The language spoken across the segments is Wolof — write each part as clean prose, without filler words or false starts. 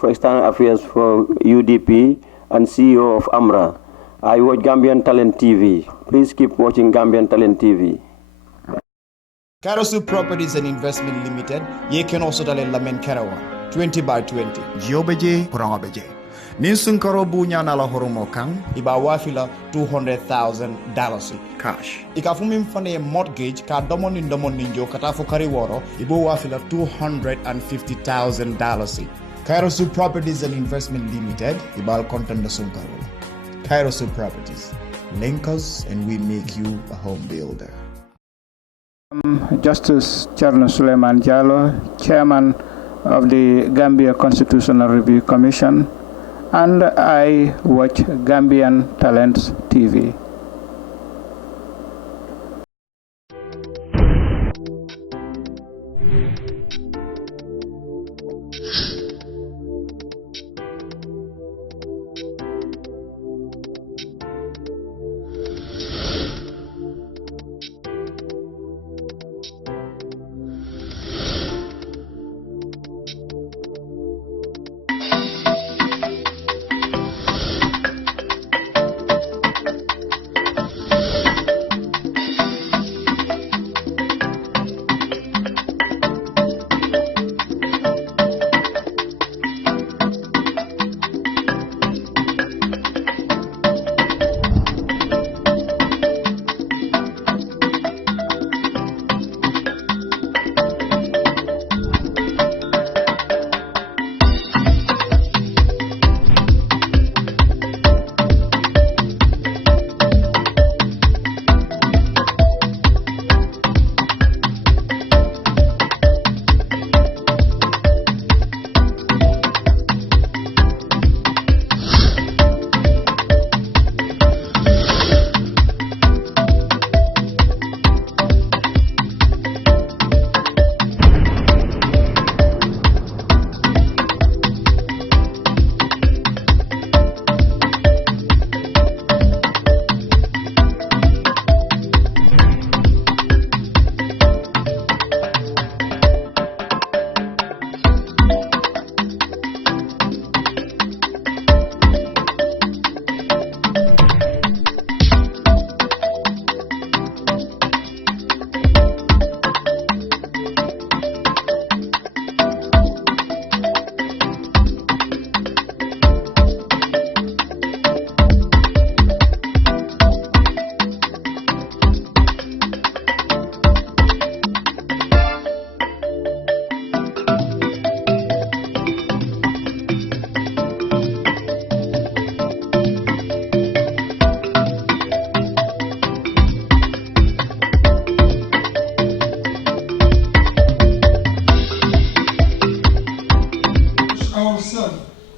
for External Affairs for UDP and CEO of AMRA. I watch Gambian Talent TV. Please keep watching Gambian Talent TV. Carousel Properties and Investment Limited, ye can also dale lamen Karawan, 20 by 20. Jiobeje, Kurangabeje. Ninsun Karobu Nyanala Horomo Kang, Iba wafila $200,000. cash. Ikafumim fane mortgage, ka domon in domon ninjo, katafo kariworo, ibo wafila $250,000. Carousel Properties and Investment Limited, Ibal Content Sunkarola. Carousel Properties. Link us and we make you a home builder. Justice Charles Suleiman Jallow, Chairman of the Gambia Constitutional Review Commission, and I watch Gambian Talents TV.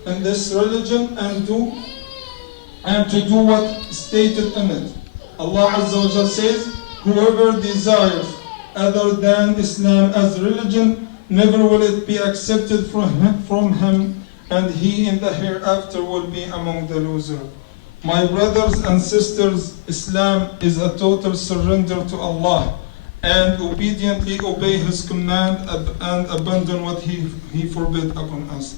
In this religion and to do what is stated in it. Allah Azza wa Jal says, whoever desires other than Islam as religion, never will it be accepted from him, and he in the hereafter will be among the losers. My brothers and sisters, Islam is a total surrender to Allah and obediently obey His command and abandon what He forbid upon us.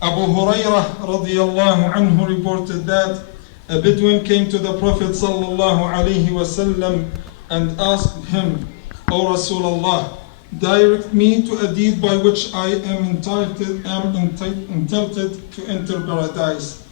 Abu Hurairah radiyallahu anhu reported that a Bedouin came to the Prophet sallallahu alaihi wasallam and asked him, O Rasulullah, direct me to a deed by which I am entitled to enter paradise.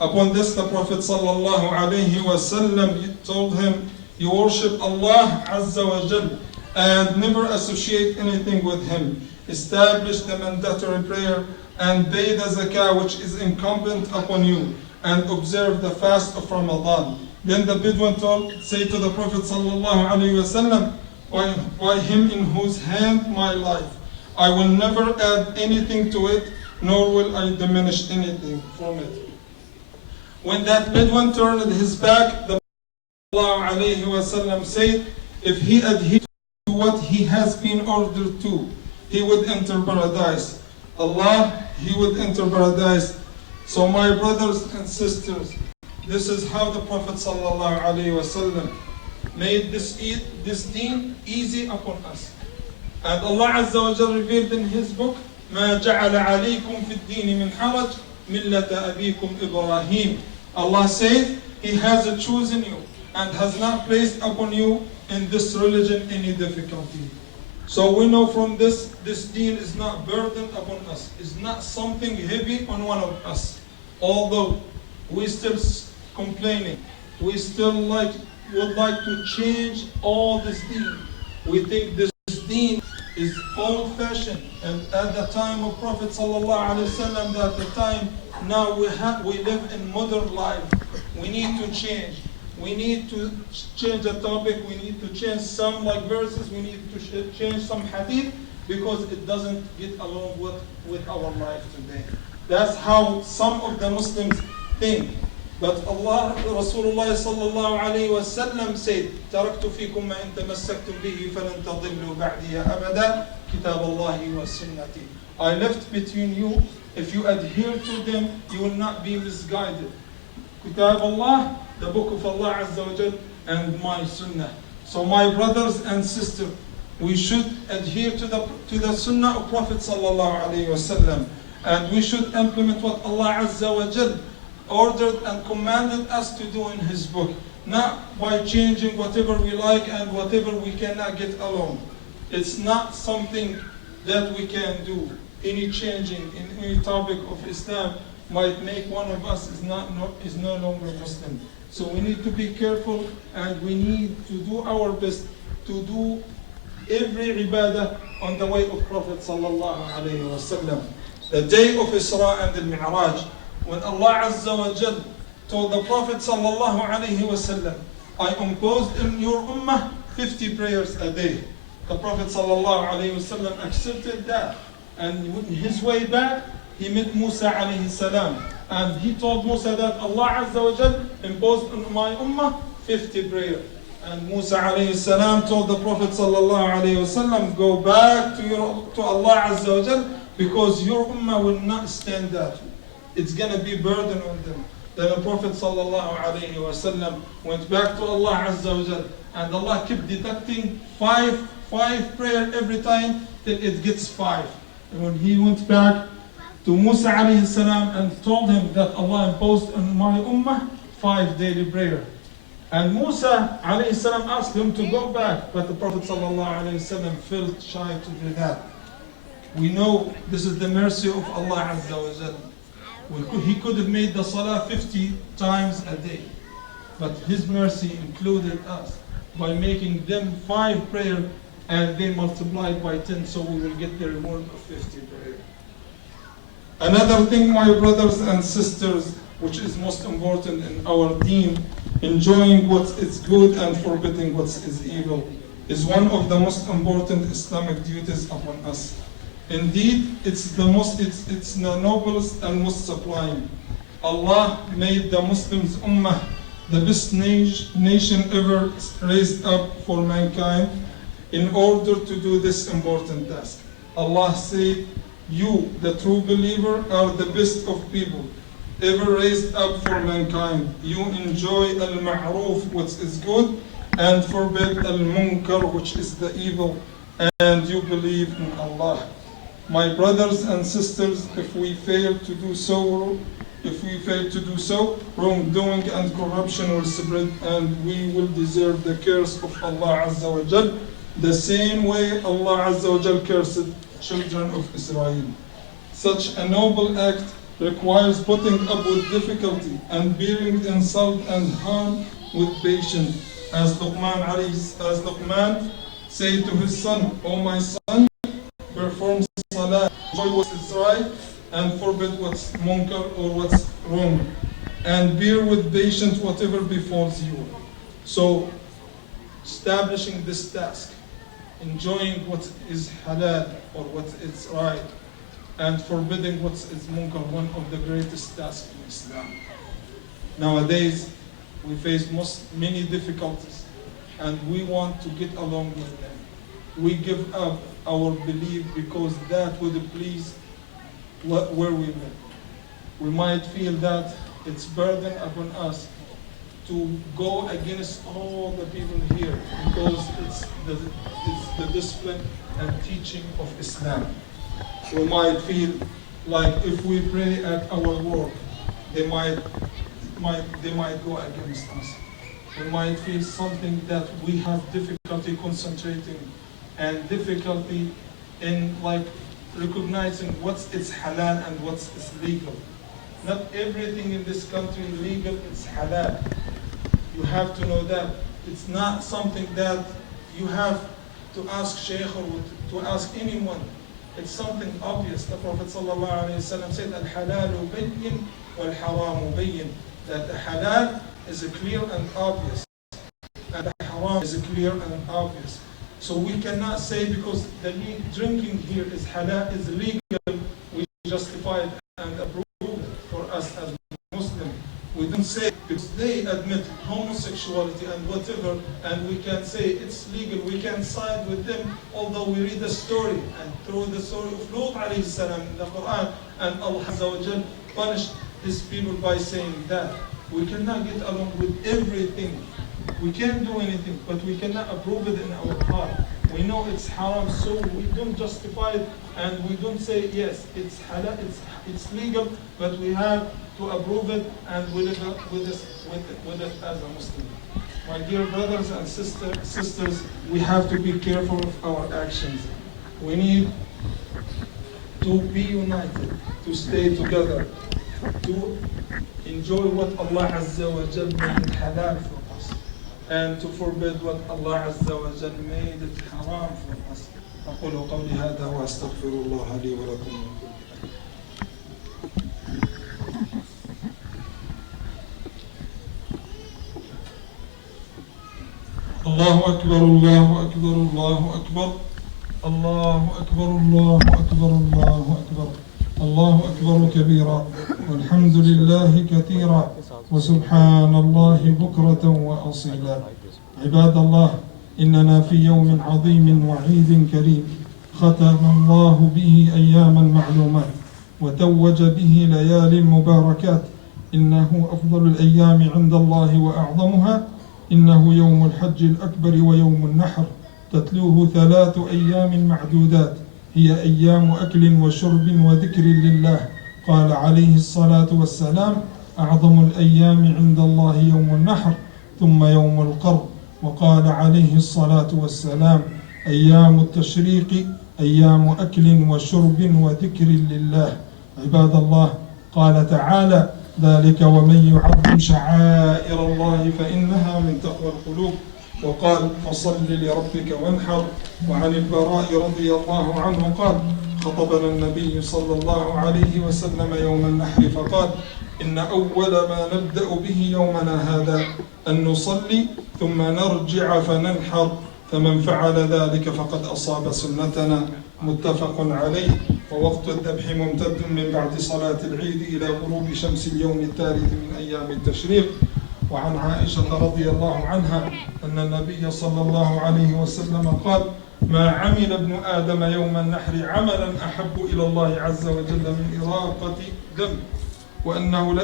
Upon this, the Prophet sallallahu alaihi wasallam told him, you worship Allah Azza wa Jal and never associate anything with Him. Establish the mandatory prayer and pay the zakah which is incumbent upon you, and observe the fast of Ramadan. Then the Bedouin say to the Prophet sallallahu alaihi wasallam, by him in whose hand my life, I will never add anything to it, nor will I diminish anything from it. When that Bedouin turned his back, the Prophet sallallahu alaihi wasallam said, if he adhered to what he has been ordered to, he would enter paradise. He would enter paradise. So my brothers and sisters, this is how the Prophet sallallahu alaihi wasallam made this deen easy upon us. And Allah Azza wa Jalla revealed in His book ما جعل عليكم في الدين من حرج ملة أبيكم إبراهيم. Allah says He has chosen you and has not placed upon you in this religion any difficulty. So we know from this deen is not burdened upon us. It's not something heavy on one of us. Although we still complaining, we still would like to change all this deen. We think this deen is old-fashioned, and at the time of Prophet ﷺ, at the time now we live in modern life. We need to change. We need to change the topic. We need to change some verses. We need to change some hadith because it doesn't get along with our life today. That's how some of the Muslims think. But Rasulullah sallallahu alayhi wa sallam said, تَرَكْتُ فِيكُمْ مَا إِن تَمَسَّكْتُمْ بِهِ فَلَن تَضِلُّوا بَعْدِيَ أَبَدًا كِتَابَ اللَّهِ وَسُنَّتِي. I left between you. If you adhere to them, you will not be misguided. Kitab Allah, the book of Allah Azza wa Jal, and my Sunnah. So my brothers and sisters, we should adhere to the Sunnah of Prophet sallallahu alayhi wa sallam, and we should implement what Allah Azza wa Jal ordered and commanded us to do in His book, not by changing whatever we like and whatever we cannot get along. It's not something that we can do. Any changing in any topic of Islam might make one of us is no longer Muslim. So we need to be careful, and we need to do our best to do every ibadah on the way of Prophet sallallahu alaihi wasallam. The day of Isra and al-Mi'raj, when Allah Azza wa Jal told the Prophet sallallahu alaihi wasallam, I imposed in your ummah 50 prayers a day. The Prophet sallallahu alaihi wasallam accepted that, and on his way back, he met Musa alayhi salam, and he told Musa that Allah Azza wa Jal imposed on my ummah 50 prayers. And Musa alayhi salam told the Prophet sallallahu alayhi wasallam, go back to Allah Azza wa Jal, because your ummah will not stand that. It's gonna be burden on them. Then the Prophet sallallahu alayhi wasallam went back to Allah Azza wa Jal, and Allah kept deducting five prayer every time till it gets 5. And when he went back to Musa alayhi salam and told him that Allah imposed on my ummah 5 daily prayer. And Musa alayhi salam asked him to go back, but the Prophet sallallahu alayhi wasallam felt shy to do that. We know this is the mercy of Allah Azza wa Jal. He could have made the salah 50 times a day, but His mercy included us by making them 5 prayer, and they multiplied by 10, so we will get the reward of 50 prayer. Another thing, my brothers and sisters, which is most important in our deen, enjoying what is good and forbidding what is evil, is one of the most important Islamic duties upon us. Indeed, it's the noblest and most sublime. Allah made the Muslims ummah the best nation ever raised up for mankind in order to do this important task. Allah said, you, the true believer, are the best of people ever raised up for mankind. You enjoy al-ma'ruf, which is good, and forbid al-munkar, which is the evil, and you believe in Allah. My brothers and sisters, if we fail to do so, wrongdoing and corruption will spread, and we will deserve the curse of Allah Azza wa Jal, the same way Allah Azza wa Jal cursed children of Israel. Such a noble act requires putting up with difficulty and bearing insult and harm with patience. As Luqman said to his son, O my son, perform salah, enjoy what is right, and forbid what's munkar or what's wrong, and bear with patience whatever befalls you. So, establishing this task, enjoying what is halal or what is right, and forbidding what is munkar, one of the greatest tasks in Islam. Nowadays, we face many difficulties, and we want to get along with them. We give up our belief because that would please where we live. We might feel that it's burden upon us to go against all the people here because it's the discipline and teaching of Islam. We might feel like if we pray at our work, they might go against us. We might feel something that we have difficulty concentrating and difficulty in like recognizing what's it's halal and what's it's legal. Not everything in this country legal, it's halal. You have to know that. It's not something that you have to ask Shaykh or to ask anyone. It's something obvious. The Prophet ﷺ said, Al-halalu bayyin wal-haramu bayyin. That the halal is clear and obvious. And the haram is clear and obvious. So we cannot say because the drinking here is halal, is legal, we justify it and approve it for us as Muslims. We don't say because they admit homosexuality and whatever, and we can say it's legal, we can side with them, although we read the story, and through the story of Lut alayhi salam in the Quran, and Allah Azza wa Jal punished his people by saying that. We cannot get along with everything. We can't do anything, but we cannot approve it in our heart. We know it's haram, so we don't justify it, and we don't say, yes, it's halal, it's legal, but we have to approve it and we live with it as a Muslim. My dear brothers and sisters, we have to be careful of our actions. We need to be united, to stay together, to enjoy what Allah Azza wa Jal made it halal for us, and to forbid what Allah Azza wa Jal made it haram for us. أقول قولي هذا وأستغفر الله لي ولكم من كل الله أكبر الله أكبر الله أكبر الله أكبر الله أكبر الله أكبر الله أكبر كبيرا والحمد لله كثيرا وسبحان الله بكرة وأصيلا. عباد الله، إننا في يوم عظيم وعيد كريم ختم الله به أياما معلومات وتوج به ليالي المباركات. إنه أفضل الأيام عند الله وأعظمها. إنه يوم الحج الأكبر ويوم النحر، تتلوه 3 أيام معدودات، هي أيام أكل وشرب وذكر لله. قال عليه الصلاة والسلام: أعظم الأيام عند الله يوم النحر ثم يوم القر. وقال عليه الصلاة والسلام: أيام التشريق أيام أكل وشرب وذكر لله. عباد الله، قال تعالى: ذلك ومن يعظم شعائر الله فإنها من تقوى القلوب. وقال: فصل لربك وانحر. وعن البراء رضي الله عنه قال: خطبنا النبي صلى الله عليه وسلم يوم النحر فقال: إن أول ما نبدأ به يومنا هذا أن نصلي ثم نرجع فننحر، فمن فعل ذلك فقد أصاب سنتنا. متفق عليه. ووقت الذبح ممتد من بعد صلاة العيد إلى غروب شمس اليوم الثالث من أيام التشريق. وعن عائشة رضي الله عنها أن النبي صلى الله عليه وسلم قال: ما عمل ابن آدم يوم النحر عملا أحب إلى الله عز وجل من إراقة دم، وإنه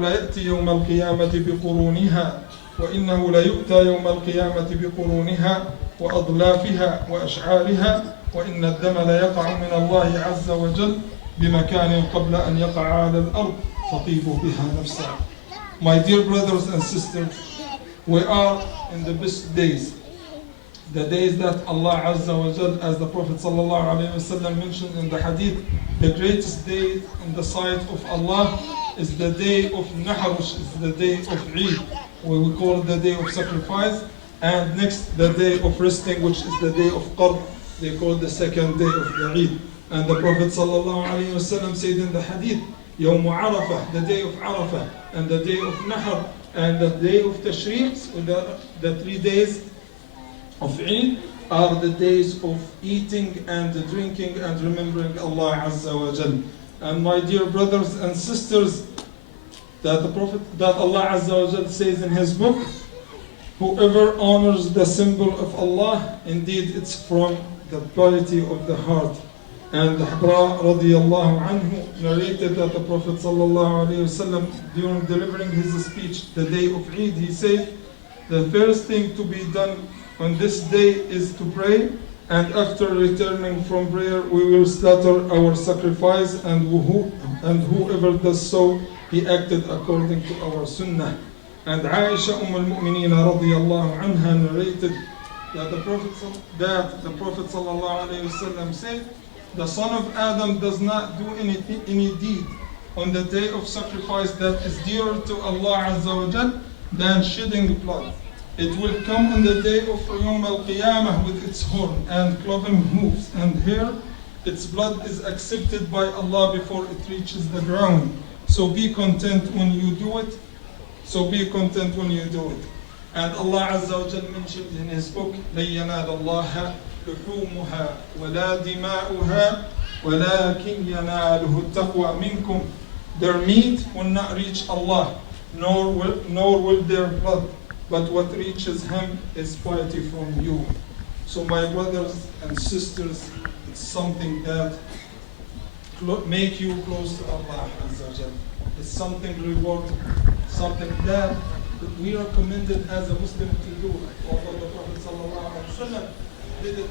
لا يأتي يوم القيامة بقرونها، وإنه لا يؤتى يوم القيامة بقرونها وأضلافها وأشعارها، وإن الدم لا يقع من الله عز وجل بمكان قبل أن يقع على الأرض تطيب بها نفسها. My dear brothers and sisters, we are in the best days. The days that Allah Azza wa Jal, as the Prophet sallallahu alaihi wasallam mentioned in the hadith, the greatest day in the sight of Allah is the day of Nahr, which is the day of Eid, where we call it the day of sacrifice, and next the day of resting, which is the day of Qarb, they call it the second day of the Eid. And the Prophet sallallahu alaihi wasallam said in the hadith, Yawm Arafah, the day of Arafah, and the day of Nahr, and the day of Tashriq, the 3 days of Eid, are the days of eating and drinking and remembering Allah Azza wa Jal. And my dear brothers and sisters, that Allah Azza wa Jal says in His book, whoever honors the symbol of Allah, indeed it's from the piety of the heart. And Habra radiallahu anhu narrated that the Prophet sallallahu alayhi wasallam, during delivering his speech the day of Eid, he said, the first thing to be done on this day is to pray And after returning from prayer, we will slaughter our sacrifice, and whoever does so, he acted according to our sunnah. And Aisha al-Mu'mineen radiyallahu anha narrated that the Prophet sallallahu alayhi wasallam said, the son of Adam does not do any deed on the day of sacrifice that is dearer to Allah Azza wa Jal than shedding blood. It will come on the day of Yawm al-Qiyamah with its horn and cloven hooves, and here its blood is accepted by Allah before it reaches the ground. So be content when you do it. And Allah Azza wa Jal mentioned in His book, لَن يَنَالَ اللَّهَ لُحُومُهَا وَلَا دِمَاؤُهَا وَلَكِنْ يَنَالُهُ التَّقْوَى مِنْكُمْ. Their meat will not reach Allah, nor will their blood, but what reaches Him is piety from you. So my brothers and sisters, it's something that make you close to Allah Azza wa Jal. It's something reward, something that we are commended as a Muslim to do. Although the Prophet sallallahu alaihi wasallam did it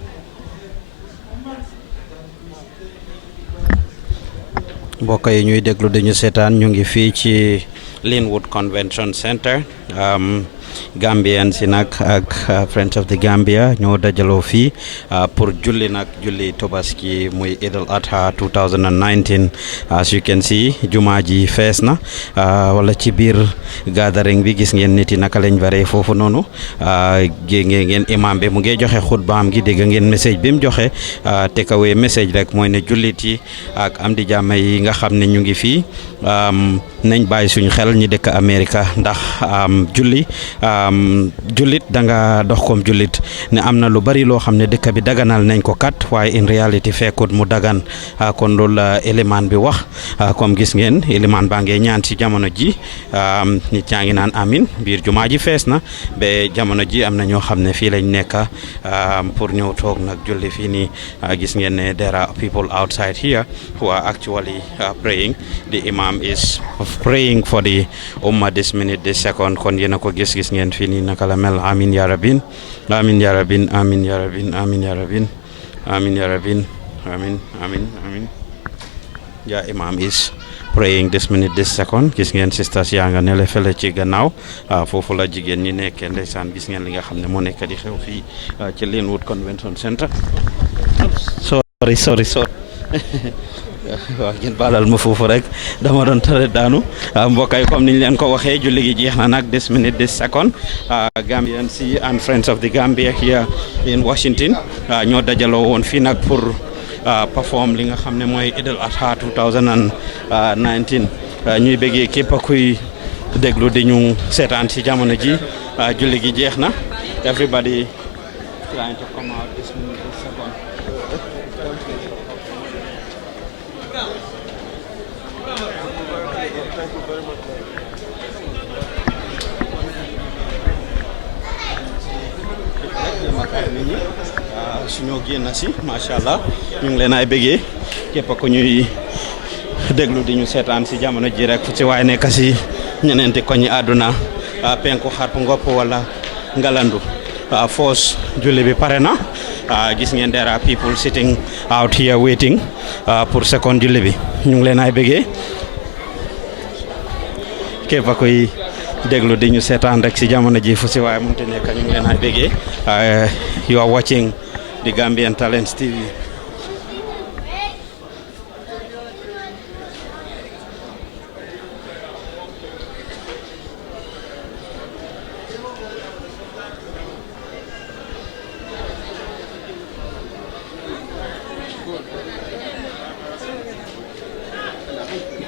mbokk yi ñuy déglu dañu seetaan ñu ngi fii ci Linwood Convention Center. Gambian si nag ak Friends of the Gambia ñoo dajaloo fii pour julli Tobaski muy Eid al-Adha 2019. As you can see, jumaa ji fees na wala ci biir gathering bi gis ngeen nit yi naka lañ bare foofu noonu. Ngeen imam bi mu ngi joxe xutbaam gi, dégg ngeen message bi mu joxe. Takeaway message rek mooy ne jullit yi ak am di jàmm yi nga xam ne ñu ngi fii nañ bàyyi suñu xel ñi dëkk America, ndax jullit da nga dox comme jullit ne am na lu bari loo xam ne dëkk bi daganal nañ ko kat, waaye in reality fekkut mu dagan. Kon loolu la élément bi wax. Comme gis ngeen élément baa ngee ñaan ci jamono ji, nit ñaa ngi naan amin. Biir jumaa ji fees na ba jamono ji am na ñoo xam ne fii lañ nekk pour ñëw toog nag julli fii nii. Gis ngeen ne there are people outside here who are actually praying. The imam is praying for the ummah this minute, this second. Kon yéen a ko gis ngeen fii nii naka la mel. Amin ya rabin, amin ya rabin, amin ya rabin, amin ya rabin, amin ya rabin, amin, amin, amin. Yeah, imam is praying this minute, this second. Gis ngeen sisters yaa nga ne la fele ci gannaaw, foofu la jigéen ñi nekkee ndeysaan. Gis ngeen li nga xam ne moo nekk di xew fii ci Linwood Convention Center. Sorry waaw ngeen baalal ma foofu rek, dama doon tare daanu. Mbokk yi comme niñ leen ko waxee, julli gi jeex na nag this minute, this second. Gambian si and Friends of the Gambia here in Washington ñoo dajaloo woon fii nag pour perform li nga xam ne mooy Eid al-Adha 2019. ñuy bëggee képp kuy déglu di ñu seetaan ci jamono ji. Julli gi jeex na. Everybody trying to come out this minute, this second. Suñoo génn si macha allah ñu ngi leen ay bëggee képp ku ñuy déglu di ñu seetaan si jamono ji rek fu ci waay nekk si ñeneenti koñi àdduna, penku xarpu ngopp wala ngalandu. Foos julli bi pare na. Gis ngeen there are people sitting out here waiting pour second julli bi. ñu ngi leen ay bëggee képp kuy déglu di ñu seetaan rek si jamono ji fu si waay mënti nekk ñu ngi leen ay bëggee. You are watching the Gambian Talents TV.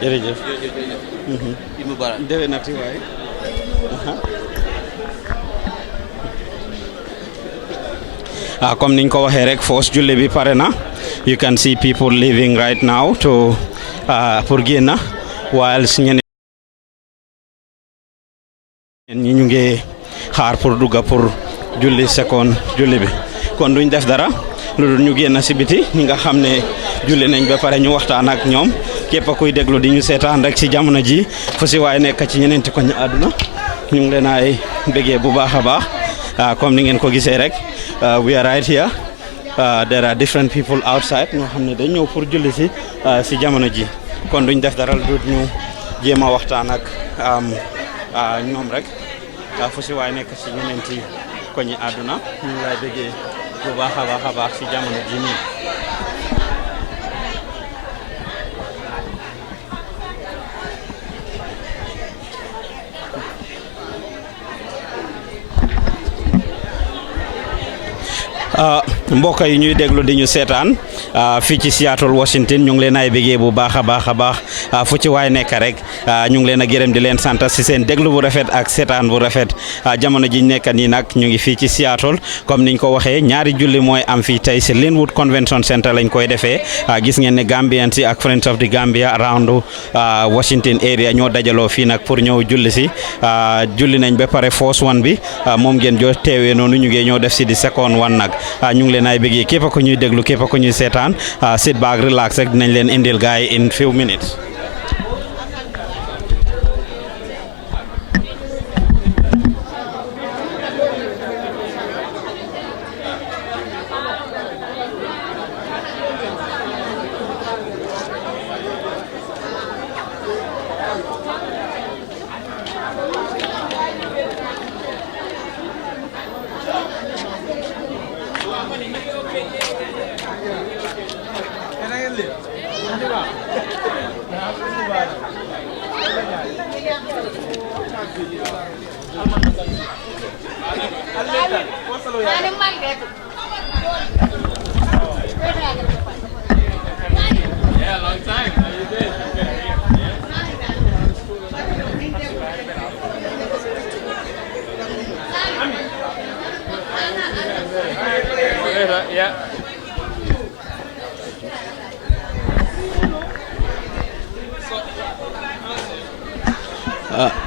jërëjëf. déwénati waay. Comme niñ ko waxee rek, foos julli bi pare na. You can see people leaving right now to pour génn, whilst ñeneen ñi ñu ngi xaar pour dugga pour julli second julli bi. Kon duñ def dara lu dul ñu génn si biti ñi nga xam ne julli nañ ba pare ñu waxtaan ak ñoom. Képp kuy déglu di ñu seetaan rek ci jamono ji fu si waaye nekk ci ñeneenti koñ àdduna ñu ngi leen ay bëggee bu baax a baax. Comme ni ngeen ko gisee rek, we are right here there are different people outside ñoo xam ne dañ ñëw pour julli si jamono ji kon duñ def dara du ñu jéem a waxtaan ak ñoom rek fu si waay nekk si ñeneenti koñi àdduna ñu ngi lay bëggee bu baax a baax si jamono ji nii. mbokk yi ñuy déglu di ñu seetaan fii ci Seattle Washington ñu ngi leen ay bégee bu baax a baax fu ci waay nekk rek ñu ngi leen a gërëm di leen sant si seen déglu bu rafet ak seetaan bu rafet jamono ji nekk nii nag ñu ngi fii ci Seattle comme niñ ko waxee ñaari julli mooy am fii tey si Linwood Convention Center lañ koy defee gis ngeen ne Gambians yi ak Friends of the Gambia around Washington area ñoo dajaloo fii nag pour ñëw julli si julli nañ ba pare first one bi moom ngeen joo teewee noonu ñu ngi ñoo def si di second one nag ñu ngi leen ay bëggee képp ku ñuy déglu képp ku ñuy seetaan sit back relax rek dinañ leen indil gaay yi in few minutes.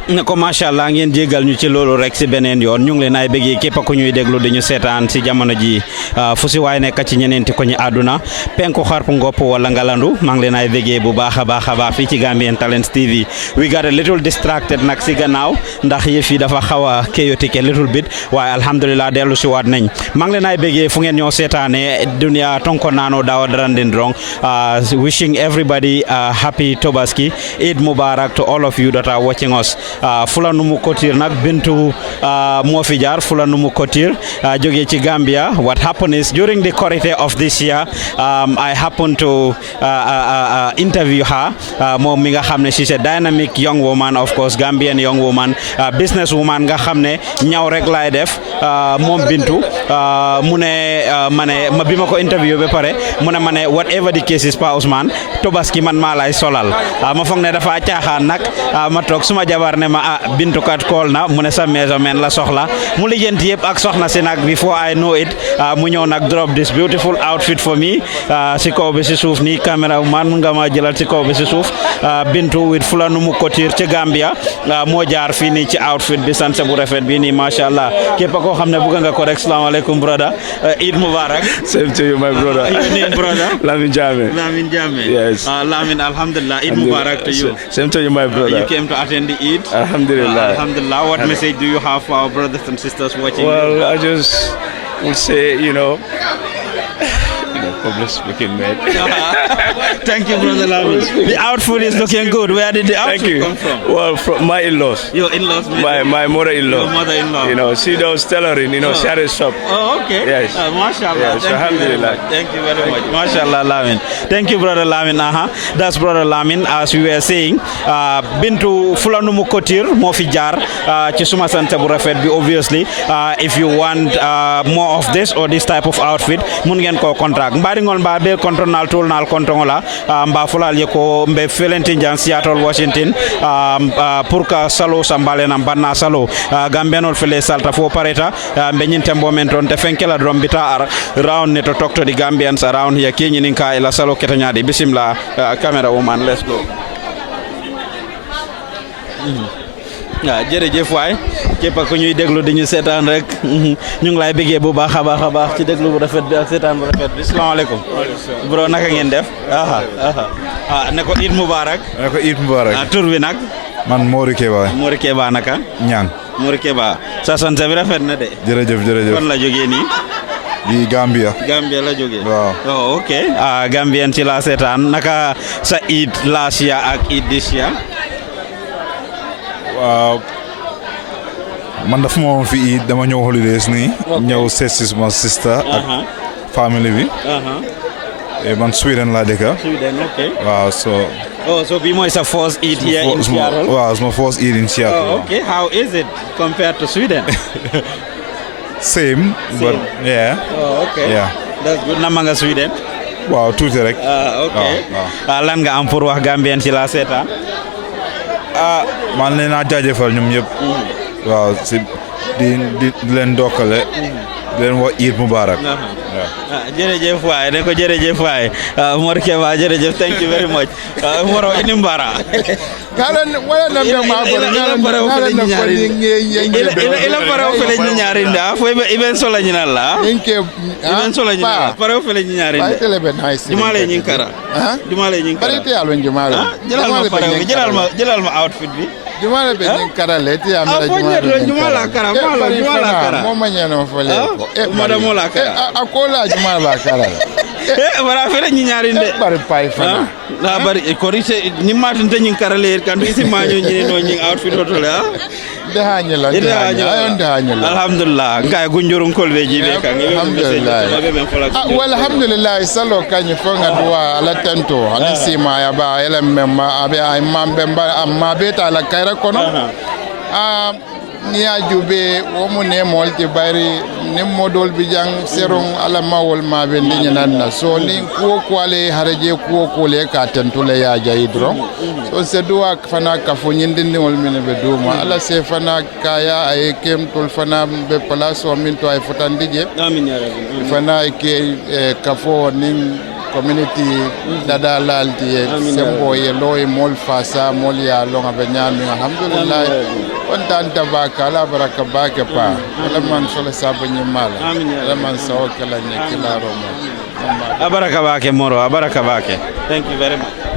ne ko macha allah ngeen jégal ñu ci loolu rek si beneen yoon ñu ngi leen ay bëggee képp ku ñuy déglu di ñu seetaan si jamono ji fu si waay nekk ci ñeneenti ko ñu àdduna penku xarpu ngopp wala ngalandu maa ngi leen ay bëggee bu baax a baax fii ci Gambian Talents TV we got a little distracted nag si gannaaw ndax yëf yi dafa xaw a chaotic a little bit waaye alhamdulilah dellu si waat nañ maa ngi leen ay bëggee fu ngeen ñoo seetaane dunia tonko naano daawa darandin rong wishing everybody happy Tobaski Eid Mubarak to all of you that are watching us Fulanumu Kotir nag Bintu moo fi jaar Fulanumu Kotir jóge ci Gambia. What happened is during the corridor of this year I happened to interview her moom mi nga xam ne she's a dynamic young woman, of course Gambian young woman, business woman nga xam ne ñaw rek laay def moom Bintu mu ne ma bi ma ko interview ba pare mu ne ma ne whatever the case is Pa Ousmane Tobaski man maa lay solal ma foog ne dafa caaxaan nag ma toog suma jabar ne ma Bintu kat kool na mu ne sa measurement la soxla mu lijjanti yëpp ak soxna si nag before I know it mu ñëw nag drop this beautiful outfit for me si kaw bi si suuf nii caméra man mun nga ma jëlal si kaw bi si suuf Bintu with Fulanumu Couture ci Gambia moo jaar fii nii ci outfit bi sanse bu rafet bi nii macha allah képp koo xam ne bëgg nga ko rek salaamaaleykum brother Eid Mubarak. Same to you my brother. Your name brother? Lamin Jame. Lamin Jame. Yes. Lamin, alhamdulillah. Eid Mubarak to you. Same to you my brother. You came to attend the Eid. Alhamdulillah. Alhamdulillah. What message do you have for our brothers and sisters watching? Well, I just would say, you know, public speaking, man. Thank you, brother Lamin. The outfit is looking good. Where did the outfit come from? Well, from my in-laws. Your in-laws? My mother-in-law. Your mother-in-law. You know, she does tailoring, you know, she had a shop. Oh, okay. Yes. Mashallah. Yes, alhamdulillah. Thank you very much. Mashallah, Lamin. Thank you, brother Lamin. That's brother Lamin. As we were saying, Bintu Fulanumu Couture, moo fi jaar ci suma sante bu rafet bi obviously. If you want more of this or this type of outfit, mun ngeen ko contract. Ngol mba be control tool nal controla mba fulal yeko mbe felenti jang Seattle Washington pour ka salo sambale na banna salo gambenol fele salta fo pareta mbe nyinte momenton te fenkela drombita ar round ne to talk to the Gambians around here kenyi ninka ila salo ketanyadi bismillah camera woman let's go. Jërëjëf waay képp ku ñuy déglu di ñu seetaan rek ñu ngi lay bëggee bu baax a baax ci déglu bu rafet bi ak seetaan bu rafet bi asalaamaaleykum bro naka ngeen def ne ko Eid Mubarak ne ko Eid Mubarak tur bi nag man Mori Keba naka ñaan Mori Keba sa sant bi rafet na de jërëjëf kon la jógee nii yi Gambia. Gambia la jógee. waaw. oh ok Gambian ci la seetaan naka sa Eid last year ak Eid this year. waaw man dafa ma woon fi Eid dama ñëw holidays nii. ñëw seet si suma sister ak family bi. man Sweden laa dëkk. Sweden ok. waaw so bi mooy sa first Eid here in Seattle. waaw suma first Eid in Seattle. okay how is it compared to Sweden. Same, but yeah. okay. Yeah. That's good. Nama nga Sweden. Wow, tuuti rek. Okay. Lan nga am pour wax Gambien ci la seetaan. man leen a jaajëfal ñoom ñëpp. waaw si di leen dokkale. di leen wax Eid Mubarak. jërëjëf waay ne ko jërëjëf waay Mor Keba jërëjëf thank you very much Moro ini mbara ila para fele ñaari nda fo iben sola ñinal la iben sola ñinal para fele ñaari nda jumale ñin kara jumale ñin kara barite alon jumale jëlal ma outfit bi jumale be ñin kara le ti am la jumala kara jumala kara mo mañeno fele ko madame la kara akola jumala kara wara fele ñaari nde bari pay fana la bari ko rise ni matin te ñin kara le kan isi maño ñi no ñin outfit to le de hañela alhamdulillah ngay gunjurun kolbe jibe kan alhamdulillah salo kanyi fonga duwa ala tento ala sima ya ba ele memma abe ay mambe amma beta la kayra kono ni ajube wo mu ne molti bari ne modol bi jang serong ala mawol ma be ni nanna so ni ko ale haraje ko le ka tento le ya jayidro so se duwa fana ka fo nyindindi wol min be duma ala se fana kaya ay kem tol fana be place o min to ay fotandije amin ya rabbi fana ke ka fo nin community dada lalti sembo ye loy mol fasa mol ya longa be nyami alhamdulillah on tan tabaka la baraka bake pa ala man sole sabani mala ala man saw kala ne kila romo abaraka bake Moro abaraka bake thank you very much.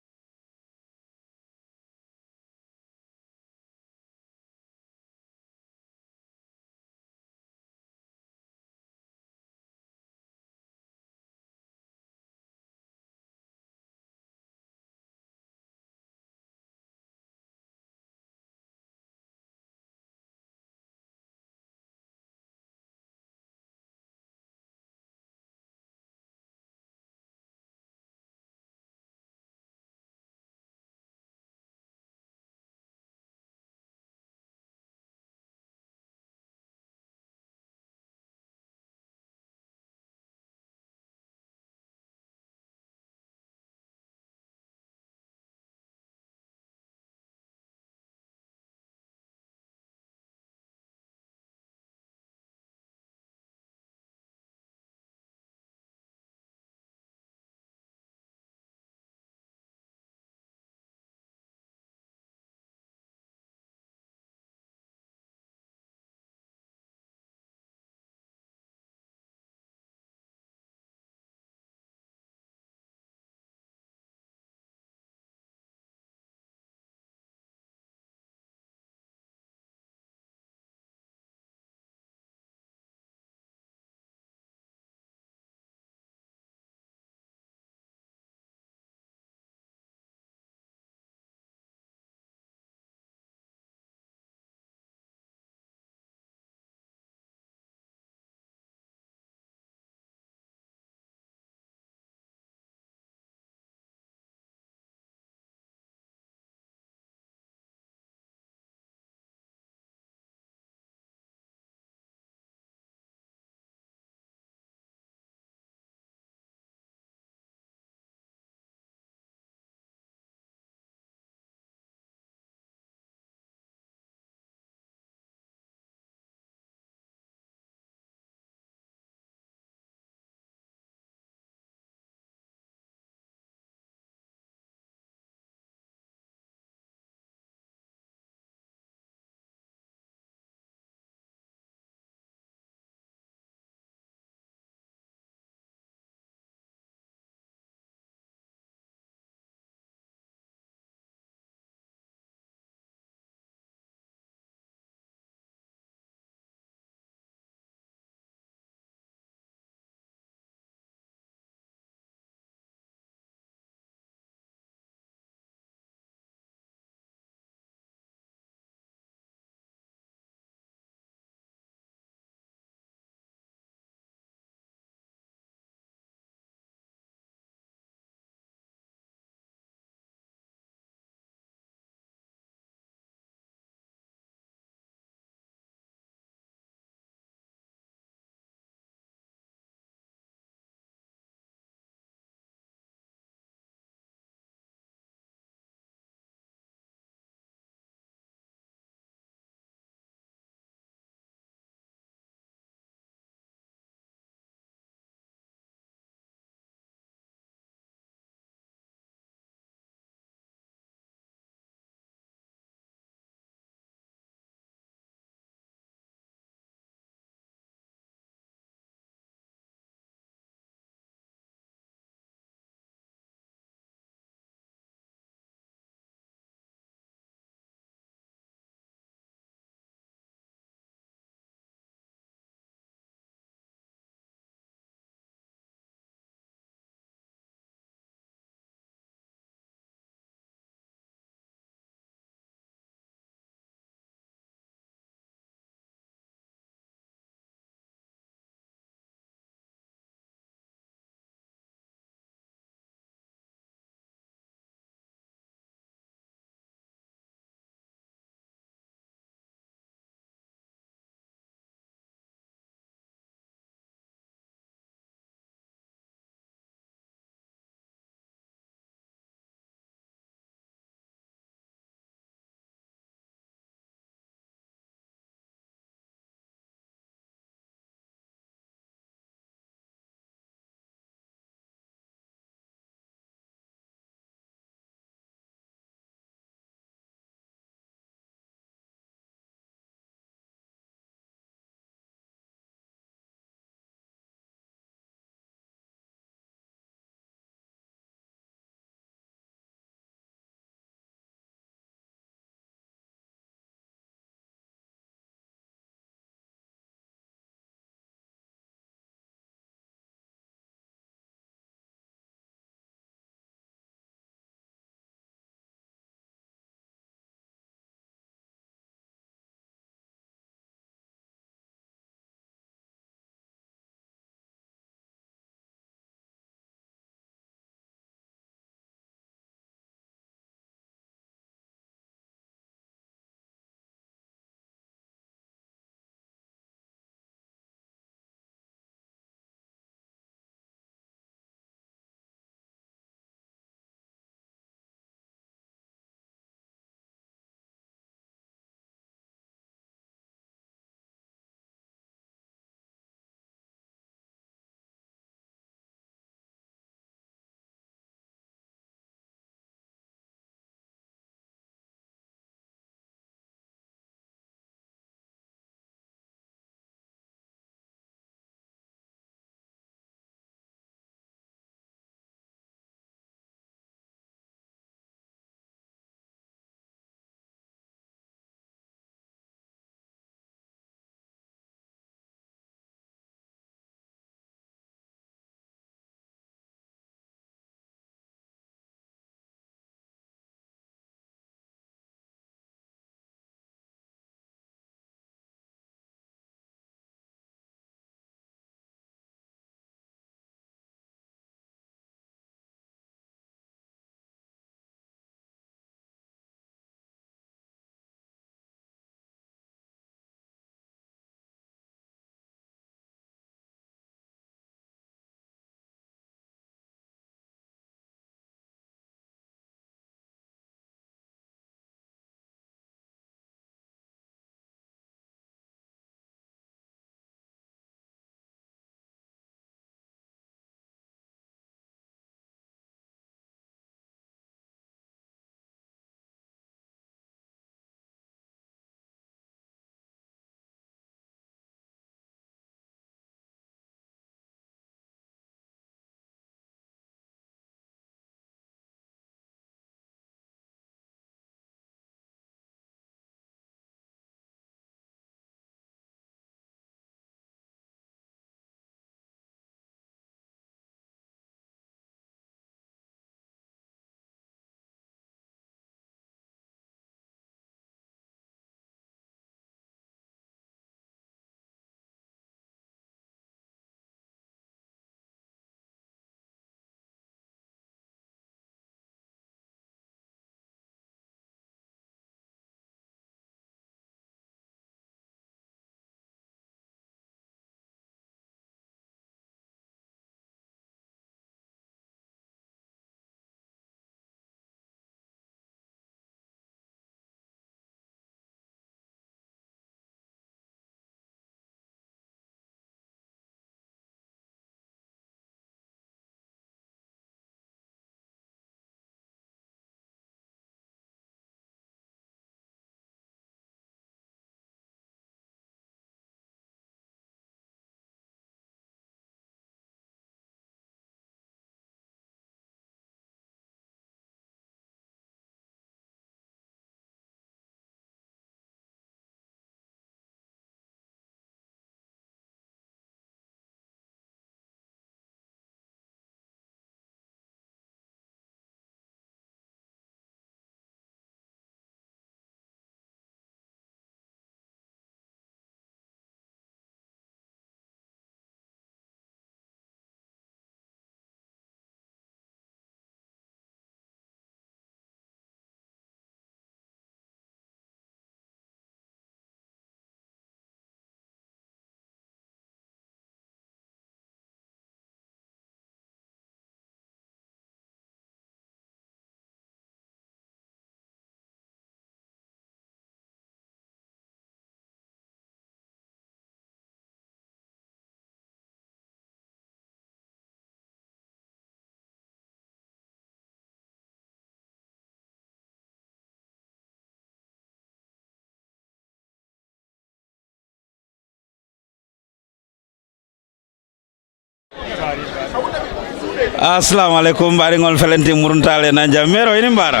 assalamu alaikum bari ngol felenti muruntale na jamero ini mbara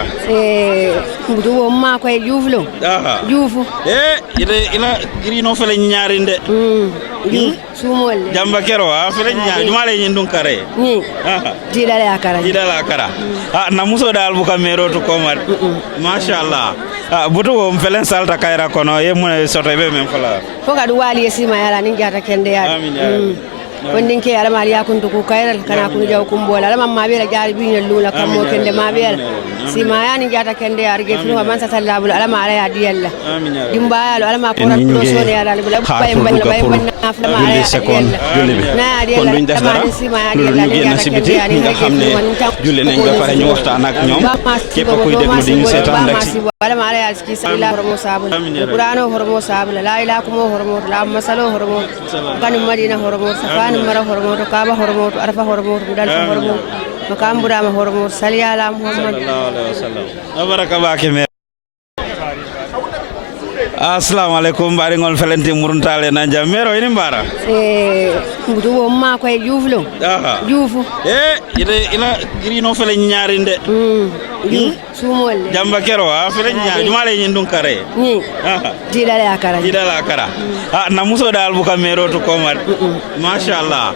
mbudu ma ko e juuflo juufu ila grino fele nyaari nde sumolle jamba kero fele nyaari jumale nyi ndun kare ni didala akara na muso dal bu kamero to komar mashallah butu wo felen salta kayra kono ye mun soto be men fala ko gadu wali sima yala ni jata kende ya amin ya wondin ke ala mariya kuntu ku kayral kana kun jaw kumbola ala mamma be la jaari biñol lula kam mo kende ma be si ma yani jata kende ya rige finu man sa sallahu ala ma ala ya diyalla dimba ala ma ko ran to so ne ala bula bay bay bay na fa ma ala seconde julli bi kon duñ def dara ñu génn ci biti nga xamne julli nañ ba pare ñu waxtaan ak ñoom képp kuy déglu di ñu seetaan rek ala ma ala ya ci sallallahu hormo sabul qur'ano hormo sabul la ilaha kuma hormo la masalo hormo kan madina hormo safan mara hormoto kaba hormoto arfa hormoto dal hormoto makam burama hormoto salli ala muhammad sallallahu alaihi wasallam baraka bake me assalamu alaikum bari ngol felenti muruntale na jamero ini mbara mbudu ma ko e juuflo juufu ila grino fele nyaari nde sumolle jamba kero fele nyaari jumale nyi ndun kare ni didala akara na muso dal bu kamero to komar mashallah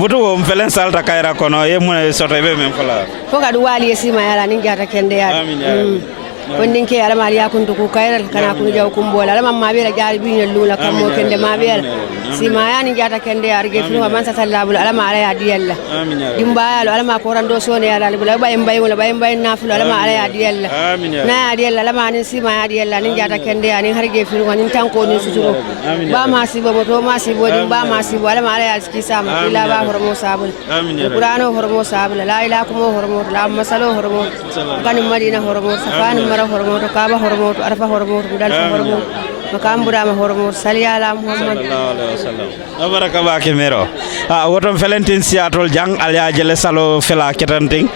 butu wo felen salta kayra kono ye mun soto be men fala ko gadu wali sima yala ni jata kende ya amin ya wondin ke ala mariya kuntu ku kayral kana kun jaw kumbola ala mamma be la jaari biñol lula kam mo kende ma be si ma yani jata kende ya rige finu man sa sallahu ala ma ala ya diyalla dimba ala ma ko ran do so ne ala bula bay wala bay na fu ala ma ala ya diyalla na diyalla ala ma ni si ma ya diyalla ni jata kende ya ni harige finu ko ni tanko ni suturo ba ma si bo to ma si bo dimba ma si bo ala ma ala ya ski sama ila ba hormo sabul qur'ano hormo sabul la ilaha kuma hormo la masalo hormo kan madina hormo safan hormoto kaba hormoto arfa hormoto dal hormoto makam burama hormoto salli ala muhammad sallallahu alaihi wasallam baraka bake mero wotom felentin siatol jang alya jele salo fela ketanting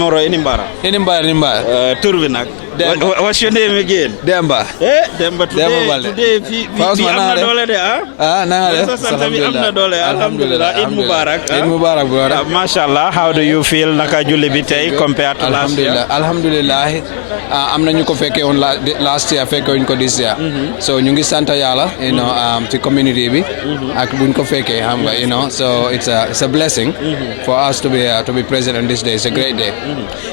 moro ini mbara turbi nak what's your name again Demba today fi amna dole de alhamdulillah Eid Mubarak brother mashallah how do you feel naka julli bi tay compared to last year alhamdulillah amna ñu ko fekke on last year fekke ñu ko this year so ñu ngi santa yalla you know ci community bi ak buñ ko fekke xam nga you know so it's a blessing for us to be present on this day. It's a great day.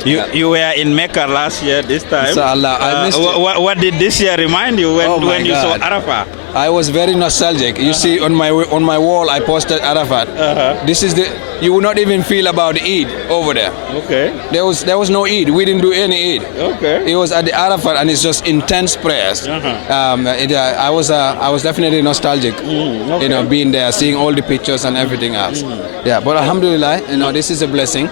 You were in Mecca last year this time. Inshallah, I missed it. What did this year remind you when you saw Arafat? I was very nostalgic. You see, on my wall, I posted Arafat. This is you would not even feel about the Eid over there. Okay. There was no Eid. We didn't do any Eid. Okay. It was at the Arafat, and it's just intense prayers. I was definitely nostalgic. Okay. You know, being there, seeing all the pictures and everything else. Yeah, but alhamdulillah, you know, this is a blessing.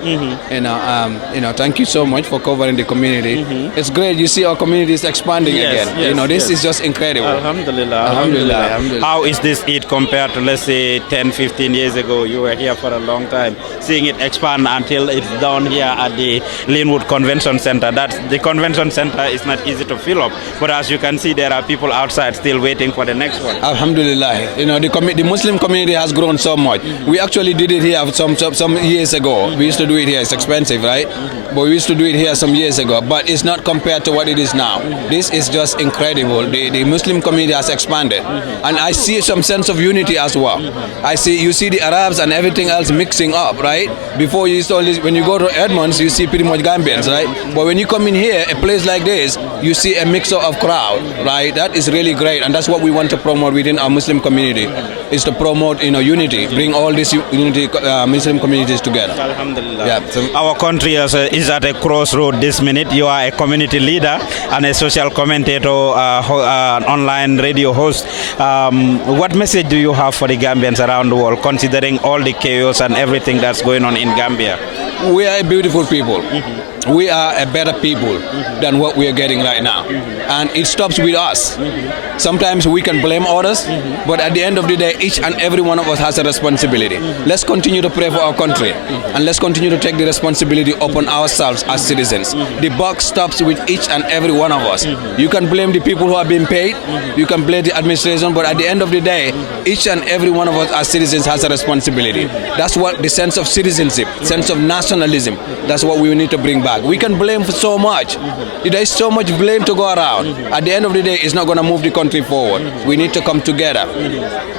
You know, thank you so much for covering the community. It's great. You see, our community is expanding again. Yes, you know, this is just incredible. Alhamdulillah. How is this Eid compared to, let's say, 10-15 years ago? You were here for a long time, seeing it expand until it's down here at the Linwood Convention Center. The convention center is not easy to fill up, but as you can see, there are people outside still waiting for the next one. Alhamdulillah. You know, the Muslim community has grown so much. We actually did it here some years ago. We used to do it here. It's expensive, right? But we used to do it here some years ago. But it's not compared to what it is now. This is just incredible. The Muslim community has expanded. And I see some sense of unity as well. You see the Arabs and everything else mixing up, right? Before when you go to Edmonds, you see pretty much Gambians, right? But when you come in here, a place like this, you see a mixture of crowd, right? That is really great, and that's what we want to promote within our Muslim community, is to promote, you know, unity, bring all these unity Muslim communities together. Alhamdulillah. Yeah, our country is at a crossroad this minute. You are a community leader and a social commentator, an online radio host. What message do you have for the Gambians around the world, considering all the chaos and everything that's going on in Gambia? We are a beautiful people. We are a better people than what we are getting right now. And it stops with us. Sometimes we can blame others, but at the end of the day, each and every one of us has a responsibility. Let's continue to pray for our country, and let's continue to take the responsibility upon ourselves as citizens. The buck stops with each and every one of us. You can blame the people who are being paid, you can blame the administration, but at the end of the day, each and every one of us as citizens has a responsibility. That's what the sense of citizenship, sense of national professionalism. That's what we need to bring back. We can blame for so much. There is so much blame to go around. At the end of the day, it's not going to move the country forward. We need to come together.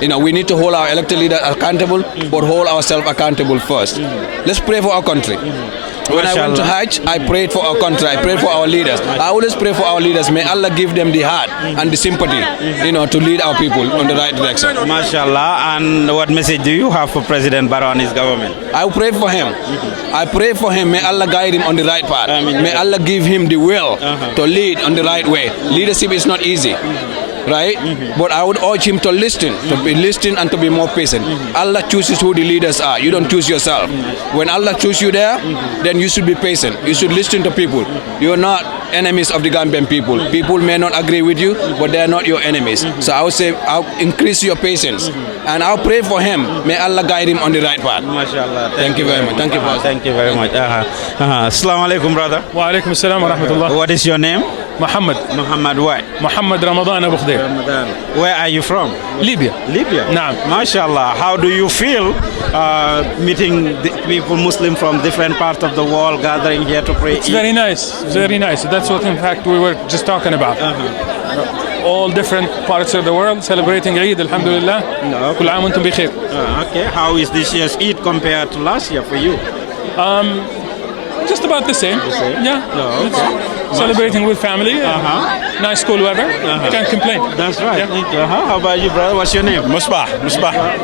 We need to hold our elected leaders accountable, but hold ourselves accountable first. Let's pray for our country. When I went to Hajj, I prayed for our country. I prayed for our leaders. I always pray for our leaders. May Allah give them the heart and the sympathy, to lead our people in the right direction. MashaAllah. And what message do you have for President Barrow and his government? I pray for him. I pray for him. May Allah guide him on the right path. May Allah give him the will to lead on the right way. Leadership is not easy. Right? But I would urge him to listen and to be more patient. Allah chooses who the leaders are. You don't choose yourself. When Allah chooses you there, then you should be patient. You should listen to people. You're not enemies of the Gambian people. People may not agree with you, but they are not your enemies. So I would say, I'll increase your patience. And I'll pray for him. May Allah guide him on the right path. MashaAllah. Thank you very much. Thank you, Pastor. Thank you very much. Assalamu alaikum, brother. Wa alaikum assalam wa rahmatullah. What is your name? Muhammad. Muhammad what? Muhammad Ramadan Abu Khadir. Ramadan. Where are you from? Libya. Libya? Naam. MashaAllah. How do you feel meeting the people, Muslim from different parts of the world, gathering here to pray? It's very nice. Very nice. That's what, in fact, we were just talking about. All different parts of the world celebrating Eid, alhamdulillah. Kul aam wa antum bi khair. Okay. How is this year's Eid compared to last year for you? Just about the same. Yeah. Celebrating with family. Nice cool weather. Can't complain. That's right. Yeah. Thank you. How about you, brother? What's your name? Musbah.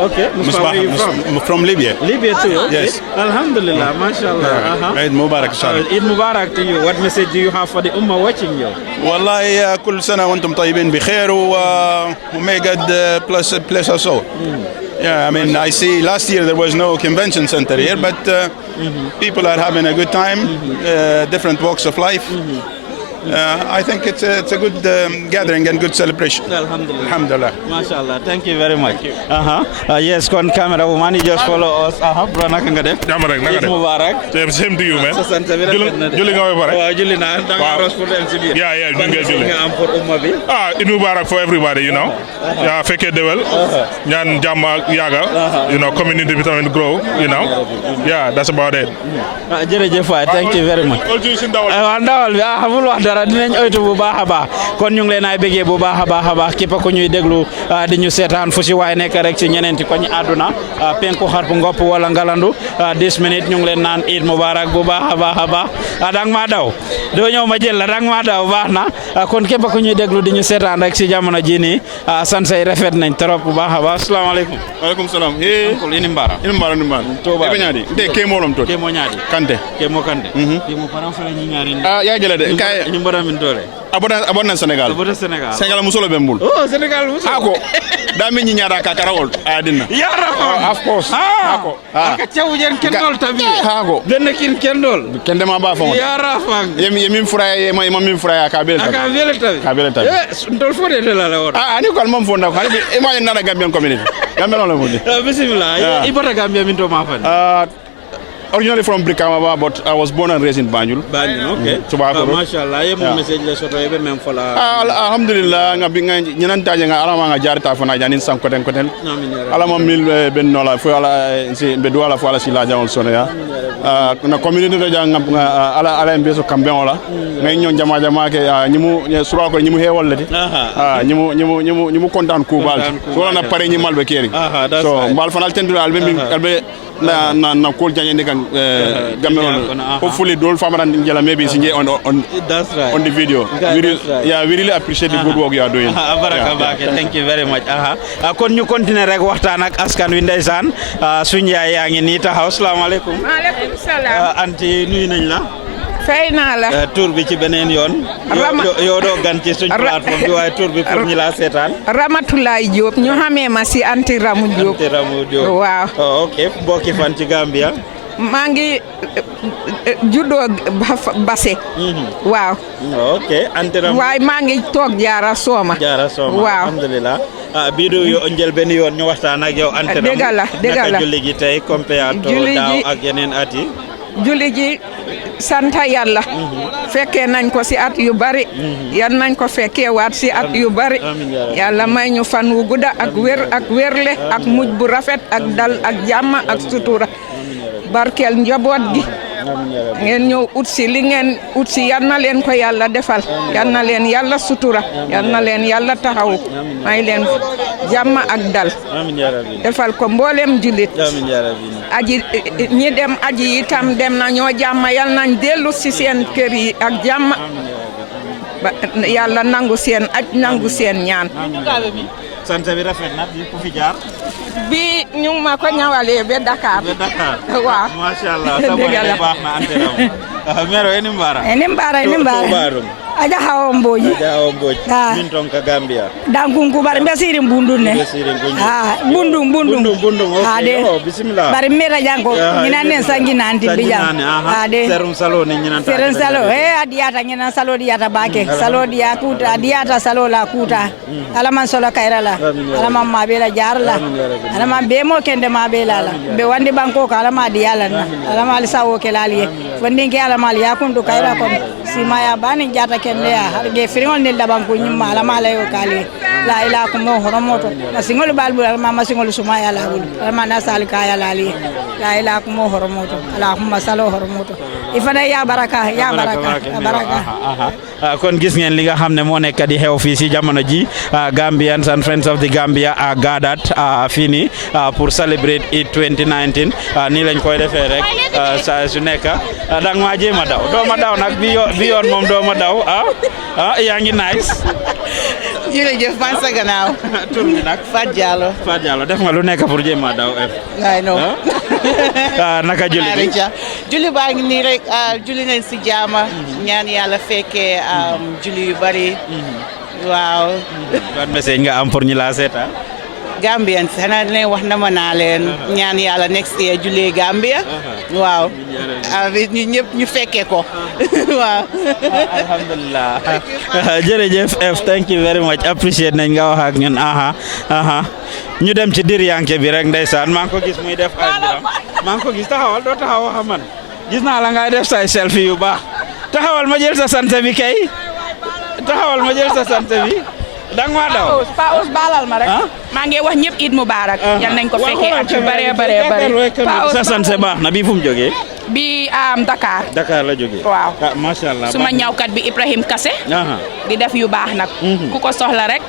Okay. Musbah, where are you from? From Libya. Libya too? Okay. Yes. Alhamdulillah. MashaAllah. Eid Mubarak. Eid Mubarak to you. What message do you have for the Ummah watching you? والله كل سنة وأنتم طيبين بخير may God bless us all. Yeah, I mean, I see last year there was no convention center here, but people are having a good time, different walks of life. I think it's a good gathering and good celebration. Alhamdulillah. Alhamdulillah. MashaAllah. Thank you very much. Yes, con camera woman, you just follow us. Bro, naka nga def? Jàmm rek, naka Eid def? Mubarak. Same to you, man. Sa sant bi rafet na de. Julli nga ba pare? Waaw, julli naa. Da nga ros pour dem ci biir. Yeah, ñu ngi julli. Nga am pour umma bi. Eid Mubarak for everybody, Yeah, fekkee déwél. Ñaan jàmm ak yàgga. Community bi tamit grow, Yeah, that's about it. Jërëjëf waay, thank you very much. Ndawal bi xamul wax dara dinañ oytu bu baax a baax kon ñu ngi leen ay bëggee bu baax a baax képp ku ñuy déglu di ñu seetaan fu si waay nekk rek ci ñeneenti ko ñu àdduna penku xarpu ngopp wala ngalandu 10 minutes ñu ngi leen naan Eid Mubarak bu baax a baax dang maa daw doo ñëw ma jël la dang maa daw baax na kon képp ku ñuy déglu di ñu seetaan rek ci jamono ji nii sansay rafet nañ trop bu baax a baax asalaamaaleykum. Waaleykum salaam. Ini mbara. Toba. Ebe ñaadi. Nte kemo lom to. Kemo ñaadi. Kante. Kemo faram fala ñi ñaari. Ya jele de. Kay ñu mbara min dole. Abona Senegal. Senegal musolo bembul. Oh, Senegal musolo. Ako. Dami ñi ñaara ka karawol adina. Ya rafa. Of course. Ako. Aka cewjen kendol tabi. Ako. Ben kin kendol. Kende ma ba fon. Ya rafa. Yemi fraya ma min fraya ka bele tabi. Aka bele tabi. Ka bele tabi. Ndol fode de la won. Ani ko mom fonda ko ani ma nana Gambian community. Gambian la modi. Bismillah. Ibota Gambia min to ma fa. Originally from Brikama, but I was born and raised in Banjul. Banjul, okay. MashaAllah, you have message le soto ebe mem fola. Alhamdulillah, nga binga ñanan taje nga alama nga jarta fona janin san koten. Alama mil ben nola fo ala si be do ala fo ala si la jawol sono ya. Na community do jang ala mbeso kambe wala. Ngay ñon jama ke ñimu sura ko ñimu hewol lati. ñimu kontan ku bal. So na pare ñi malbe keri. So mbal fanal tendu albe na kol janye kan Gambian hopefully dol famara njala maybe sinje on that's right on the video we really appreciate the good work you are doing baraka thank you very much kon ñu continuer rek waxtaan ak askan wi ndeysaan suñu yaay yaa ngi nii taxaw asalaamaaleykum maaleykum salaam anti nuyu nañ la fay naa la tour bi ci beneen yoon yow doo gan ci suñ plateforme bi waaye tour bi pour ñi la seetaan Ramatulaay Diop ñu xamee ma si anti Ramu Diop waaw ok bokki fan ci Gambia maa ngi juddoo Basse waaw ok anti Ramu waaye maa ngi toog Jaara Sooma waaw alhamdulillah bii du yo njël benn yoon ñu waxtaan ak yow anti Ramu dëgg la julli gi tey compared to daaw ak yeneen at yi julli ji sant yàlla fekkee nañ ko si at yu bari yal nañ ko fekkee waat si at yu bari yàlla may ñu fan wu gudda ak wér ak wérle ak mujj bu rafet ak dal ak jàmm ak sutura barkeel njaboot gi ngeen ñëw ut si li ngeen ut si yal na leen ko yàlla defal yal na leen yàlla sutura yal na leen yàlla taxawu may leen jàmm ak dal defal ko mboolem julit aji ñi dem aji itam dem na ñoo jàmm yal nañ dellu si seen kër yi ak jàmm yàlla nangu seen aj nangu seen ñaan sante bi rafet na bi ku fi jaar bi ñu ma ko ñawalee ba Dakar waaw masha Allah sabale baax na anteram mero eni mbara aja hawo mboji min ton ka Gambia dankunku bari mbe sirin bundun ne bundung ade bismillah bari mera jango nyina nen sangi nanti bijam ade serum salo ni nyina serum salo adiata nyina salo diata bake salo dia kuta adiata salo la kuta alaman solo kairala alaman mabela jarla alaman be mo kende mabela la be wandi banko kala ma diala na alaman sawo kelali wandi ke alaman yakundu kaira ko simaya bani jata kende ya harge firingol ne daban ko nyimma alaman la yo kali la ila ko mo horomoto masingol balbu alaman masingol sumaya la bul alaman nasal kaya lali la ila ko mo horomoto allahumma salo horomoto ifana ya baraka kon gis ngeen li nga xamne mo nek di xew fi ci jamono ji Gambians and Friends of the Gambia are gathered fini pour celebrate Eid 2019 ni lañ koy defé rek sa su nek dang ma jema daw do ma daw nak bi yoon mom do ma daw yaa ngi nice jërëjëf man sa gannaaw tur bi nak Fat Diallo def nga lu nek pour jema daw ay no naka julli baa ngi nii rek julli nañ si jaama ñaan yàlla fekkee julli yu bari waaw ban message nga am pour ñi la seeta Gambian xanaa leen wax na ma naa leen ñaan yàlla next year julli Gambia waaw ñu ñëpp ñu fekkee ko waaw alhamdulillah jërëjëf thank you very much appreciate nañ nga wax ak ñun ñu dem ci dir yanke bi rek ndeysaan maa ngi ko gis muy def ay biram maa ngi ko gis taxawal doo taxaw wax man gis naa la ngay def say selfie yu baax taxawal ma jël sa sante bi kay taxawal ma jël sa sante bi dang ma daw Pa Ous balal ma rek maa ngi wax ñëpp Eid Mubarak yal nañ ko fekkee at yu bare sa sante baax na bi fu mu jógee bi Dakar la jógee waaw masha Allah suma ñawkat bi Ibrahim Kassé di def yu baax nag ku ko soxla rek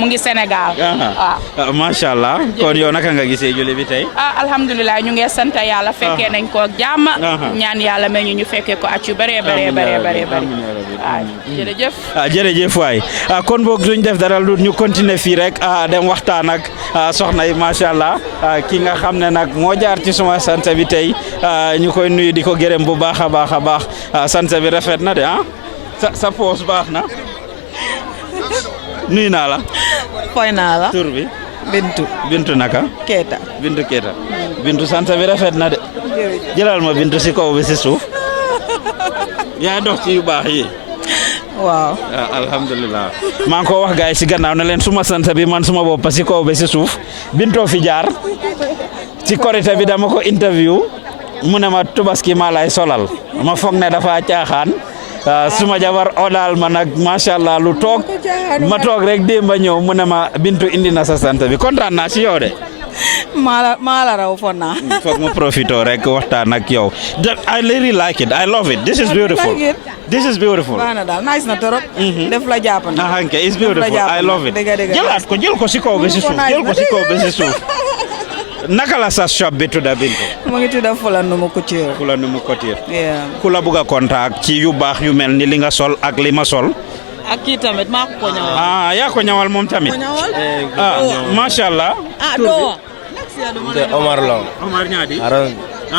mu ngi Sénégal waaw masha Allah kon yow naka nga gisee julli bi tey alhamdulillah ñu ngi sant yàlla fekkee nañ ko jàmm ñaan yàlla may ñu fekkee ko at yu bare jërëjëf waay kon boog duñ def dara lu ñu continuer fii rek dem waxtaan ak soxna yi masha Allah ki nga xam ne nag moo jaar ci suma sant bi tey ñu koy nuyu di ko gërëm bu baax a baax sant bi rafet na de sa poos baax na nuyu naa la fay naa la tur bi Bintu naka Keita Bintu sant bi rafet na de jëlal ma Bintu si kaw bi si suuf yaa dox ci yu baax yi waaw alhamdulillah maa ngi ko wax gaay si gannaaw ne leen suma sant bi man suma bopp si kaw bi si suuf Bintu fi jaar ci korité bi dama ko interview mu ne ma tubaski maa lay solal ma foog ne dafa caaxaan suma jabar odal ma nag macha allah lu toog ma toog rek démba ñëw mu ne ma Bintu indi na sa sant bi kontaan naa si yow de maa la raw foog naa foog ma profito rek waxtaan ak yow I really like it I love it this is beautiful baax na daal nice na torop def la jàpp na it's beautiful I love it jëlaat ko jël ko si kaw ba si suuf naka la sa shop bi tudda Bintu mu ngi tudda Fula Numu Couture ku la bëgg a contact ci yu baax yu mel ni li nga sol ak li ma sol ak kii tamit maa ko ñawal yaa ko ñawal moom tamit masha Allah Omar Long Omar ñaadi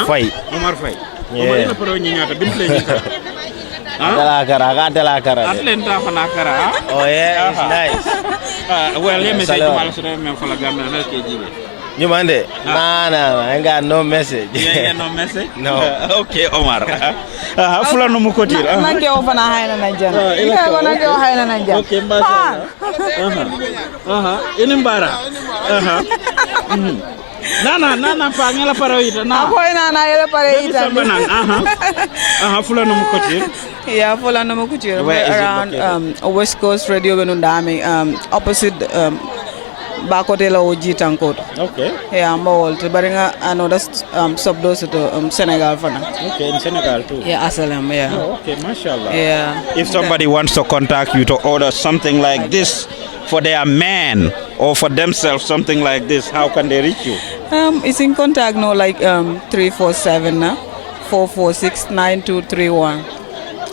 Faye Omar Faye Omar ina paro ñi ñaata Bintu le ñi Atela kara Atlanta fana kara oh yeah it's nice well let me say to mal so men fala Gambia na ke jibe Jumande I got no message no message no okay Omar Fula Numu Couture nange o fana hayna na jana ila nange o hayna na jana okay mbasa ini mbara nana pa ngela paro ita na ko nana yela pare ita Fula Numu Couture Fula Numu Couture around West Coast Radio Benundami opposite bakote la o jitankoto. Okay. Yeah, mbawolte bari nga another subdo to Senegal fana. Okay, in Senegal too. Yeah, Asalam, yeah. Oh, okay, mashallah. Yeah. If somebody wants to contact you to order something like this for their man or for themselves, something like this, how can they reach you? It's in contact now, like 347 446 9231.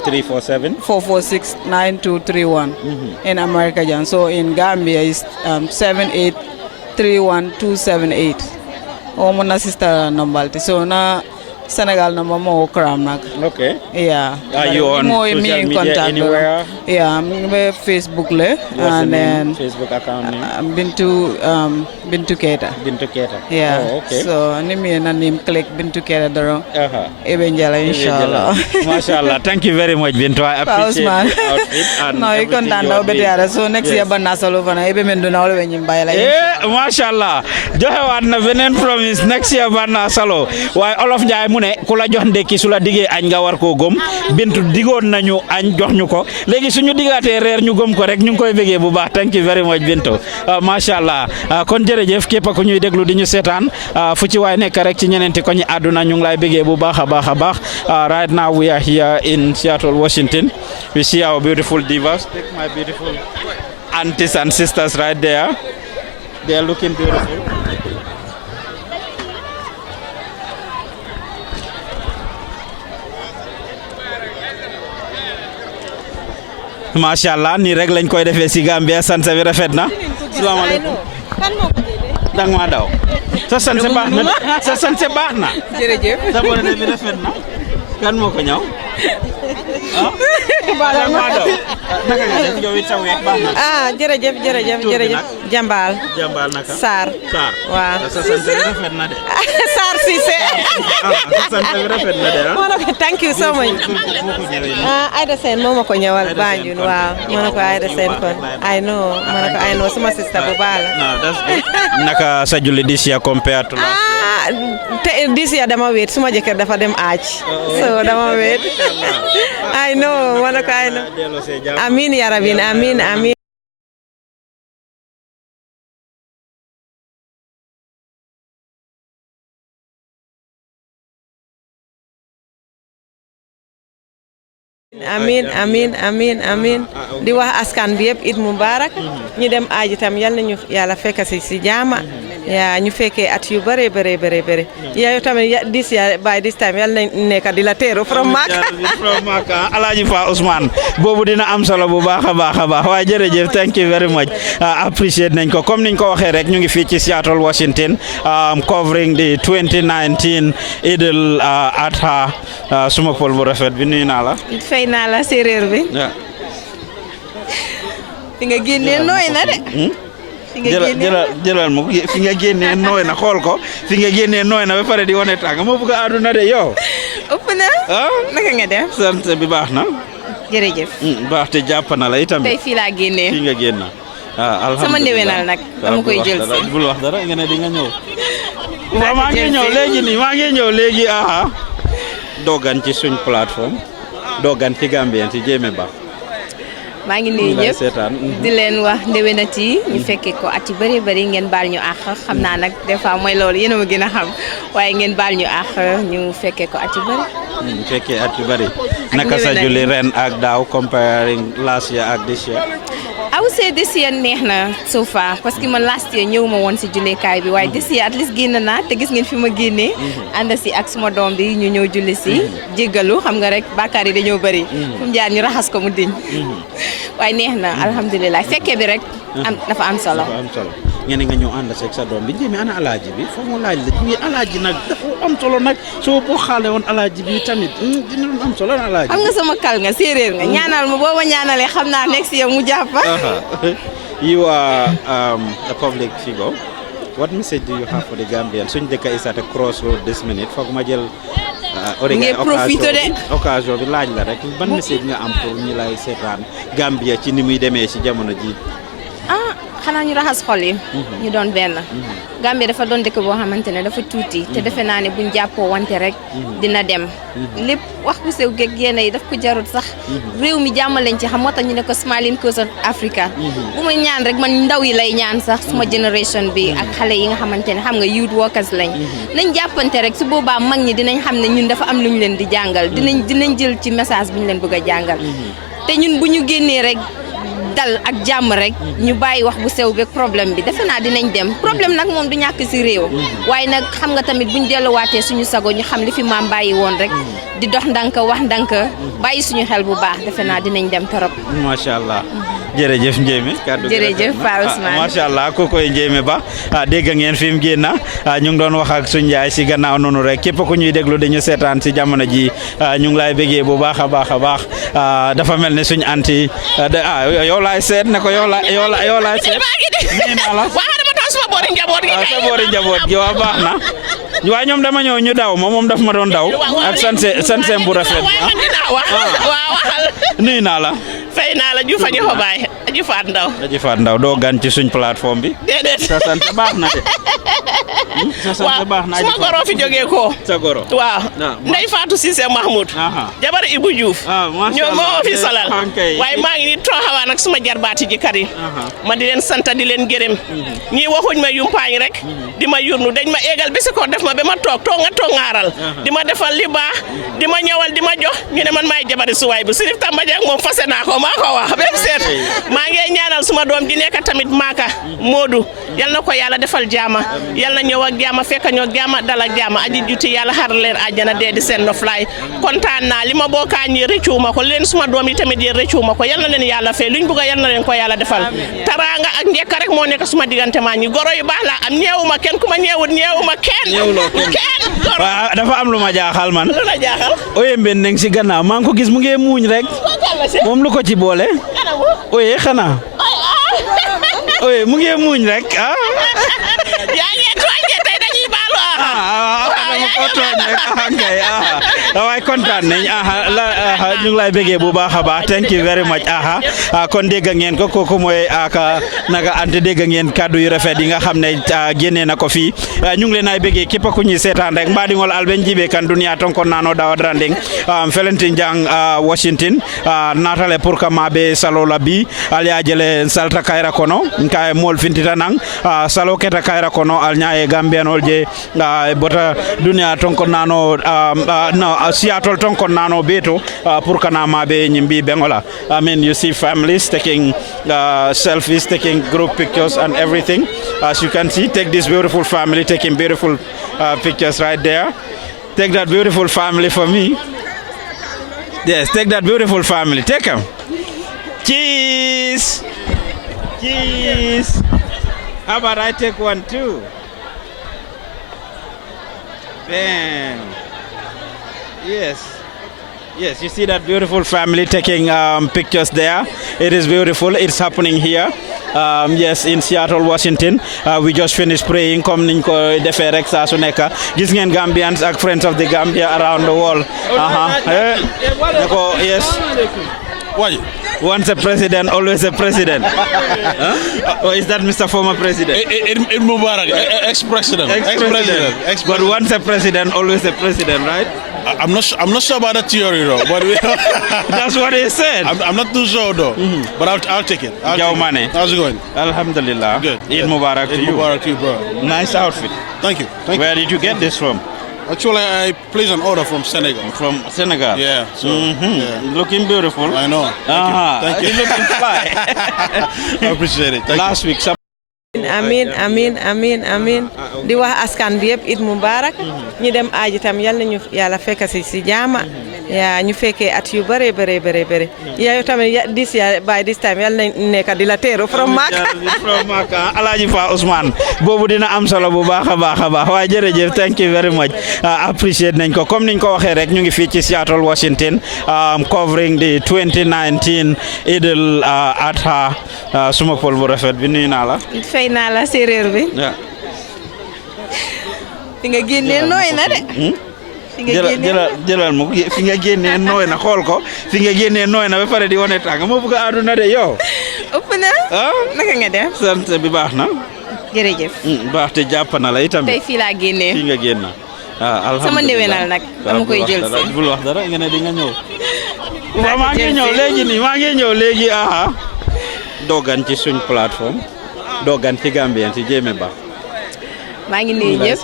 347 446 9231 in America, John. So in Gambia is 7831278. Oh, my sister number. So na Senegal number mo kram nak. Okay. Yeah. Are you on social media anywhere? Yeah, I'm Facebook le. What's the name? Facebook account name? Bintu Keita. Bintu Keita. Yeah. Oh, okay. So name click Bintu Keita daro. Ebenjala inshallah. Mashallah. Thank you very much, Bintu. I appreciate your outfit and no, you can down so next year banna solo fana ebe men do na wala nyim bayla. Mashallah. Joxe wat na benen promise next year banna solo. Why Olof Njaay mu ne ku la jox ndekki su la digee añ nga war koo gëm Bintu digoon nañu añ jox ñu ko léegi suñu digaatee reer ñu gëm ko rek ñu ngi koy bégee bu baax thank you very much Bintu mashallah kon jërëjëf képp ku ñuy déglu di ñu seetaan fu ci waay nekk rek ci ñeneenti ko ñi àdduna ñu ngi lay bégee bu baax a baax a baax right now we are here in Seattle, Washington. We see our beautiful divas. Take my beautiful aunties and sisters right there. They are looking beautiful. Mashallah nii rek lañ koy defee ci Gambia sanse bi rafet na. Asalaamaaleykum. Dang ma daw. Sa sanse baax na. Sa sanse baax na. Jërëjëf. Sa boole bi rafet na. Kan moo ko ñaw? Dang ma daw. Naka nga def yow it sa week baax na. Jërëjëf. Jambal. Jambal naka? Sarr. Waaw. Sa sanse bi rafet na de. Sarr Cissé. Sa sanse bi rafet na de. Thank you so much. Aida Sen moo ma ko ñëwal Banjul waaw ma ne ko Aida Sen kon I know suma sister bu baax la. No, that's good. Naka sa julli this year compared to last year? This year dama wait suma jëkkër dafa dem aaj. So dama wait. I know ma ne ko I know. Amin ya rabbi amin. Amin di wax askan bi yëpp Eid Mubarak ñi dem aaji tam yal nañu yàlla fekk si jaama ya ñu fekkee at yu bare ya tamit by this time yal nañ nekk di la teeru from Maka Alaaji Fa Ousmane boobu dina am solo bu baax a baax waaye jërëjëf thank you very much appreciate nañ ko comme niñ ko waxee rek ñu ngi fii ci Seattle, Washington covering the 2019 Eid al-Adha suma pol bu rafet bi nuyu naa la fay naa la séeréer bi fi nga génnee nooy na de jëlal mu fi nga génnee nooy na xool ko fi nga génnee nooy na ba pare di wane tàng moo bëgg a àdduna de yow ëpp na naka nga def sant bi baax na jërëjëf baax te jàpp na la itam tey fii laa génnee fii nga génn alhamdulillah sama ndewenal nag dama koy jël si bul wax dara nga ne di nga ñëw waaw maa ngi ñëw léegi dogan ci suñ plateforme dogan ci Gambien ci jéeme ba maa ngi nuyu ñëpp di leen wax ndewenati ñu fekkee ko at yu bëri ngeen baal ñu àq xam naa nag des fois mooy loolu yéen a ma gën a xam waaye ngeen baal ñu àq ñu fekkee ko at yu bëri fekkee at yu bëri naka sa julli ren ak daaw comparing last year ak this year I would say this year neex na so far parce que man last year ñëw ma woon si jullikaay bi waaye this year at least génn naa te gis ngeen fi ma génnee ànd si ak suma doom bi ñu ñëw julli si jéggalu xam nga rek bàkkaar yi dañoo bëri fu mu jaar ñu raxas ko mu diñ waaye neex na alhamdulilah fekkee bi rek dafa am solo ngeen nga ñëw ànd seeg sa doom bi jéemi ana alaaji bi foog mu laaj la ji alaaji nag dafa am solo nag soo boo xaale woon alaaji bi tamit dina am solo na alaaji xam nga sama kal nga séeréer nga ñaanal ma boo ma ñaanalee xam naa next year mu jàppa You are a public figure. What message do you have for the Gambian? Suñ dëkk is at a crossroad this minute foog ma jël occasion bi laaj la rek ban message nga am pour ñi lay seetaan Gambia ci ni muy demee ci jamono ji xanaa ñu raxas xol yi ñu doon benn Gambie dafa doon dëkk boo xamante ne dafa tuuti te defe naa ne buñ jàppoo wante rek dina dem lépp wax bu sew geeg yéen yi daf ko jarut sax réew mi jàmm lañ ci xam moo tax ñu ne ko Smiling Coast of Africa bu may ñaan rek man ndaw yi lay ñaan sax suma génération bi ak xale yi nga xamante ne xam nga youth workers lañ nañ jàppante rek su boobaa mag ñi dinañ xam ne ñun dafa am lu ñu leen di jàngal dinañ jël ci message bi ñu leen bëgg a jàngal te ñun bu ñu génnee rek dal ak jàmm rek ñu bàyyi wax bu sew beeg problème bi defe naa dinañ dem problème nag moom du ñàkk si réew waaye nag xam nga tamit buñ delluwaatee suñu sago ñu xam li fi maam bàyyi woon rek di dox ndànk wax ndànk bàyyi suñu xel bu baax defe naa dinañ dem torop macha allah jërëjëf Njéeme jërëjëf Pa Ousmane macha allah kookoy Njéeme Ba dégg ngeen fi mu génn ñu ngi doon wax ak suñu yaay si gannaaw noonu rek képp ku ñuy déglu dañu seetaan si jamono ji ñu ngi lay bégee bu baax a baax a baax dafa mel ne suñu anti yow laay seet ne ko yow laay seet nee naa la dama taw sama boori njaboot gi sa boori njaboot gi waa baax na waaye ñoom dama ñëw ñu daw moom daf ma doon daw ak sanse bu rafet waxal nuyu naa la fay naa la Juufa Joxo Baay Aji Faat Ndaw doo gan ci suñ plateforme bi déedéet sa sant baax na de sa sant baax na suma goro fi jógee ko sa goro waaw Ndey Fatou Cissé Mahmoud jabar Ibou Diouf ñoo moo fi solal waaye maa ngi ni tooxawaan ak suma jarbaati ji kar yi ma di leen sant di leen gërëm ñii waxuñ ma yumpaañ rek di ma yurnu dañ ma éegal bi si ko def ma ba ma toog ngaaral di ma defal li baax di ma ñëwal di ma jox ñu ne man maay jabari suwaay bu Sirif Tamba Jang moom fase naa ko maa ko wax même seet maa ngi ñaanal suma doom di nekk tamit maaka Modou yal na ko yàlla defal jaama yal na ñëw ak jaama fekk ñoo jaama dal ak jaama aji juti yàlla xar leen àjjana dee di seen noflaay kontaan naa li ma bokkaa ñi rëccuuma ko leen suma doom yi tamit yi rëccuuma ko yal na leen yàlla fay luñ bëgg yal na leen ko yàlla defal taraanga ak njekka rek moo nekk suma diggante maa ñi goro yu baax la am ñeewuma kenn ku ma ñeewut ñeewuma kenn dafa am lu ma jaaxal man lu la jaaxal oye mben neng si gannaaw maa ngi ko gis mu ngi muuñ rek moom lu ko ci boole oye xanaa oye mu ngi muuñ rek yaa ngi tooñee tey dañuy baalu waaye kontaan nañ ñu ngi lay bëggee bu baax a baax thank you very much kon dégg ngeen ko kooku mooy naga ante dégg ngeen kaddu yu rafet yi nga xam ne génnee na ko fii ñu ngi leen ay bëggee képp ku ñuy seetaan rek mbaɗigol alben jibe kan duniya ton ko nano dawadrandeng felentin jang Washington natale pour que maɓe salola bi alyajele salta kayra kono ka mol fintita nang salo keta kayra kono al ñaaye gambianol je bota duniya ton ko nano no Seattle ton ko nano beto pour que na maɓe ñimbi bengola I mean you see families taking selfies, taking group pictures and everything. As you can see, take this beautiful family taking beautiful pictures right there. Take that beautiful family for me. Yes, take that beautiful family. Take them. Cheese. Cheese. How about I take one too? Bam. Yes. Yes, you see that beautiful family taking pictures there. It is beautiful. It's happening here. Yes, in Seattle, Washington. We just finished praying. Comme niñ ko defee rek saa su nekk gis ngeen Gambians ak friends of the Gambia around the world. Yes. Why? Once a president, always a president. Or is that Mr. Former President? Eid Mubarak, ex-president. Ex-president. But once a president, always a president, right? I'm not sure about that theory though. But that's what he said. I'm not too sure though. But I'll take it. How's it going? Alhamdulillah. Good. Eid Mubarak to you. Eid Mubarak to you, bro. Nice outfit. Thank you. Where did you get this from? Actually, I placed an order from Senegal. From Senegal? Yeah. So, yeah. Looking beautiful. I know. Thank you. You're looking fly. I appreciate it. Last week, amin di wax askan bi yëpp Eid Mubarak ñi dem aaji tam yal nañu yàlla fekk si jaama yaa ñu fekkee at yu bare yow tamit this year by this time yal nañ nekk di la teeru from Maka Alaaji Fa Ousmane boobu dina am solo bu baax a baax waaye jërëjëf thank you very much appreciate nañ ko comme niñ ko waxee rek ñu ngi fii ci Seattle Washington covering the 2019 Eid al-Adha suma pol bu rafet bi nuyu naa la fay naa la séeréer bi fi nga génnee nooy na de jëlal mu fi nga génnee nooy na xool ko fi nga génnee nooy na ba pare di wane tàng moo bëgg a àdduna de yow. ëpp na. naka nga def. sant bi baax na. jërëjëf. baax te jàpp na la itam. tey fii laa génnee. fii nga génn. alhamdulilah sama ndewenal nag dama koy jël si. bul wax dara nga ne di nga ñëw. waaw maa ngi ñëw léegi nii maa ngi ñëw léegi doogan ci suñ plateforme doogan ci Gambien ci Jammeh Bah. maa ngi nuyu ñëpp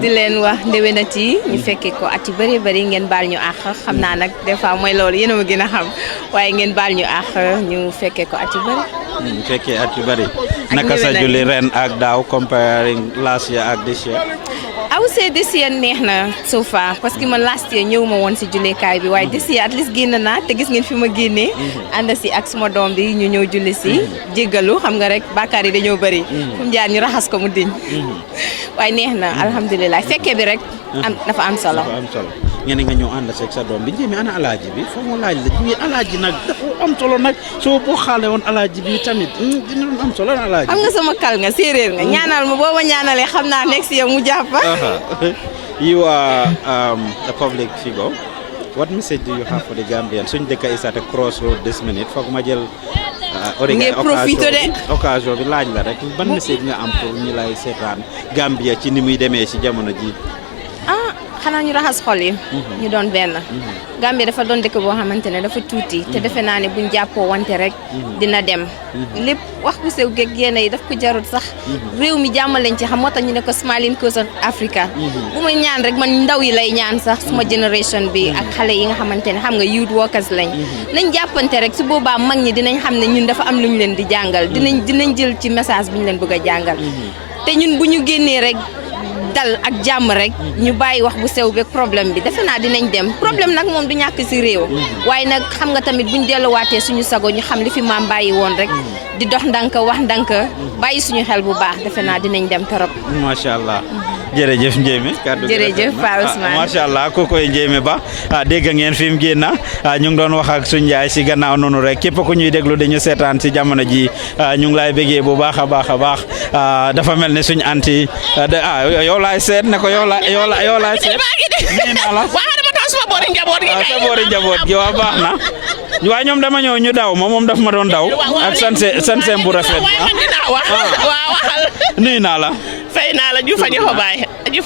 di leen wax ndewenati ñu fekkee ko at yu bëri bëri ngeen baal ñu àq xam naa nag des fois mooy loolu yéen a ma gën a xam waaye ngeen baal ñu àq ñu fekkee ko at yu bëri. ñu fekkee at yu bëri. naka sa julli ren ak daaw comparing last year ak this year. I would say this year neex na so far parce que man last year ñëw ma woon si jullikaay bi waaye this year at least génn naa te gis ngeen fi ma génnee ànd si ak suma doom bi ñu ñëw julli si jéggalu xam nga rek bàkkaar yi dañoo bëri fu mu jaar ñu raxas ko mu diñ waaye neex na alhamdulilah fekkee bi rek dafa am solo ngeen nga ñëw ànd seeg sa doom bi Njémé ana alaaji bi foog ma laaj la ñi alaaji nag dafa am solo nag soo boo xaale woon alaaji bi tamit dina doon am solo alaaji xam nga sama kal nga séeréer nga ñaanal ma boo ma ñaanalee xam naa next year mu jàppa You are a public figure. What message do you have for the Gambians? Suñ dëkk is at a crossroad this minute foog ma jël occasion bi laaj la rek ban message nga am pour ñi lay seetaan Gambia ci ni muy demee ci jamono ji xanaa ñu raxas xol yi ñu doon benn Gambia dafa doon dëkk boo xamante ne dafa tuuti te defe naa ne buñ jàppoo wante rek dina dem lépp wax bu sew geeg yéen yi daf ko jarut sax réew mi jàmm lañ ci xam moo tax ñu ne ko Smiling Coast of Africa bu ma ñaan rek man ndaw yi lay ñaan sax suma génération bi ak xale yi nga xamante ne xam nga youth workers lañ nañ jàppante rek su boobaa mag ñi dinañ xam ne ñun dafa am lu ñu leen di jàngal dinañ jël ci message bi ñu leen bëgg a jàngal te ñun bu ñu génnee rek dal ak jàmm rek ñu bàyyi wax bu sew beeg problème bi defe naa dinañ dem problème nag moom du ñàkk ci réew waaye nag xam nga tamit buñ delluwaatee suñu sago ñu xam li fi maam bàyyi woon rek di dox ndanka wax ndanka bàyyi suñu xel bu baax defe naa dinañ dem torop macha allah jërëjëf Njémé jërëjëf Pa Ousmane macha allah ku koy Njémé Bah dégg ngeen fi mu génn ñu ngi doon wax ak suñu yaay si gannaaw noonu rek képp ku ñuy déglu dañu seetaan si jamono ji ñu ngi lay bëggee bu baax a baax a baax dafa mel ne suñu anti yow laay seet ne ko yow laay seet nee naa la waa dama taw sama boori njaboot gi sa boori njaboot gi waa baax na waaye ñoom dama ñëw ñu daw moom daf ma doon daw ak sanse bu rafet nuyu naa la fay naa la Juuf Aji Xobaay Aji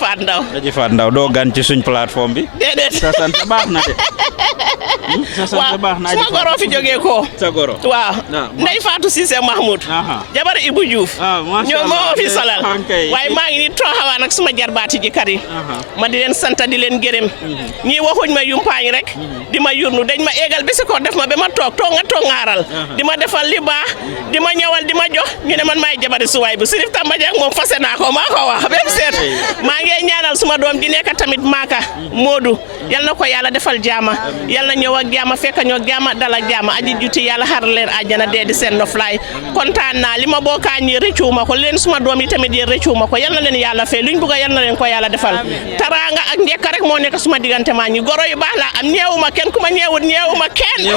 Faat Ndaw doo gan ci suñ plateforme bi déedéet sa sant baax na de sa sant baax na suma goro fi jógee ko sa goro waaw Ndey Fatou Cissé Mahmoud jabar Ibou Diouf ñoo moo fi salal waaye maa ngi ni tooxawaan ak suma jarbaati ji kar yi ma di leen sant di leen gërëm ñii waxuñ ma yumpaañ rek di ma yurnu dañ ma éegal bi si ko def ma ba ma toog nga tongaaral di ma defal li baax di ma ñëwal di ma jox ñu ne man maay jabari suwaay bu Sirif Tamba Dieng moom fase naa ko maa ko wax même seet maa ngi ñaanal suma doom di nekk tamit maaka Modou yal na ko yàlla defal jaama yal na ñëw ak jaama fekk ñoo jaama dal ak jaama aji juti yàlla xar leen àjjana dee di seen noflaay kontaan naa li ma bokkaa ñi rëccuuma ko leen suma doom yi tamit yéen rëccuuma ko yal na leen yàlla fay luñ bëgg yal na leen ko yàlla defal taraanga ak njëkk rek moo nekk suma diggante maa ñi goro yu baax laa am ñeewuma kenn ku ma ñeewut ñeewuma kenn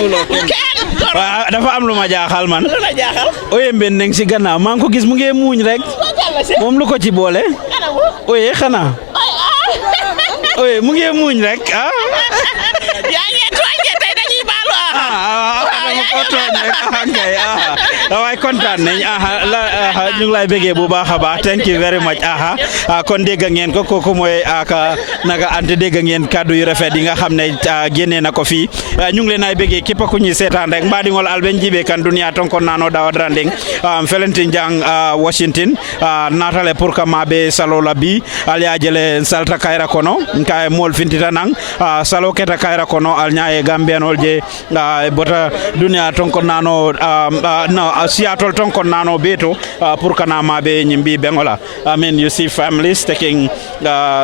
dafa am lu ma jaaxal man lu la jaaxal oye mben neng si gannaaw maa ngi ko gis mu ngi muuñ rek moom lu ko ci boole oye xanaa oye mu ngi muuñ rek yaa ngi tooñ tey dañuy baalu waaye kontaan nañ ñu ngi lay bëggee bu baax a baax thank you very much kon dégg ngeen ko kooku mooy naga ante dégg ngeen kaddu yu rafet yi nga xam ne génnee na ko fii ñu ngi leen ay bëggee képp ku ñuy seetaan rek mbaɗigol alben jibe kan duniya ton kon nano dawadrandeng felenti jang Washington natale pour que maɓe salola bi alyajele salta kayra kono ka mol fintita nang salo keta kayra kono al ñaaye gambianol je bota duniya ton kon nano no Seattle ton kon nano beto pour kana maɓe ñimbi bengola I mean you see families taking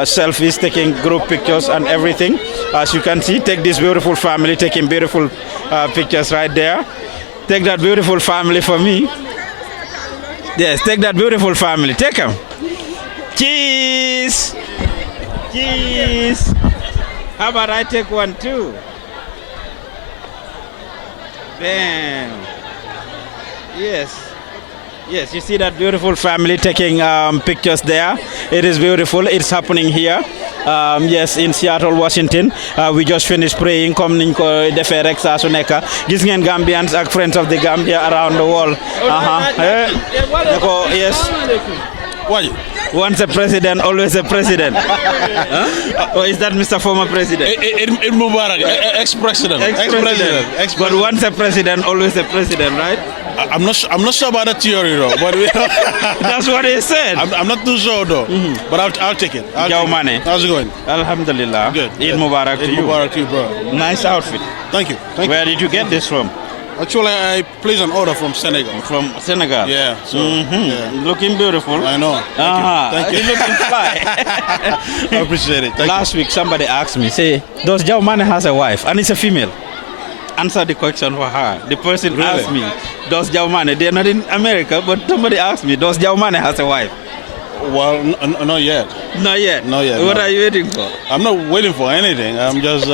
selfies, taking group pictures and everything. As you can see, take this beautiful family taking beautiful pictures right there. Take that beautiful family for me. Yes, take that beautiful family. Take them. Cheese. Cheese. How about I take one too? Bam. Yes. Yes, you see that beautiful family taking pictures there. It is beautiful. It's happening here. yes, in Seattle, Washington. We just finished praying comme niñ ko defee rek saa su nekk gis ngeen Gambians ak friends of the Gambia around the world. Yes. Why? Once a president, always a president. Or is that Mr. Former President? Mubarak, ex-president. Ex-president. But once a president, always a president, right? I'm not sure about that theory though. But that's what he said. I'm not too sure though. But I'll take it. How's it going? Alhamdulillah. Good. Eid Mubarak to you. Mubarak to you, bro. Nice outfit. Thank you. Where did you get this from? Actually, I placed an order from Senegal. From Senegal? Yeah. So, yeah. Looking beautiful. I know. Thank you. You're looking fly. I appreciate it. Last week, somebody asked me, say, does Jao Mane has a wife? And it's a female. Answer the question for her. The person asked me, does Jao Mane, they're not in America, but somebody asked me, does Jao Mane has a wife? Well, not yet. Not yet? Not yet. What are you waiting for? I'm not waiting for anything. I'm just...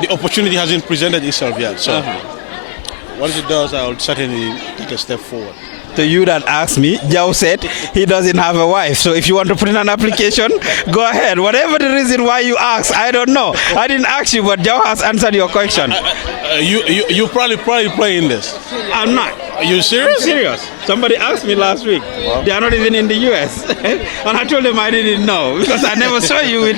the opportunity hasn't presented itself yet. So once it does, I'll certainly take a step forward. To you that asked me, Jao said he doesn't have a wife. So if you want to put in an application, go ahead. Whatever the reason why you asked, I don't know. I didn't ask you, but Jao has answered your question. You probably playing this. I'm not. Are you serious? I'm serious. Somebody asked me last week. Wow. They are not even in the US. And I told them I didn't know because I never saw you with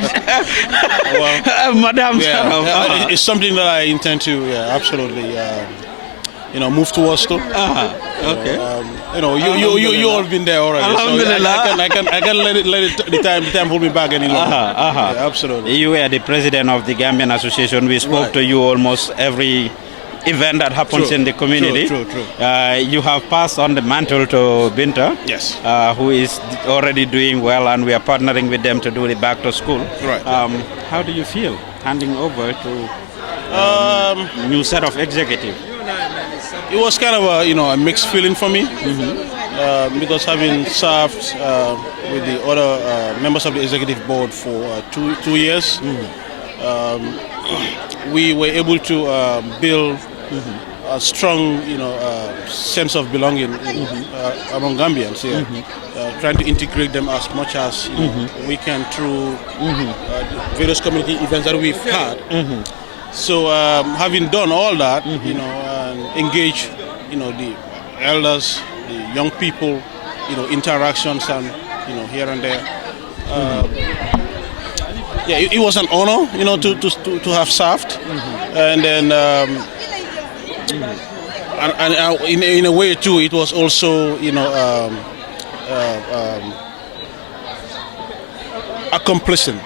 Madam. Yeah. It's something that I intend to absolutely move towards too. Okay. You all been there already. Alhamdulillah. So I can let the time hold me back any longer. Yeah, absolutely. You were the president of the Gambian Association. We spoke to you almost every event that happens in the community. True. You have passed on the mantle to Binta, yes, who is already doing well, and we are partnering with them to do the back to school. Right. How do you feel handing over to new set of executive? It was kind of a mixed feeling for me because having served with the other members of the executive board for 2 years, we were able to build a strong, sense of belonging among Gambians here, trying to integrate them as much as we can through various community events that we've had. So having done all that, and engage, the elders, the young people, interactions and, here and there. It was an honor, to have served, and then, and in a way too, it was also, accomplishing,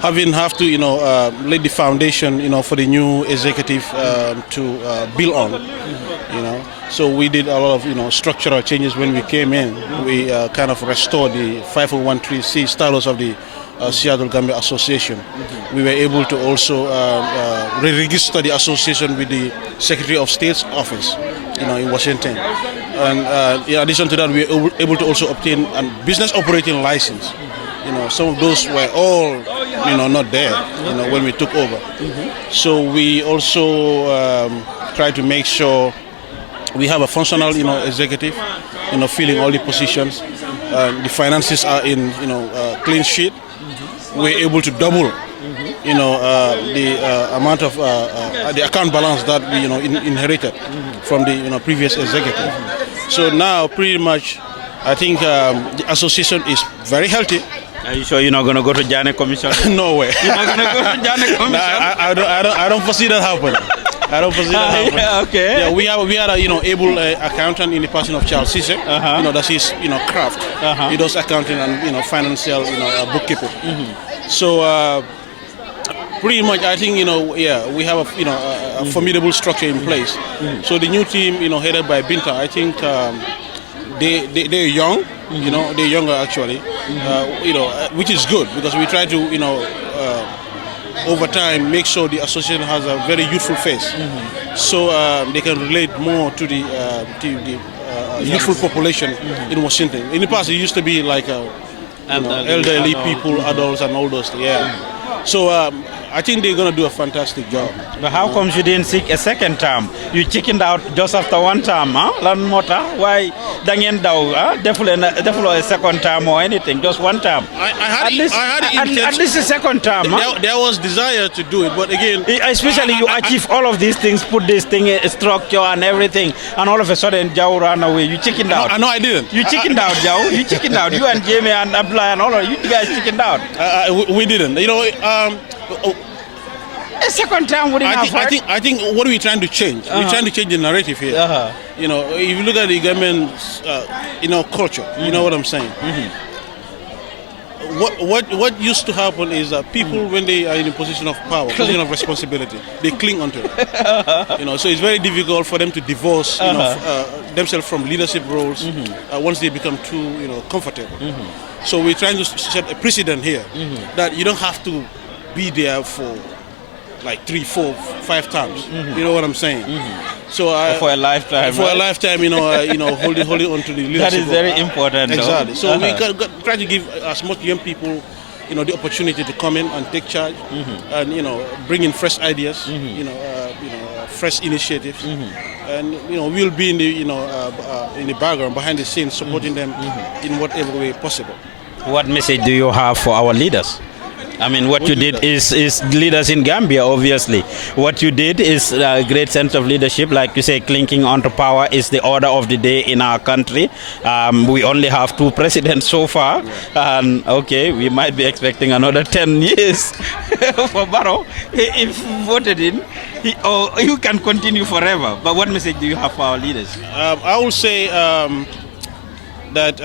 having to, lay the foundation, for the new executive to build on, So we did a lot of, structural changes when we came in. We kind of restored the 501(c) status of the Seattle Gambia Association. We were able to also re-register the association with the Secretary of State's office, in Washington. And in addition to that, we were able to also obtain a business operating license. Some of those were all, not there, when we took over. So we also try to make sure we have a functional, executive, filling all the positions. The finances are in, clean sheet. We're able to double, the amount of the account balance that we, inherited from the, previous executive. So now, pretty much, I think the association is very healthy. Are you sure you're not going to go to Jane Commission? No way. You're not going to go to Jane Commission? I don't foresee that happening. I don't foresee that happening. Yeah, okay. Yeah, we had a able accountant in the person of Charles Cisse. That's his craft. He does accounting and financial bookkeeping. So pretty much I think we have a formidable structure in place. So the new team headed by Binta, I think they're young. They're younger actually. Which is good because we try to over time make sure the association has a very youthful face, so they can relate more to the youthful population in Washington. In the past, it used to be like elderly people, adults, and all those. Yeah. So I think they're going to do a fantastic job. But how come you didn't seek a second term? You chickened out just after one term, huh? Lan mota? Why dangen daw? Definitely a second term or anything, just one term. I had at least a second term. Huh? There was desire to do it, but again, especially you achieve all of these things, put this thing in structure and everything, and all of a sudden Jao ran away. You chickened out. No, I didn't. You chickened out, Jao. You chickened out. You and Jamie and Abdullah and all of you guys chickened out. We didn't. You know. A second term wouldn't have hurt. I think what are we trying to change? We're trying to change the narrative here. You know, if you look at the government's, culture, you know what I'm saying. What used to happen is that people, when they are in a position of power, position of responsibility, they cling onto it. You know, so it's very difficult for them to divorce themselves from leadership roles once they become too, comfortable. So we're trying to set a precedent here that you don't have to be there for like 3, 4, 5 times. You know what I'm saying? So for a lifetime. For a lifetime, holding on to the leadership. That is very important. Exactly. So we try to give as much young people, the opportunity to come in and take charge, and bring in fresh ideas, fresh initiatives, and we'll be in the background, behind the scenes, supporting them in whatever way possible. What message do you have for our leaders? I mean, what you did is leaders in Gambia, obviously. What you did is a great sense of leadership. Like you say, clinking onto power is the order of the day in our country. We only have 2 presidents so far. And okay, we might be expecting another 10 years for Barrow. If voted in, you can continue forever. But what message do you have for our leaders? I will say that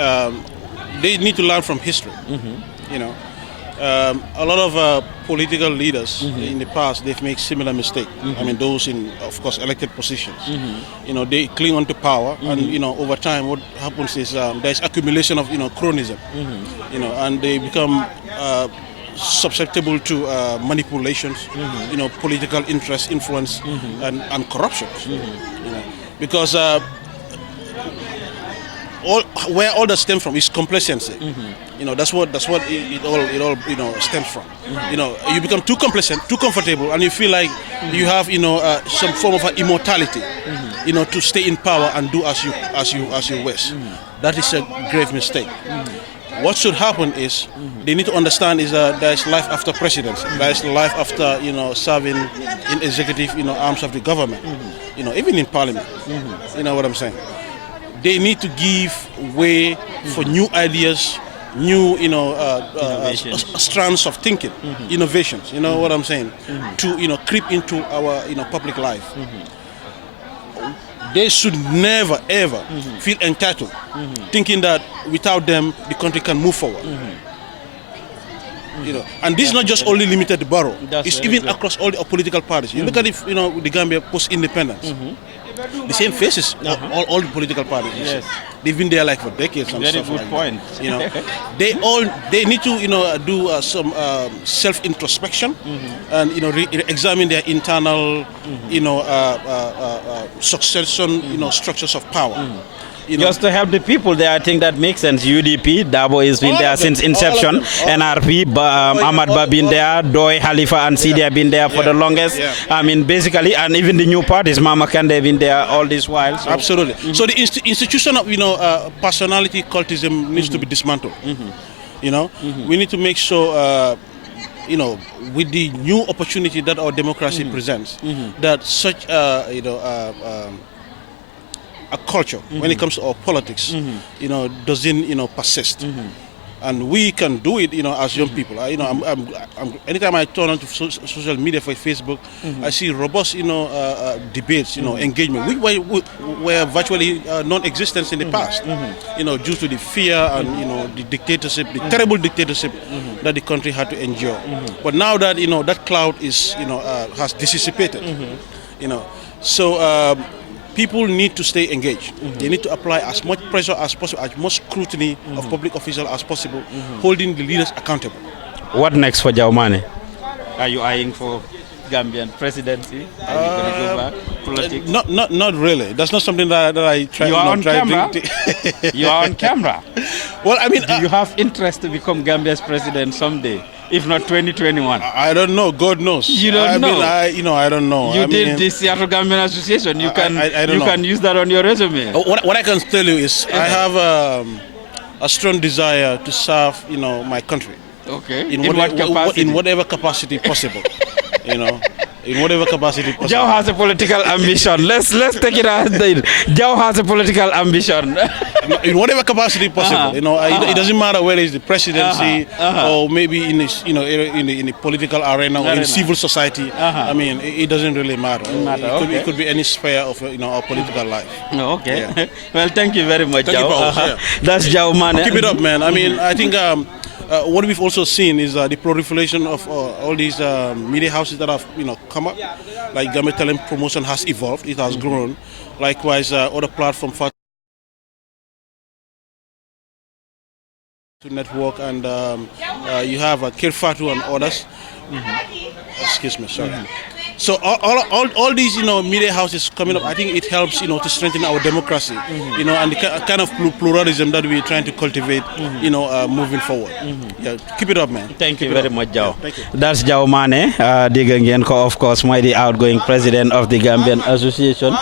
they need to learn from history. A lot of political leaders in the past, they've made similar mistakes. I mean, those in, of course, elected positions. They cling on to power, and over time, what happens is there's accumulation of cronyism. And they become susceptible to manipulations, political interest, influence, and corruption. Because where all that stems from is complacency. That's what it all stems from. You become too complacent, too comfortable, and you feel like you have some form of immortality. To stay in power and do as you wish. That is a grave mistake. What should happen is they need to understand is that there is life after presidency. There is life after serving in executive arms of the government. Even in parliament. You know what I'm saying? They need to give way for new ideas, new, strands of thinking, innovations. You know what I'm saying? To, creep into our, public life. They should never, ever feel entitled, thinking that without them the country can move forward. And this is not just only limited to Barrow. It's even across all the political parties. You look at it, the Gambia post-independence. The same faces, all the political parties. Yes. They've been there like for decades. And very stuff good like point. That. They need to do some self-introspection and examine their internal succession structures of power. Just to help the people there, I think that makes sense. UDP, Dabo has been there since inception. NRP, Ahmad Ba been there, Doi, Halifa and Sidi have been there for the longest. I mean, basically, and even the new parties, Mama Kande have been there all this while. So. Absolutely. So the institution of personality cultism needs to be dismantled. We need to make sure. With the new opportunity that our democracy presents, that such a culture when it comes to our politics, doesn't persist, and we can do it, as young people. Anytime I turn on to social media for Facebook, I see robust, debates, engagement, which were virtually non-existent in the past, due to the fear and the dictatorship, the terrible dictatorship that the country had to endure. But now that that cloud is has dissipated, so. People need to stay engaged. They need to apply as much pressure as possible, as much scrutiny of public officials as possible, holding the leaders accountable. What next for Jaumane? Are you eyeing for Gambian presidency? Are you going to go back? Politics? Not really. That's not something that I try. You are on camera. You are on camera. Well, I mean, do you have interest to become Gambia's president someday? if not 2021? I don't know. God knows. You don't know? I don't know. You did the Seattle Gambian Association. You can use that on your resume. What I can tell you is I have a strong desire to serve, my country. Okay. In what capacity? In whatever capacity possible. In whatever capacity possible. Joe has a political ambition. Let's take it as that. Joe has a political ambition. In whatever capacity possible. It doesn't matter whether it's the presidency or maybe in in the political arena or in civil society. I mean, it doesn't really matter. It could be any sphere of our political life. Okay. Yeah. Well, thank you very much, Joe. That's Joe Mane. Keep it up, man. I mean, I think what we've also seen is the proliferation of all these media houses that have come up. Like Gambia Talent Promotion has evolved; it has grown. Likewise, other platforms to network, and you have Kirfatu and others. Excuse me, sorry. So all these media houses coming up, I think it helps to strengthen our democracy, and the kind of pluralism that we're trying to cultivate, moving forward. Yeah, keep it up, man. Thank you very much, Jao. That's Jao Mane, of course, my the outgoing president of the Gambian Association.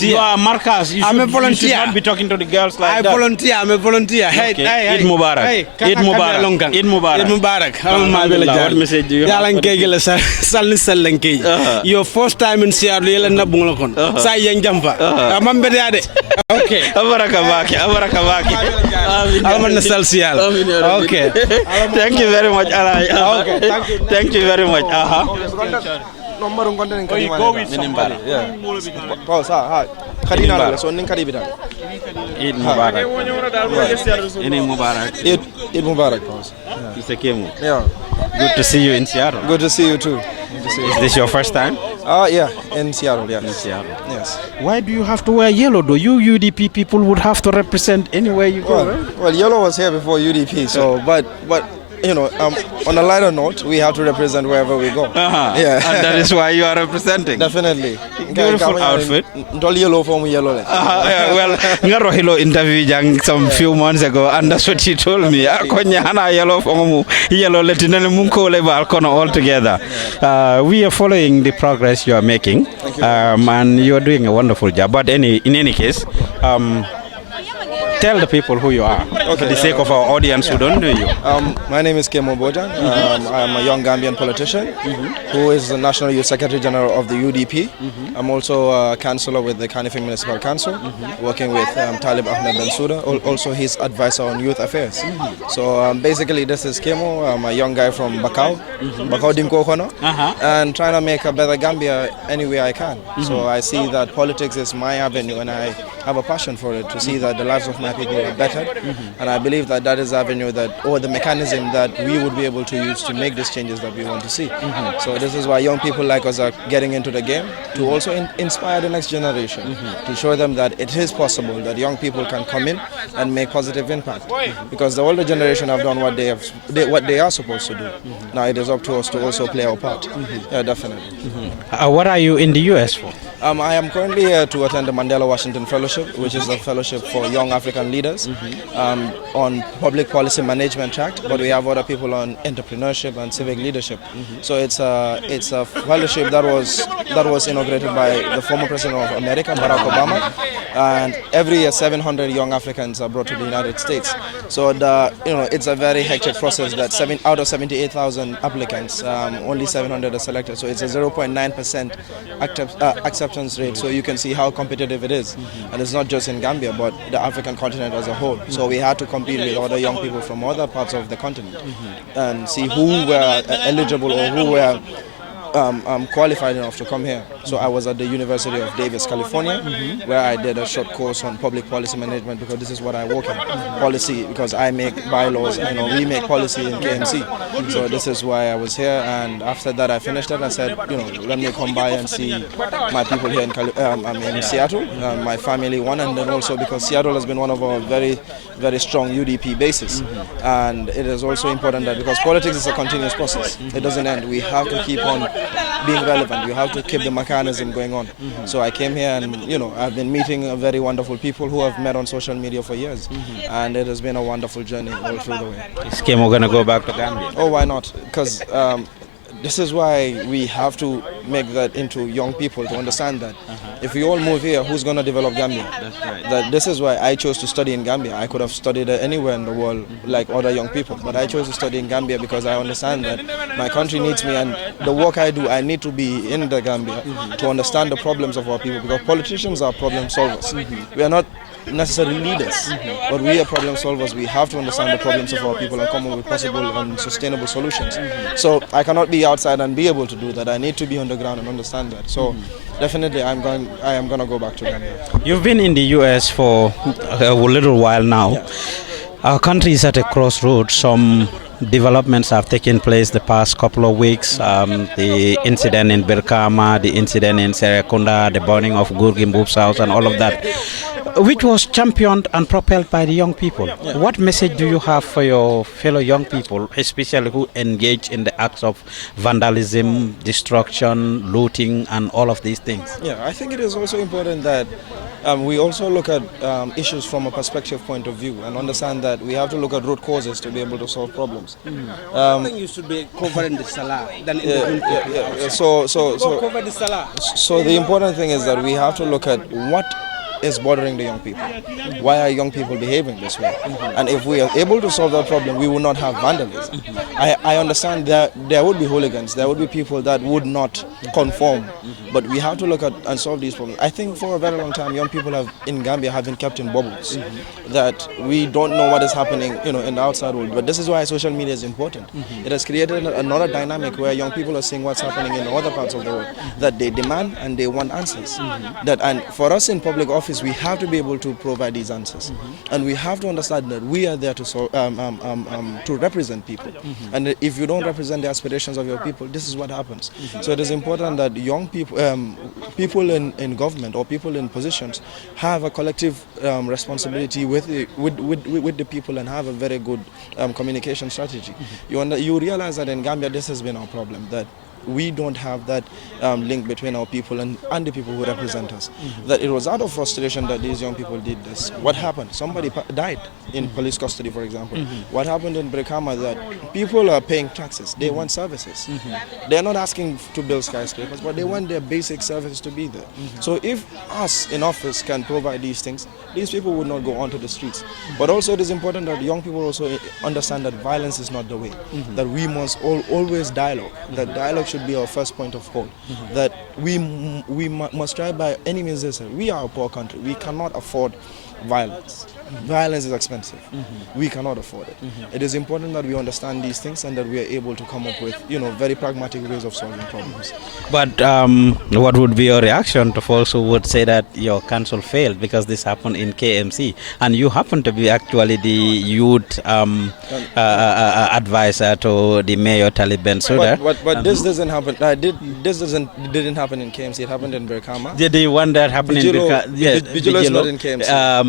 You are Marcus. You should not be talking to the girls like that. I'm a volunteer. Hey, okay. hey, Eid Mubarak. Hey, Eid Mubarak. Eid Mubarak. Eid Mubarak. What message do you have? Your first time in Seattle, you'll end up on Say Young Jumper. I'm okay. Abarakabaki. I'm on the Celsial. Okay. Thank you very much, Alai. Okay. Thank you very much. No more on content. Go with somebody. Yeah. Pause. Hi. Kadina. So Nin Kadibita. Eid Mubarak. Eid Mubarak. Eid Mubarak. Pause. Mr. Kemu. Yeah. Good to see you in Seattle. Good to see you too. Is this your first time? Yeah, in Seattle, yes. In Seattle. Yes. Why do you have to wear yellow though? You UDP people would have to represent anywhere you go, right? Well, yellow was here before UDP, so but on a lighter note, we have to represent wherever we go. Yeah. And that is why you are representing. Definitely. Beautiful outfit. Yellow for me, yellow. Well, Ngarohilo interviewed some few months ago, and that's what she told me. Konya yellow for mu yellow Latinal Munko level all together. We are following the progress you are making, and you are doing a wonderful job. But in any case, tell the people who you are, for the sake of our audience who don't know you. My name is Kemo Bojang. I am a young Gambian politician who is the National Youth Secretary General of the UDP. I'm also a councillor with the Kanifing Municipal Council, working with Talib Ahmed Bensouda, also his advisor on youth affairs. So basically this is Kemo. I'm a young guy from Bakau, Bakau Dimko Kono, and trying to make a better Gambia any way I can. So I see that politics is my avenue, and I have a passion for it, to see that the lives of my people are bettered, and I believe that that is the avenue or the mechanism that we would be able to use to make these changes that we want to see. So this is why young people like us are getting into the game, to also inspire the next generation, to show them that it is possible that young people can come in and make positive impact, because the older generation have done what they are supposed to do. Now it is up to us to also play our part. Yeah, definitely. What are you in the US for? I am currently here to attend the Mandela Washington Fellowship, which is a fellowship for young African leaders on public policy management track, but we have other people on entrepreneurship and civic leadership. So it's a fellowship that was inaugurated by the former president of America, Barack Obama, and every year 700 young Africans are brought to the United States. So it's a very hectic process that out of 78,000 applicants, only 700 are selected. So it's a 0.9% acceptance rate. So you can see how competitive it is, and it's not just in Gambia, but the African continent as a whole. So we had to compete with other young people from other parts of the continent and see who were eligible or who were qualified enough to come here. So I was at the University of Davis, California, where I did a short course on public policy management, because this is what I work in, policy, because I make bylaws, we make policy in KMC. So this is why I was here, and after that I finished it. I said, let me come by and see my people here in Seattle, my family, and then also because Seattle has been one of our very, very strong UDP bases. And it is also important that, because politics is a continuous process, it doesn't end. We have to keep on being relevant. We have to keep the mechanism mechanism going on. So I came here and, I've been meeting very wonderful people who I've met on social media for years. And it has been a wonderful journey all through the way. Is Kemo going to go back to Gambia? Oh, why not? Because this is why we have to make that into young people to understand that if we all move here, who's going to develop Gambia? That's right. That this is why I chose to study in Gambia. I could have studied anywhere in the world like other young people, but I chose to study in Gambia because I understand that my country needs me, and the work I do, I need to be in the Gambia to understand the problems of our people, because politicians are problem solvers. We are not necessarily leaders, but we are problem solvers. We have to understand the problems of our people and come up with possible and sustainable solutions. So I cannot be outside and be able to do that. I need to be on the ground and understand that. So definitely I am going to go back to Gambia. You've been in the US for a little while now. Yeah. Our country is at a crossroads. Some developments have taken place the past couple of weeks. The incident in Birkama, the incident in Serekunda, the burning of Gurgi Mbub's house and all of that, which was championed and propelled by the young people. Yeah. What message do you have for your fellow young people, especially who engage in the acts of vandalism, destruction, looting and all of these things? Yeah, I think it is also important that we also look at issues from a perspective point of view and understand that we have to look at root causes to be able to solve problems. I think you should be covering the salah than in the So cover the salah. So the important thing is that we have to look at what is bothering the young people. Why are young people behaving this way? And if we are able to solve that problem, we will not have vandalism. I understand that there would be hooligans, there would be people that would not conform, but we have to look at and solve these problems. I think for a very long time, young people in Gambia have been kept in bubbles, that we don't know what is happening, in the outside world. But this is why social media is important. It has created another dynamic where young people are seeing what's happening in other parts of the world, that they demand and they want answers. And for us in public office, we have to be able to provide these answers, and we have to understand that we are there to represent people. And if you don't represent the aspirations of your people, this is what happens. So it is important that young people, people in government or people in positions, have a collective responsibility with the people and have a very good communication strategy. You realize that in Gambia, this has been our problem, that we don't have that link between our people and the people who represent us. That it was out of frustration that these young people did this. What happened? Somebody died in police custody, for example. What happened in Birkama, that people are paying taxes. They want services. They're not asking to build skyscrapers, but they want their basic services to be there. So if us in office can provide these things, these people would not go onto the streets. But also it is important that young people also understand that violence is not the way. That we must always dialogue. That dialogue should be our first point of call. That we must try by any means necessary. We are a poor country. We cannot afford violence. Violence is expensive. We cannot afford it. It is important that we understand these things and that we are able to come up with, very pragmatic ways of solving problems. But what would be your reaction to folks who would say that your council failed because this happened in KMC, and you happen to be actually the youth advisor to the mayor Talib Bensouda? But this doesn't happen. Didn't happen in KMC. It happened in Birkama. The one that happened in Birkama. Yeah, Bijilo is not in KMC.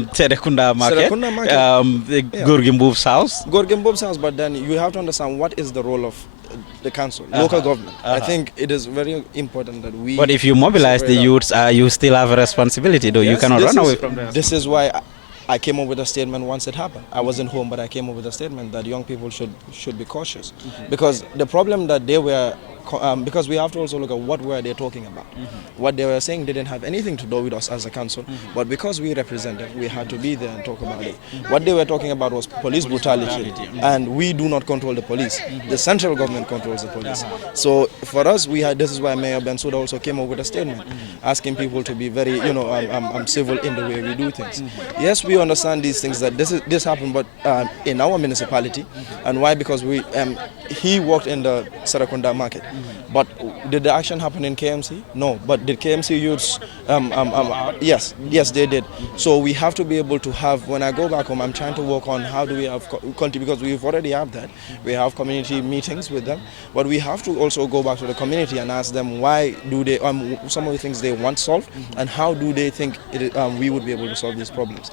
Serekunda Market. Gurgi Mbub's house. Gurgi Mbub's house, but then you have to understand what is the role of the council, local government. I think it is very important that we... But if you mobilize the youths, you still have a responsibility, though. Yes, you cannot run away from that. This is why I came up with a statement once it happened. I wasn't home, but I came up with a statement that young people should be cautious. Because the problem that they were... because we have to also look at what were they talking about. What they were saying didn't have anything to do with us as a council, but because we represent them, we had to be there and talk about it. What they were talking about was police brutality, and we do not control the police. The central government controls the police. So for us, this is why Mayor Bensouda also came up with a statement, asking people to be very, civil in the way we do things. Yes, we understand these things, that this happened, but in our municipality, and why? Because he worked in the Serekunda market. But did the action happen in KMC? No. But did KMC youths? Yes, they did. So we have to be able to have. When I go back home, I'm trying to work on how do we have because we've already have that. We have community meetings with them, but we have to also go back to the community and ask them why do they some of the things they want solved and how do they think we would be able to solve these problems.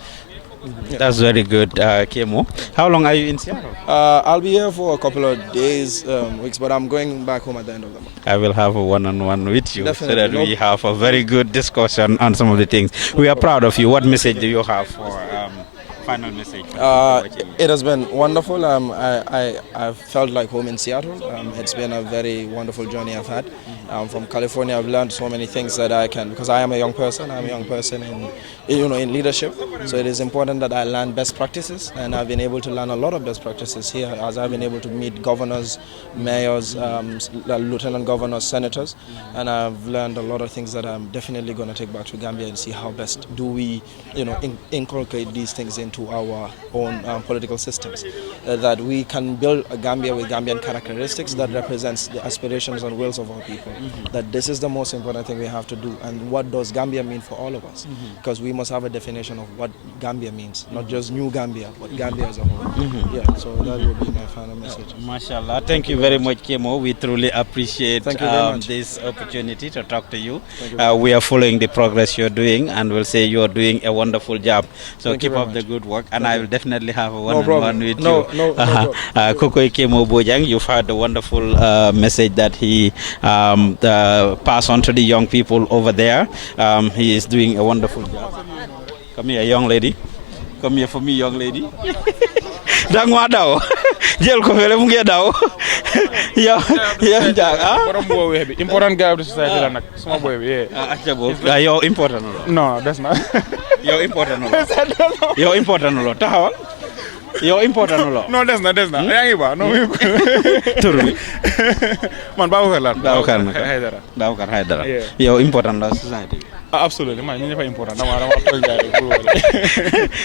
That's very good, Kemo. How long are you in Seattle? I'll be here for a couple of days, weeks, but I'm going back home at the end of the month. I will have a one-on-one with you Definitely. so that we have a very good discussion on some of the things. We are proud of you. What message do you have for final message? It has been wonderful. I've felt like home in Seattle. It's been a very wonderful journey I've had. From California, I've learned so many things that I can, because I am a young person. I'm a young person in leadership. So it is important that I learn best practices, and I've been able to learn a lot of best practices here, as I've been able to meet governors, mayors, lieutenant governors, senators, and I've learned a lot of things that I'm definitely going to take back to Gambia and see how best do we, inculcate these things into our own political systems. That we can build a Gambia with Gambian characteristics that represents the aspirations and wills of our people. That this is the most important thing we have to do, and what does Gambia mean for all of us? Because we must have a definition of what Gambia means, not just New Gambia, but Gambia as a whole. Yeah, so that would be my final message. Mashallah. Thank you very much, Kemo. We truly appreciate much. this opportunity to talk to you. We are following the progress you're doing, and we'll say you're doing a wonderful job. So Thank you keep very up the much. good work, and I will definitely have a problem. one-on-one with No you. problem. Kokoi Kemo Bojang, you've heard the wonderful message that he passed on to the young people over there. He is doing a wonderful job. Come here, young lady. Come here for me, young lady. Dang wa daw. Jël ko fele mu ngi daw. Yow Jack, borom bo weh bi important guy of the society la nak sama boy bi acca bo yow important lo. No, that's not. Yow important lo. Yow important lo taxawal. Yow important lo. No, that's not. Yaa ngi ba no tur bi man Baboucar la. Baboucar naka Haydara. Baboucar Haydara. Yow important la society. Absolutely, man. You never important. Dama toy gaay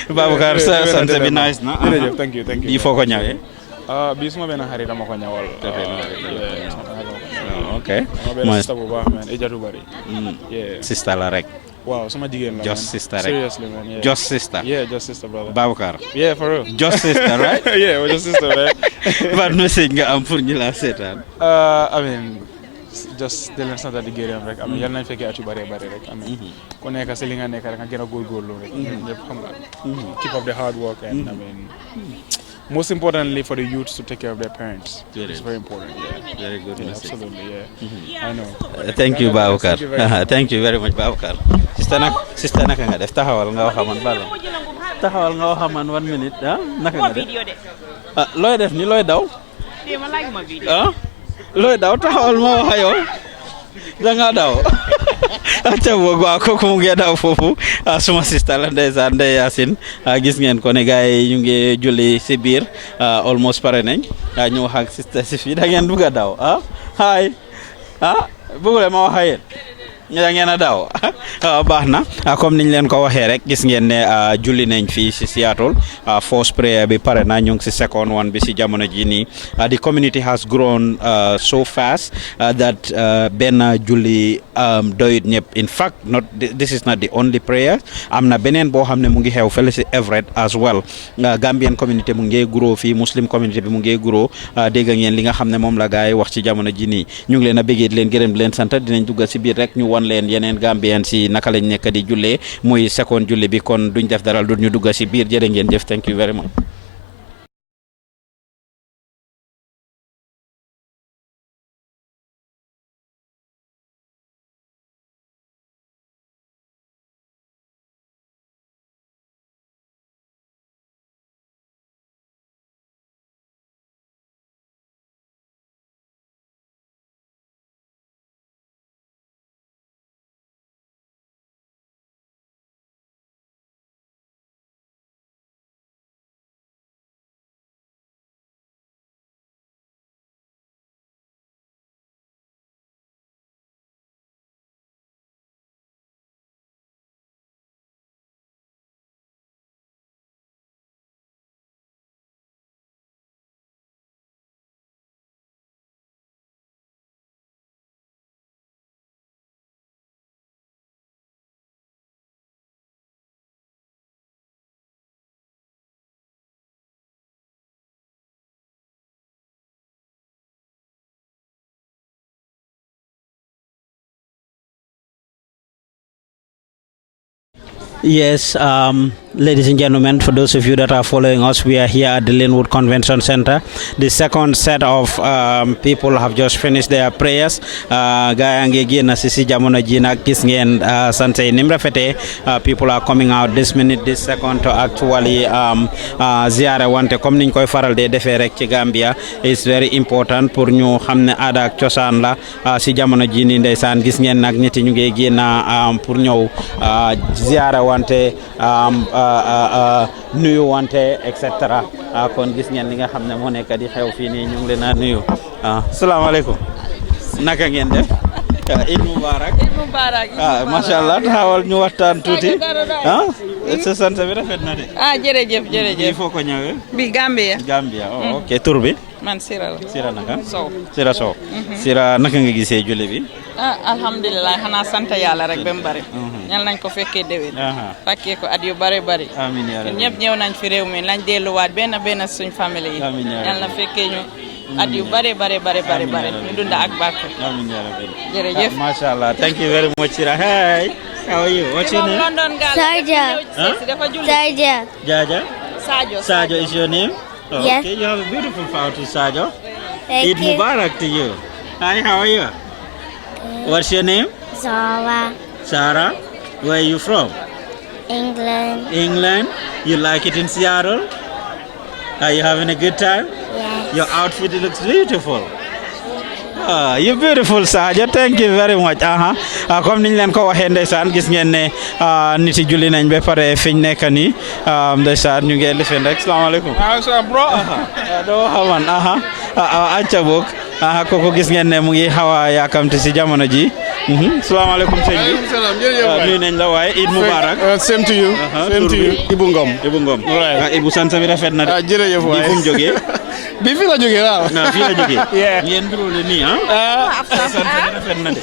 Baboucar sa sant bi nice na. Thank you. Yi foo ko ñawee? Bi suma benn xarit dama ko ñawal. Okay. Ma sister bu baax man, Ejatu Bari. Sister la rek. Wow, sama jigéen la. Just sister rek. Seriously, man. Yeah. Just sister. Yeah, just sister, brother. Baboucar. Yeah, for real. Just sister, right? Yeah, we're just sister, right? Ban message nga am pour ñu la seetaan? I mean, just di leen sant di gërëm rek. I mean, yal nañ fekkee at yu bari rek. I mean, ku nekk si li nga nekk rek nga gën a góorgóorlu rek. Ñëpp xam nga. Keep up the hard work, and I mean, most importantly for the youths to take care of their parents. It's very important. Yeah. Very good message. Absolutely, yeah. I know. Thank you, Baboucar. Thank you very much. Thank you very much, Baboucar. Sister naka nga def taxawal nga wax man bala. Taxawal nga wax man 1 minute, naka nga def? Looy def ni looy daw? Looy daw taxawal ma wax yow. Da nga daw. Acca boog waaw kooku mu ngi daw foofu suma sista la ndeysaan Ndeye Yacine gis ngeen ko ne gars yi ñu ngi julli si biir almost pare nañ ñu wax ak sista si fii da ngeen bugg a daw hi bëggule ma wax ak yéen da ngeen a daw baax na comme niñ leen ko waxee rek gis ngeen ne julli nañ fii si Seattle first prayer bi pare na ñu ngi si second one bi si jamono ji nii the community has grown so fast that benn julli doyut ñëpp in fact this is not the only prayer am na beneen boo xam ne mu ngi xew fële si Everett as well Gambian community mu ngi grow fii Muslim community bi mu ngi grow dégg ngeen li nga xam ne moom la gaay wax ci jamono ji nii ñu ngi leen a bëggee di leen gërëm di leen sant dinañ duggal si biir rek ñu wan leen yeneen Gambien si naka lañ nekk di jullee muy second julli bi kon duñ def dara du ñu duggal si biir jërë ngeen jëf thank you very much. Yes, Ladies and gentlemen, for those of you that are following us, we are here at the Linwood Convention Center. The second set of people have just finished their prayers. People are coming out this minute, this second to actually ziara wante comme niñ koy faral de defee rek ci Gambia. It's very important pour ñu xamné aada ak cosaan la ci jamono ji ni ndeysaan gis ngeen nak nit ñu ngi génn pour ñëw ziara wante nuyu wante etc. kon gis ngeen li nga xam ne moo nekk di xew fii nii ñu ngi leen a nuyu asalaamaaleykum naka ngeen def Eid Mubarak masha Allah taxawal ñu waxtaan tuuti sa sant bi rafet na de jërëjëf foo ko ñëwee bi Gambia ok tur bi man Sira naka Sow Sira naka nga gisee julli bi alhamdulillah xanaa sant yàlla rek ba mu bari ñal nañ ko fekkee déwén fekkee ko at yu bari amiin yaa rabbi ñëpp ñëw nañ fi réew mi lañ delluwaat benn suñ famille yi ñal na fekkee ñu at yu bari ñu dund ak barke amiin yaa rabbi jërëjëf masha Allah thank you very much Sira hey how are you what's your name Jaja Sajo is your name Yes. Okay, you have a beautiful photo, Sajo. Thank Eid you. Mubarak to you. Hi, how are you? What's your name? Zara, Sarah. Where are you from? England. England. You like it in Seattle? Are you having a good time? Yes. Your outfit looks beautiful. You're beautiful, Saja. Thank you very much. Comme niñ leen ko waxee ndeysaan gis ngeen ne nit yi julli nañ ba pare fiñ nekk nii ndeysaan ñu ngi lifin rek. Asalaamaaleykum. Bro. doo xaman acca boog kooku gis ngeen ne mu ngi xaw a yaakamti si jamono ji. Asalaamaaleykum sëñ bi. nuyu nañ la waaye Eid Mubarak. Same to you. Ibu Ngom. Ibu sant bi rafet na de. jërëjëf waay fu mu jógee. bi fi la jógee waaw. fii la jógee. ngeen ndurule nii sant bi rafet na de.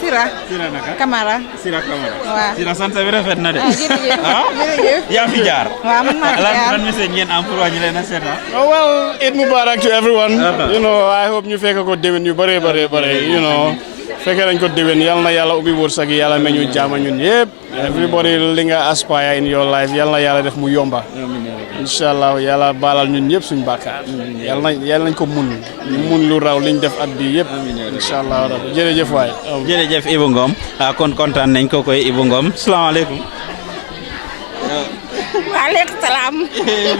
Sira naka Kamara waaw Sira sant bi rafet na de. jërëjëf yaa fi jaar. waaw man maa fi jaar lan message ngeen am pour waa ñu leen a seetaan. Well, Eid Mubarak to everyone. You know, I hope ñu fekk ko déwén yu bare you know. fekkee nañ ko déwén yal na yàlla ubbi wërsëg yi yàlla meñu jaama ñun yëpp. Everybody li nga aspire in your life yal na yàlla def mu yomba. Inshallah yàlla baalal ñun ñëpp suñu bàkkaar. yàlla nañ ko mun lu raw liñ def at bi yëpp. Inshallah jërëjëf waay. jërëjëf Ibou Ngom kon kontaan nañ ko koy Ibou Ngom salaamaaleykum. waaleykum salaam.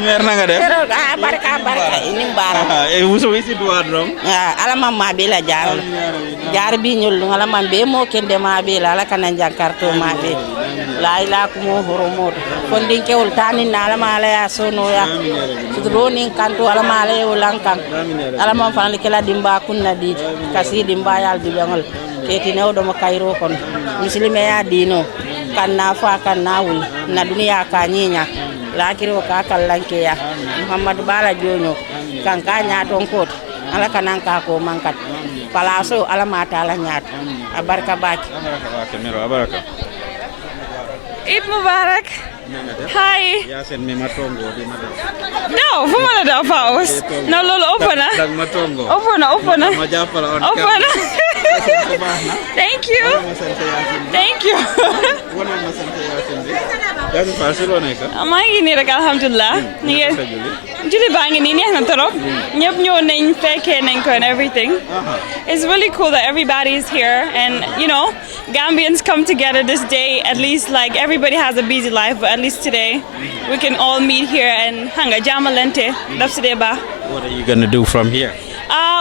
Mère na nga def. barka ini mbara. Muso isi dua dong. Ala mamma be la jaar bi ñul ngala man be mo kende ma be la kana jankarto ma be. La ila ko mo horomo. Kon din kewul tani na ala mala ya sono ya. Sudro nin kanto ala mala ya ulankan. Ala man fan kala dimba kunna di kasi dimba yal di bangol. Keti new do mo kayro kon. Muslime ya dino. Kanna fa kanna wul na duniya ka nyinya la kiro ka kallanke ya Muhammad Bala Jonyo kan ka nya ton kot ala kanan ka ko mankat palaso ala mata ala nyat abarka baki abaraka Eid Mubarak. Hi. Yasin mi matongo di madam. No, fumala da paus. No lolo opana. Dag matongo. Opana. Majapala on. Opana. Thank you. Thank you. Wona ma sante Yasin bi. Yasin fasilo neka. Maa ngi nii rek alhamdulillah. Ñu ngi julli baa ngi nii neex na trop. Ñëpp ñëw nañ fekkee nañ ko and everything. It's really cool that everybody is here and you know, Gambians come together this day. At least like everybody has a busy life, but at least today we can all meet here and hanga jamalente. That's today ba. What are you going to do from here?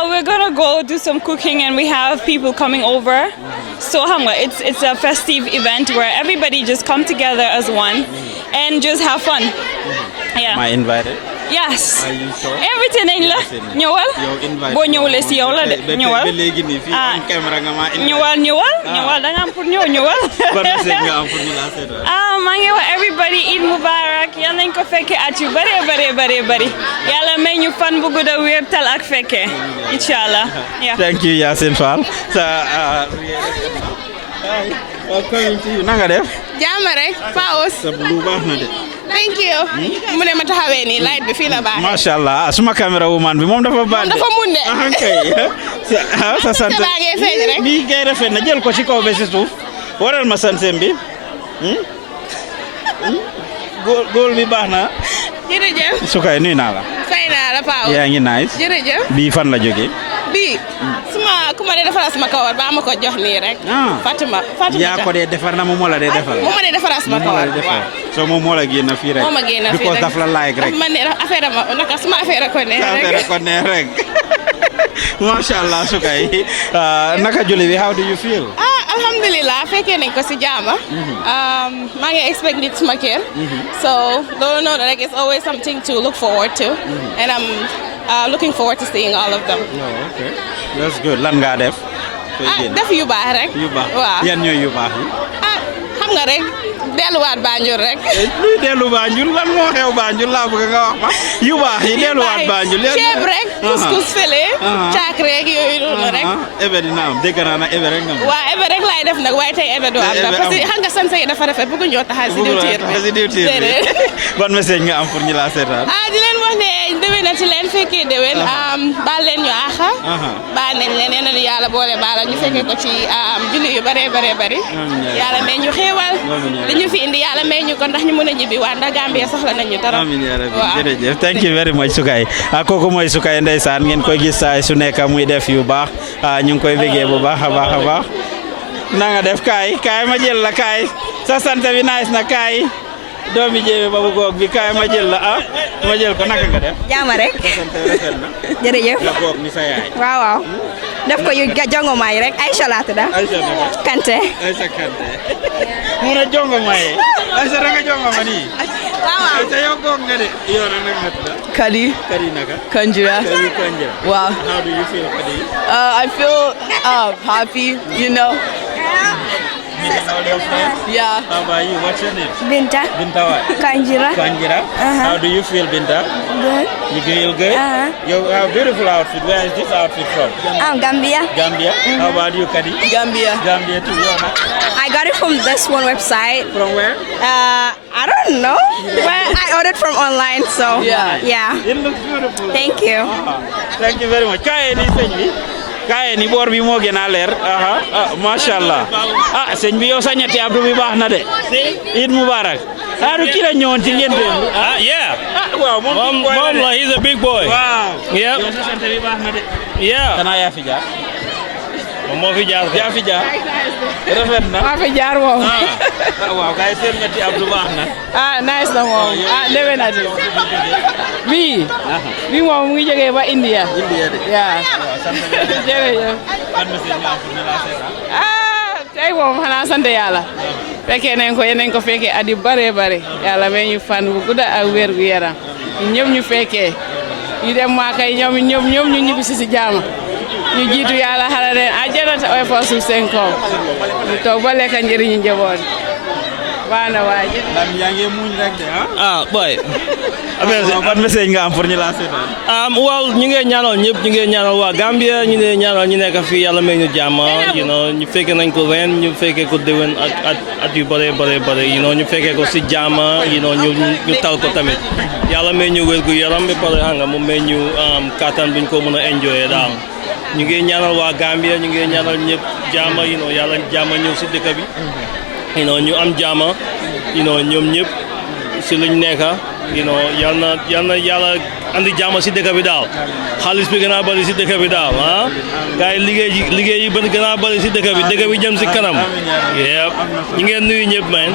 We're gonna go do some cooking and we have people coming over. So it's a festive event where everybody just come together as one and just have fun. Yeah. Am I invited? Yes. Are you sure? Everything nañ la ñëwal boo ñëwulee si yow la de ñëwal ba léegi nii fii am caméra nga ma ñëwal da nga am pour ñëwal ban message nga am pour ñu la seetaan maa ngi wax everybody Eid Mubarak yal nañ ko fekke at yu bari yàlla may ñu fan bu gudda wér tal ak fekke inshallah. Thank you Yasin Fall nanga def jaama rek Paos sa lu baax na de thank you mu ne ma taxawee nii light bi fii la baax masha Allah suma camera woman bi moom dafa baax dafa mun de sa sant baa ngee feeñ rek bii ngay rafet na jël ko ci kaw ba ci suuf waral ma sansem bi góol bi baax na. jërëjëf. Sukay nuyu naa la. fay naa la Pao. yaa ngi nice. jërëjëf. bii fan la jógee. bii. ku ma dee defaral sama kawar ba ma ko jox nii rek. Fatima yaa ko dee defar na moom moo la dee defar. moom ma dee defaral sama kawar waaw. so moom moo la génn fii rek. moo ma génn fii rek because daf la like rek. man ne affaire ma naka suma affaire ko neex rek. affaire ko neex rek. Masha Allah Sukay. Naka julli bi, how do you feel? Alhamdulillah, fekkee nañ ko si jaama. maa ngi expect nit suma kër. So loolu noonu rek is always something to look forward to. And I'm looking forward to seeing all of them. Oh, okay. That's good. Lan nga def? Def yu baax rek. Yu baax. Waaw. Yan ñooy yu baax yi? Xam nga rek delluwaat Banjul rek. luy dellu Banjul lan moo xew Banjul laa bëgg nga wax ma yu baax yi delluwaat Banjul. ceeb rek. couscous fële. caak rek yooyu noonu rek. ebe dina am dégg naa nag ebe rek nga. waaw ebe rek laay def nag waaye tey ebe du am nag parce que xam nga sanse yi dafa rafet bëgg ñoo taxal si diwtiir bi. si diwtiir bi ban message nga am pour ñi laa seetaan. di leen wax ne déwénati leen fekkee déwén. baal leen ñu àqa. baal nañ leen yéen a yàlla boole baal ñu fekkee ko ci julli yu bëree bari. yàlla may ñu xéewal li ñu fi indi yàlla may ñu ko ndax ñu mën a ñibbi waa ndax Gambia soxla nañu dara. amiin yaa rabbi jërëjëf thank you very much Sukay kooku mooy Sukay ndeysaan ngeen koy gis saa su nekk muy def yu baax ñu ngi koy bégee bu baax a baax na nga def kaay ma jël la kaay sa sant bi nice na kaay doomi jéeme ba bu goog bi kaay ma jël la ma jël ko naka nga def. jaama rek. jërëjëf. nga goog ni sa yaay. waaw def ko yu jongomaay rek Aïcha laa tudd. Kante. Aïcha Kante. mu ne jongomaaye. Aïcha da nga jongoma nii. waaw. Aïcha yow goog nga de. yow nag nga tudd. Kadi. Kadi naka. Kanjira. Kanjira. Wow. How do you feel, Kadi? I feel happy, you know. Meeting all your friends? Yeah. How about you? What's your name? Binta. Binta what? Kanjira. Kanjira. How do you feel, Binta? Good. You feel good? You have a beautiful outfit. Where is this outfit from? Gambia. Gambia. How about you, Kadi? Gambia. Gambia too. I got it from this one website. From where? I don't know. Well, I ordered from online, so yeah. It looks beautiful. Thank you. Thank you very much. Kaay ni sëñ bi. Kaay ni boor bi moo gën a leer. Masha Allah. Sëñ bi yow sa ñetti abdu bi baax na de. Eid Mubarak. du kii la ñëwoon ci ngeen yeah. Waaw moom la he's a big boy. Wow. Yeah. Yow sa sant bi baax na de. Yeah. Kana yaa fi jaar. Moom moo fi jaar. Yaa fi jaar. Rafet na. maa fi jaar moom. Waaw kay seen ñetti abdu baax na. Nice na moom. Lewe na de. Bii moom mu ngi jógee ba India. India de. Yeah. Jërëjëf. Tey moom xanaa sant yàlla. Fekkee nañ ko fekkee at yu bare yàlla may ñu fan bu gudda ak wér gu yaram. Ñëpp ñu fekkee. Ñu dem Màkka yi ñoom ñu ñibbi si jaama. Ñu jiitu yàlla xala leen àjjana te oy fa suuf seen kaw. Ñu toog ba lekk njëriñu njaboot. Baax na waay. Yaa ngi muñ rek de boy. Ban message nga am pour ñu la seetaan. Well, ñu ngi ñaanal ñëpp ñu ngi ñaanal waa Gambia ñu ngi ñaanal ñu nekk fii yàlla may ñu jàmm ñu fekkee nañ ko ren ñu fekkee ko déwén at yu bare ñu fekkee ko si jàmm ñu tal ko tamit yàlla may ñu wér gu yaram ba pare xam nga mu may ñu kattan buñ ko mën a enjoyé daal ñu ngi ñaanal waa Gambia ñu ngi ñaanal ñëpp jàmm yàlla jàmm ñëw si dëkk bi ñu am jàmm ñoom ñëpp si luñ nekk yal na yàlla andi jàmm si dëkk bi daal xaalis bi gën a bëri si dëkk bi daal gars yi liggéey yi gën a bëri si dëkk bi jëm si kanam yëpp ñu ngeen nuyu ñëpp man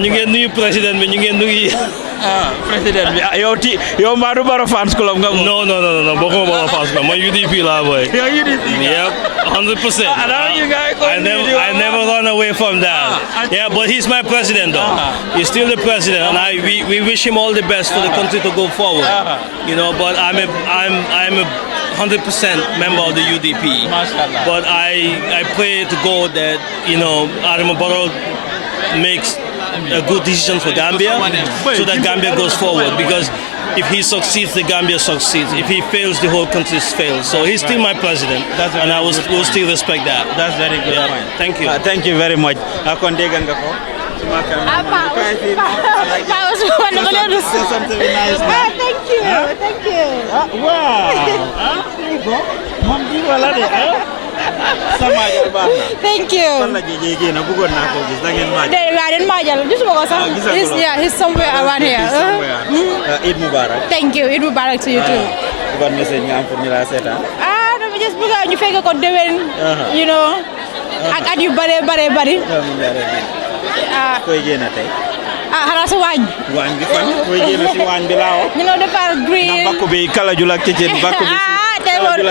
ñu ngeen nuyu président bi ñu ngeen nuyu président bi yow Madou Barrow fans club nga non bokkuma Barrow fans club man UDP laa boy yep 100% I never run away from that but he's my president though he's still the president and we wish him all the best for the country to go forward but I'm a 100% member of the UDP but I pray to God that Adama Barrow makes a good decision for Gambia so that Gambia goes forward because if he succeeds, the Gambia succeeds. If he fails, the whole country fails. So he's still my president and I will still respect that. That's very good point. Thank you. Thank you very much. Kon dégg nga ko. Thank you. Wow. Moom di wala de sama jal baax na. Thank you. fan la jëjee génn bëggoon naa ko gis da ngeen maajal. I didn't maajal gisuma ko sax. He's somewhere around here. Eid Mubarak. Thank you. Eid Mubarak to you too. ban message nga am pour ñu la seetaan. Dama just bëgg ñu fekk ko déwén. You know. Ak at yu bare. koy génn tey. Xanaa si waañ. waañ bi fan koy génn si waañ bi laa wax. ñu ngi defar grill. na bakku bi Kalajula kitchen bakku bi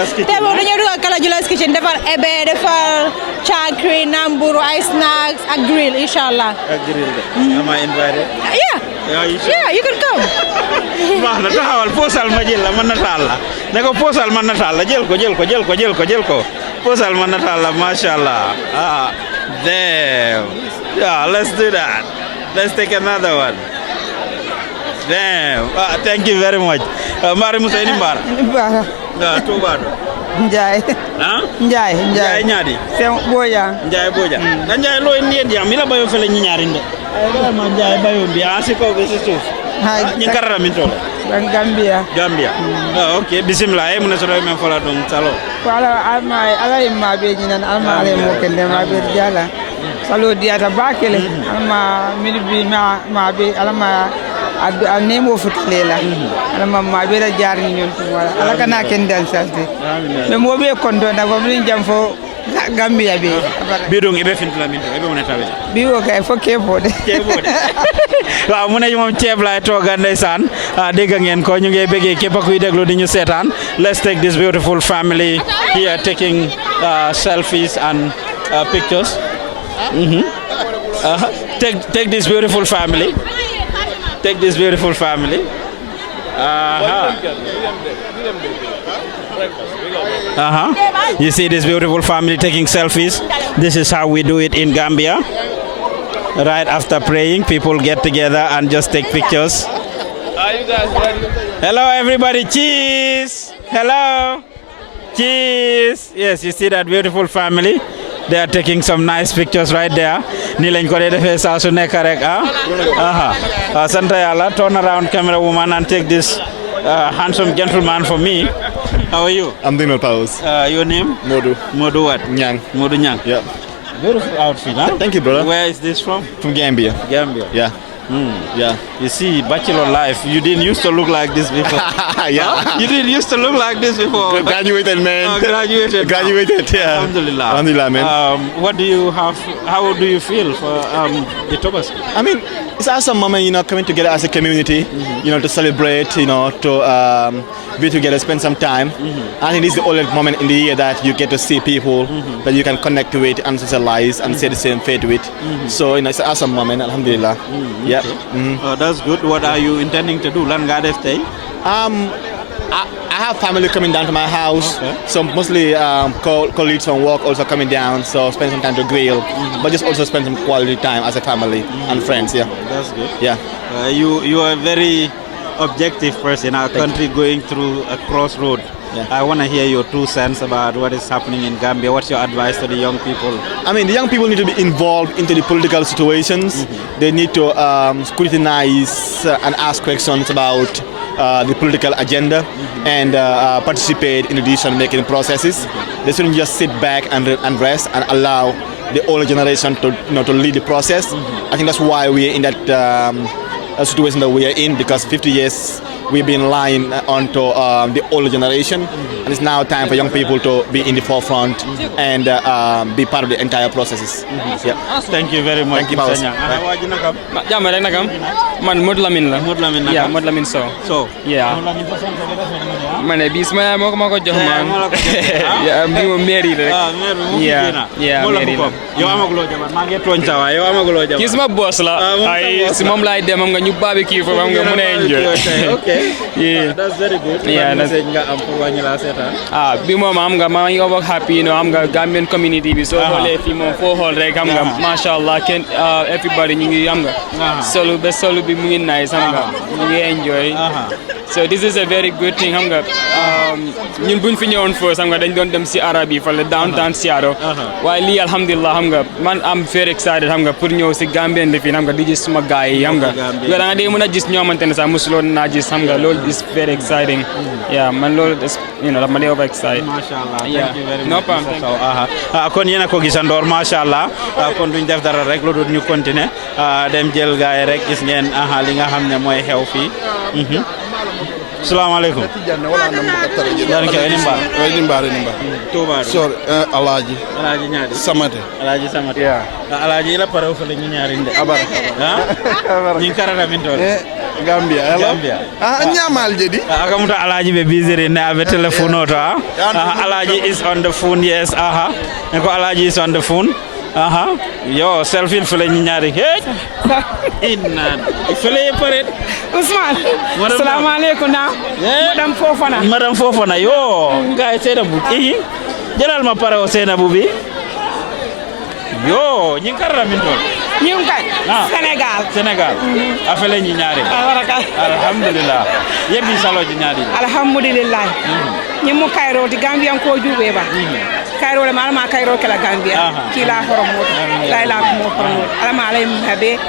si tey moom dañoo dugal Kalajula's kitchen defar ebe defar chakri namburu ay snacks ak grill inshallah. ak grill de. am I invited? Yeah, you can come. baax na taxawal posal ma jël la man nataal la ne ko posal man nataal la jël ko posal man nataal la masha Allah. Damn. Yeah, let's do that. Let's take another one. Damn. Thank you very much. Mari Musa ini mbar. Tuba do. Njai. Njai ñaadi. Sem boja. Njai boja. Na njai lo ni dia mi la bayo fele ñi ñaari nde. Ma njai bayo bi asi ko be suuf. Ñi karara min tole. Gambia. Okay, bismillah mu ne so do men fola dum salo. Wala ala ma be ñi nan alma ale mo kende ma be jala. Salo diata bakele alma milbi ma be alma a nemo futelela alama ma be da jaar ni ñon tu wala ala kana ken dan sasde me mo be kondo na ko min jam fo Gambia be bi dong ibe fintula min ibe mo tawe bi wo kay fo kebode waaw mu ne moom ceeb laay tooga ndeysaan dégg ngeen ko ñu ngi bëggee képp kuy déglu di ñu seetaan. Let's take this beautiful family here taking selfies and pictures. Take this beautiful family. Take this beautiful family. You see this beautiful family taking selfies. This is how we do it in Gambia. Right after praying, people get together and just take pictures. Are you guys ready? Hello, everybody. Cheese. Hello. Cheese. Yes, you see that beautiful family. They are taking some nice pictures right there. Ni lañ ko defé sa su nek rek Santa Yalla, turn around camera woman and take this handsome gentleman for me. How are you? I'm doing well, pals. Your name? Modu. Modu what? Nyang. Modu Nyang. Yeah. Beautiful outfit, huh? Thank you, brother. Where is this from? From Gambia. Gambia. Yeah. Yeah. You see, bachelor life, you didn't used to look like this before. Yeah. Huh? You didn't used to look like this before. Graduated, man. Graduated, yeah. Alhamdulillah. Alhamdulillah, man. What do you have, how do you feel for the Tobaski? I mean, it's awesome moment, coming together as a community, to celebrate, to be together, spend some time. I think this is the only moment in the year that you get to see people that you can connect with and socialize and share the same faith with. So, it's an awesome moment, alhamdulillah. Yeah. That's good. What are you intending to do? Lan nga def tay? I have family coming down to my house, so mostly colleagues from work also coming down, so spend some time to grill, but just also spend some quality time as a family and friends. Yeah, that's good. Yeah, you are a very objective person. Our country going through a crossroad. Yeah. I want to hear your 2 cents about what is happening in Gambia. What's your advice to the young people? I mean, the young people need to be involved into the political situations. They need to scrutinize and ask questions about the political agenda and participate in the decision-making processes. They shouldn't just sit back and rest and allow the older generation to lead the process. I think that's why we're in that situation that we are in, because 50 years we've been relying onto the older generation, and it's now time for young people to be in the forefront and be part of the entire processes. Yeah. Thank you very much. Thank you, Paus. Jam rek nakam man Modou Lamine la. Modou Lamine nakam. Yeah, Modou Lamine Sow. So. Yeah. Mané bis ma mako jox man. Yeah, bi mo mairie rek. Yeah. Yeah, mairie la. Yow amagulo jabar ma ngi togn sa way yow amagulo jabar. Kis ma boss la. Ay si mom lay dem nga ñu barbecue fa nga mëna enjoy. Okay. Yeah. That's very good. Yeah, message nga am pour wañu la setan. Bi mom am nga ma ngi wax happy am nga Gambian community bi so xolé fi mom fo xol rek am nga mashallah ken everybody ñu ngi am nga. Solo bi mu ngi nice am nga. Ñu ngi enjoy. So this is a very good thing am nga. ñun buñ fi ñëwoon first xam nga dañ doon dem si arab yi fale downtown Seattle waaye lii alhamdulilah xam nga man am very excited xam nga pour ñëw si Gambien bi fii xam nga di gis suma gaay yi xam nga da nga dee mën a gis ñoo xamante ne sax mosuloon naa gis xam nga loolu is very exciting yeah man loolu daf ma dee over excited mashallah yeah thank you very no much problem kon yéen a ko gisandoor mashallah kon duñ def dara rek lu dul ñu continuer dem jël gaay rek gis ngeen li nga xam ne mooy xew fii Assalamu alaikum. Yan ke nimba? Nimba. Tuba. Sorry, Alaji. Alaji ñaadi. Samate. Alaji Samate. Yeah. Alaji la paraw fa la ñu ñaari nde. Abara. Ha? Ñi karata min tol. Gambia. Hello? Gambia. Nyamal jedi. Akamuta Alaji be busy ne ave telephone to. Alaji is on the phone. Yes. Ko Alaji is on the phone. Yo, selfie fele ñu ñaari hey. Inna. Fele pare. Ousmane. Assalamu alaikum na. Madame Fofana. Madame Fofana. Yo, ngay seeda bu ki. Jëlal ma pare o seeda bu bi. Yo, ñi karra min tol. Ñi kay. Sénégal. Afele ñi ñaari. Alhamdulillah. Yebi salo ñi ñaari. Alhamdulillah. Ñi mu Cairo di Gambian ko jube ba. Cairo le malama Cairo kala Gambia. Kila horom mo. Layla mo horom. Alama lay habe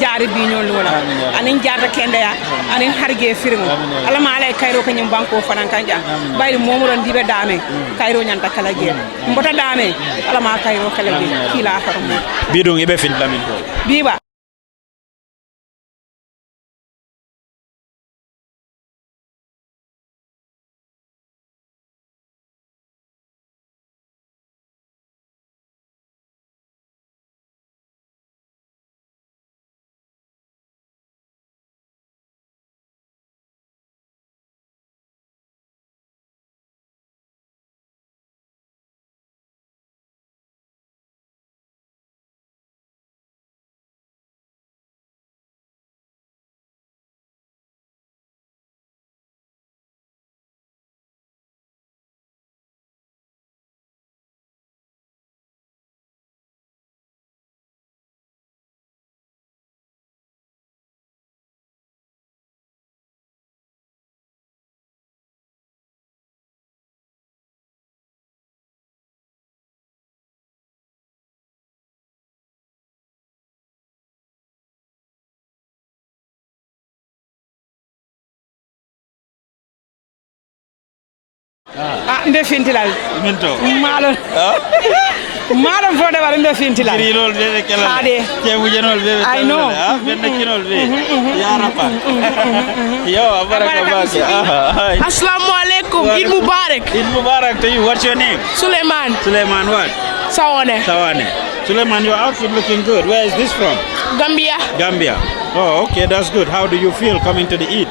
jaari bi ñol wala. Anin jaata kende ya. Anin harge firmo. Alama lay Cairo ko ñim banko fanan kanja. Bayri momo don dibe dame. Cairo ñanta kala je. Mbota dame. Alama Cairo kala je. Kila horom mo. Bidung ibe fin lamin to. Biba. Mbe fintilal minto malo malo fode wala mbe fintilal rinol be kala cebu jenol be I know benn kinol be ya rafa yo baraka baki Assalamu alaikum Eid Mubarak to you. What's your name? Suleiman What? Sawane. Suleiman, your outfit looking good. Where is this from? Gambia. Oh, okay, that's good. How do you feel coming to the Eid?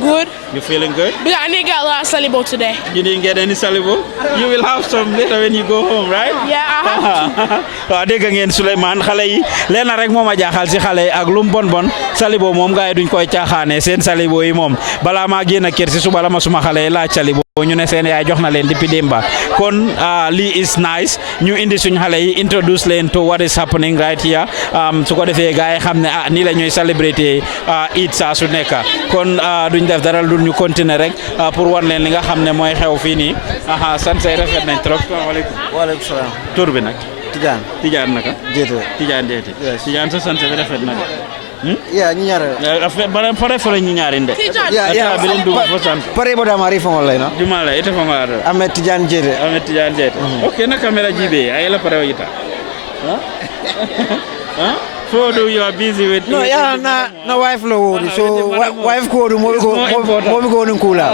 Good. You feeling good? But I didn't get a lot of salibo today. You didn't get any salibo? You will have some later when you go home, right? Yeah, I have to. Waaw dégg ngeen Souleymane xale yi leena rek moo ma jaaxal si xale yi ak lu mu bon salibo moom gars yi duñ koy caaxaane seen salibo yi moom balaa maa génn kër si suba la ma suma xale yi laaj salibo ñu ne seen yaay jox na leen depuis démba kon lii is nice ñu indi suñ xale yi introduce leen to what is happening right here su ko defee gars yi xam ne nii la ñuy célébrer Eid saa su nekk kon duñ def dara lu ñu continuer rek pour wan leen li nga xam ne mooy xew fii nii sant say rafet nañ trop. Asalaamaaleykum. Waaleykum salaam. tur bi nag. Tijaan naka. Tijaan sa sant bi rafet na de. Yeah, ñaare. Bara pare fole ñaare nde. Yeah. Bilen du fosan. Pare boda mari fon wallahi no. Jumala ite fon ngara. Ahmed Tidiane Jete. Okay, na camera jibe ayela pare wita. Huh? So do you are busy with No, yeah, na wife lo so wife ko do mo go nkula.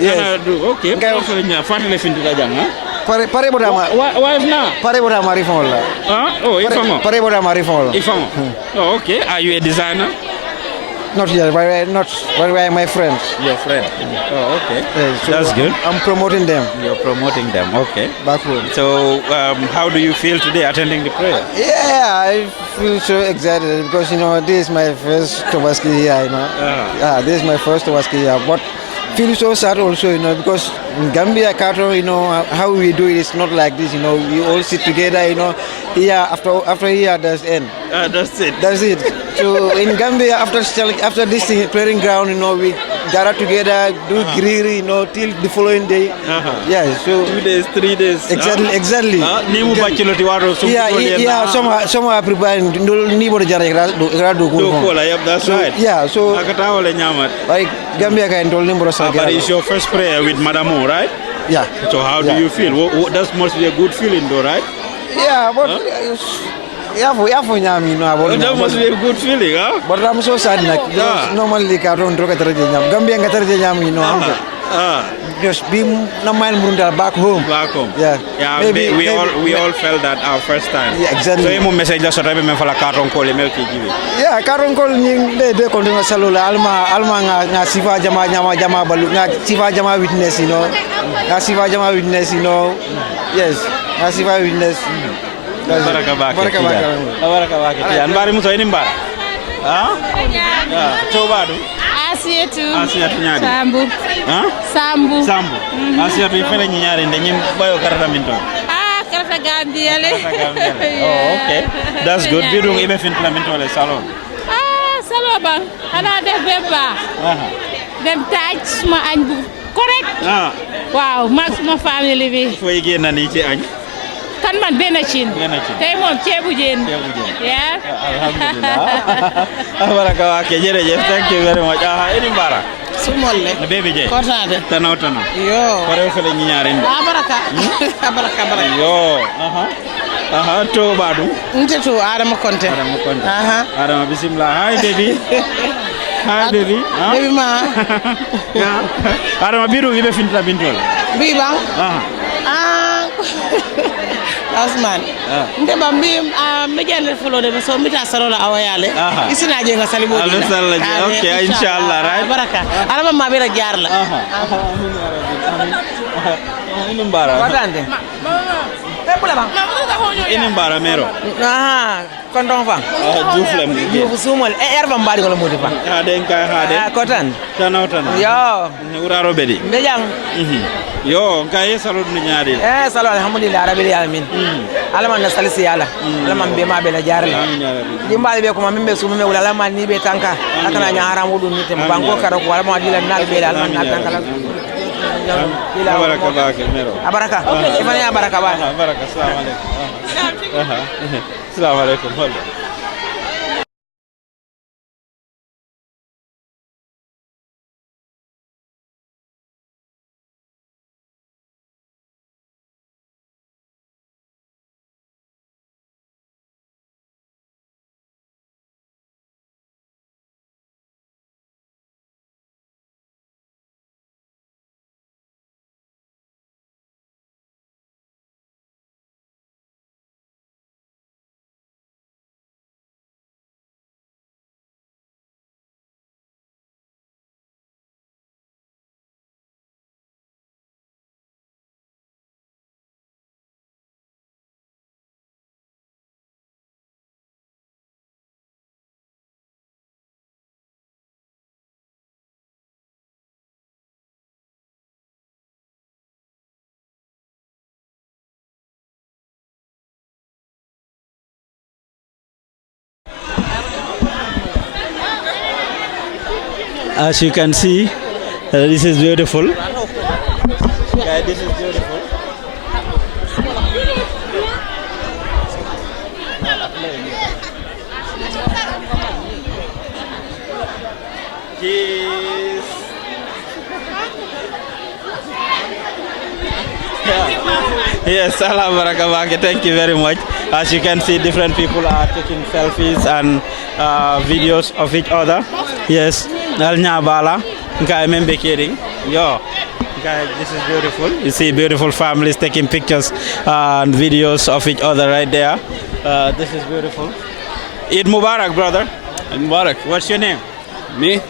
Yes. Okay. Pare fole nya fatale fintu da jang, Pare boda ma. Wife na. Pare boda mari fon wallahi. Oh, ifamo. Pare boda mari fon wallahi. Ifamo. Oh, okay. Are you a designer? Not yet, but we are my friends. Your friend? Oh, okay. So that's good. I'm promoting them. You're promoting them, okay. Back home. So, how do you feel today attending the prayer? Yeah, I feel so excited because, this is my first Tobaski here, this is my first Tobaski here. But feel so sad also, because in Gambia, Kato, how we do it is not like this, we all sit together, here, after here, that's end. That's it. That's it. So in Gambia, after this playing ground, we gather together, do grill, you know, till the following day. Yeah, so 2 days, 3 days. Exactly. Nimu bacheloti waro so some are preparing ni bodo jara do kola. Yep, that's right. Yeah, so akata wala nyamat. Like Gambia ka ndol nimbro sa. But it's your first prayer with Madam O, right? Yeah. So how do you feel? That must be a good feeling though, right? Yeah, but that must be a good feeling, huh? But I'm so sad, like, normally, I don't talk at Gambia, you know. Just be no mind back home. Back home. Yeah. Yeah. Maybe we all felt that our first time. Yeah, exactly. So you message just right me for la carton call email ki give. Yeah, carton call ni de continue salula alma nga sifa jama balu nga sifa jama witness, you know. Nga sifa jama witness, you know. Yes. Nga sifa witness. Baraka baki. Anbari muso ini mbara. Ah? Yeah. Coba tu. Asia tu nyari. Sambu. Asia tu ifele nyari ndenye bayo karata minto. Karata Gambia le. Oh, okay. That's good. Bidung ibe fintla minto le salon. Salon bang. Ana def beba. Dem taj suma añ bu correct. Wow, max ma family bi. Foy génn ni ci añ. Kan man benn cin. Tey moom ceebu jën. Yeah. Alhamdulillah. Baraka wake jërëjëf. Thank you very much. Ini mbara. Sumolle. Na bebe je. Kortade. Tano. Yo. Pare fele ñi ñaari ndi. Baraka. Baraka. Yo. To badu. Nte to Adama Konte. Adama bismillah. Hi baby. Hi baby. Baby ma. Adama biru ibe fintla bintol. Bi bang. Osman ndeba mbi jande fulode so mita sarola awayale isina je nga salibo okay inshallah right baraka araba ma bela jaar la ini mbara wadande ini mbara mero kondong fa juflem jufu sumol erba mbadi ko modi fa den kay kotan tano yo uraro bedi mbejang yo kay salud ni ñaari salud alhamdulillah rabbil alamin alaman na salisi yala alaman be ma be la jarala dimbaade be ko ma membe sumu me wala alaman ni be tanka akana nyaara mudu ni tem banko karo ko alaman dila nal be alaman na tanka la baraka bake mero baraka ifani baraka ba baraka assalamu alaykum assalamu alaykum As you can see, this is beautiful. Yeah, this is beautiful. Cheers. Yes, salam barakabake. Thank you very much. As you can see, different people are taking selfies and videos of each other. Yes, Alnyabala. Yo. Guys, this is beautiful. You see beautiful families taking pictures and videos of each other right there. This is beautiful. Eid Mubarak, brother. Eid Mubarak. What's your name? Me?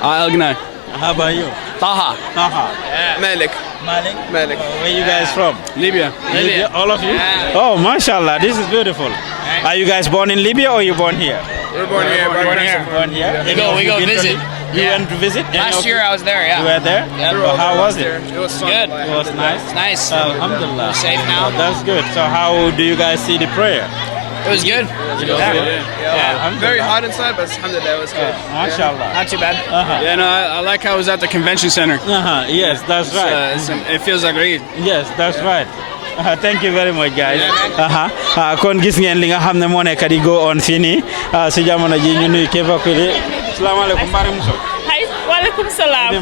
Algnai. How about you? Taha. Yeah. Malik. Malik. Where you guys from? Libya. All of you? Yeah. Oh, mashallah. This is beautiful. Are you guys born in Libya or you born here? We're born here. Born here. We go visit. You went to visit? Last year I was there, yeah. You were there? Yeah. How was it? It was good. It was nice? It's nice. Alhamdulillah. We're safe now. That's good. So how do you guys see the prayer? It was good. Very hot inside, but alhamdulillah, it was good. MashaAllah. Not too bad. Yeah, no, I like how it was at the convention center. Yes, that's right. It feels like Eid. Yes, that's right. Thank you very much, guys. Kon gis ngeen li nga xam ne moo nekk di go on fii nii si jamono ji ñu nuyu képp ku di salaamaaleykum Mbare Muso. Hi, walaikum salam. Ini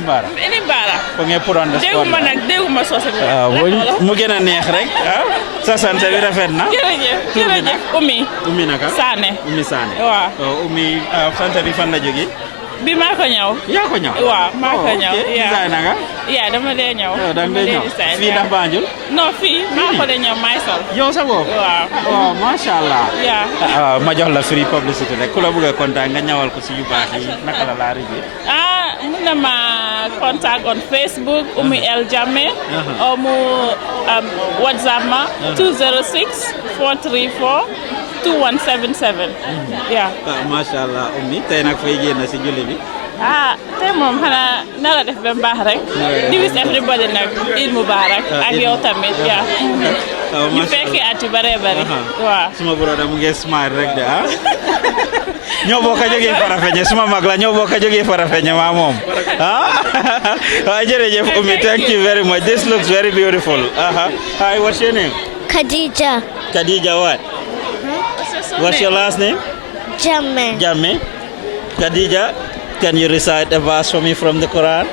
mbara. Ko ngeen pour on the spot. Déguma sosé. Mu gën a neex rek. Sa sant bi rafet na. Jërëjëf. Oumy naka? Sané. Oumy Sané. Waaw. Oumy sant bi fan la jógee? Bi maa ko ñëw. Yaa ko ñëw? Waaw, maa ko ñëw. Design nga? Yeah, dama dee ñëw. Dama dee ñëw. Fii ndax Banjul? Non, fii maa ko dee ñëw maay sol. Yow sa bopp? Waaw. Waaw, masha Allah. Yeah. Ma jox la free publicity rek ku la bëgg a contact nga ñawal ko si yu baax yi naka la laa rijee? Mun na ma contact on Facebook Oumy El Jammeh or mu WhatsApp ma 206 434 2177. Yeah. Masha Allah Oumy tey nag fay génn si julli bi. Tey moom xanaa nara def ba baax rek. Di wish everybody nag Eid Mubarak ak yow tamit yaa. ñu fekkee at yu bare bare. Waaw. Suma broda mu ngi smile rek de ñoo bokk a jógee Farafenni suma mag la ñoo bokk a jógee Farafenni maa moom. Waaw jërëjëf Oumy, thank you very much. This looks very beautiful. Hi, what's your name? Khadija. Khadija what? What's your last name? Jammeh. Jammeh. Khadija, can you recite a verse for me from the Quran?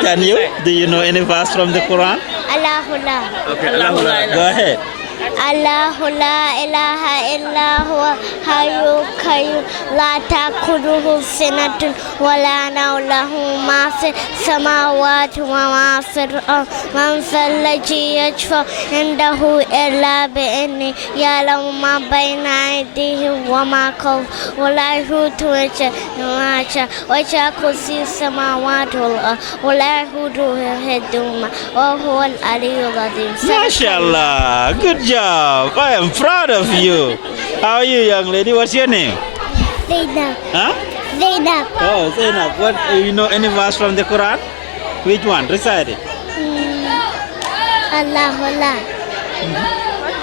Can you? Do you know any verse from the Quran? Allahu la. Okay, Allahu la. Go ahead. Allahu la ilaha illa huwa hayyul qayyum la ta'khudhuhu sinatun wa la nawm lahu ma fi samawati wa ma fi al-ard man zallazi yashfa indahu illa bi idhnihi ya'lamu ma bayna aydihim wa ma khalfahum wa la yuhituna bi shay'in wa sha'a kursiyyuhu samawati wal ard wa la yahuduhu hifdhuhuma wa huwa al-aliyyul azim. MashaAllah, good job. I am proud of you. How are you, young lady? What's your name? Zainab. Huh? Zainab. Oh, Zainab. What? You know any verse from the Quran? Which one? Recite it. Allahu la.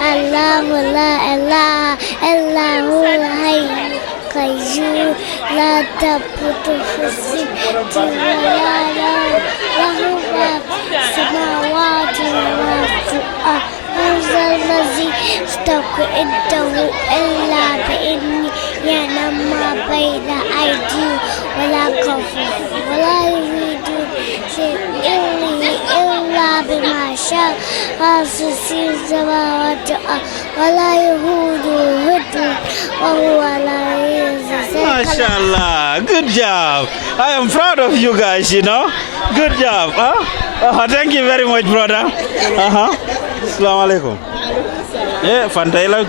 Allahu la ilaha illa huwa hayyul qayyum la ta'khudhuhu sinatun wa la nawm lahu ma fis samawati wa ma fil ard man zallazi yashfa'u indahu illa bi idhnihi ya'lamu ma bayna aydihim wa la khalfahum wa la yuhituna bi shay'in illa bima sha'a kursiyyuhu samawati wal ard wa la yahuduhu hifdhuhuma wa huwa al-aliyyul azim. MashaAllah, good job. I am proud of you guys, you know. Good job. Thank you very much, brother. Assalamu alaikum. Fanta la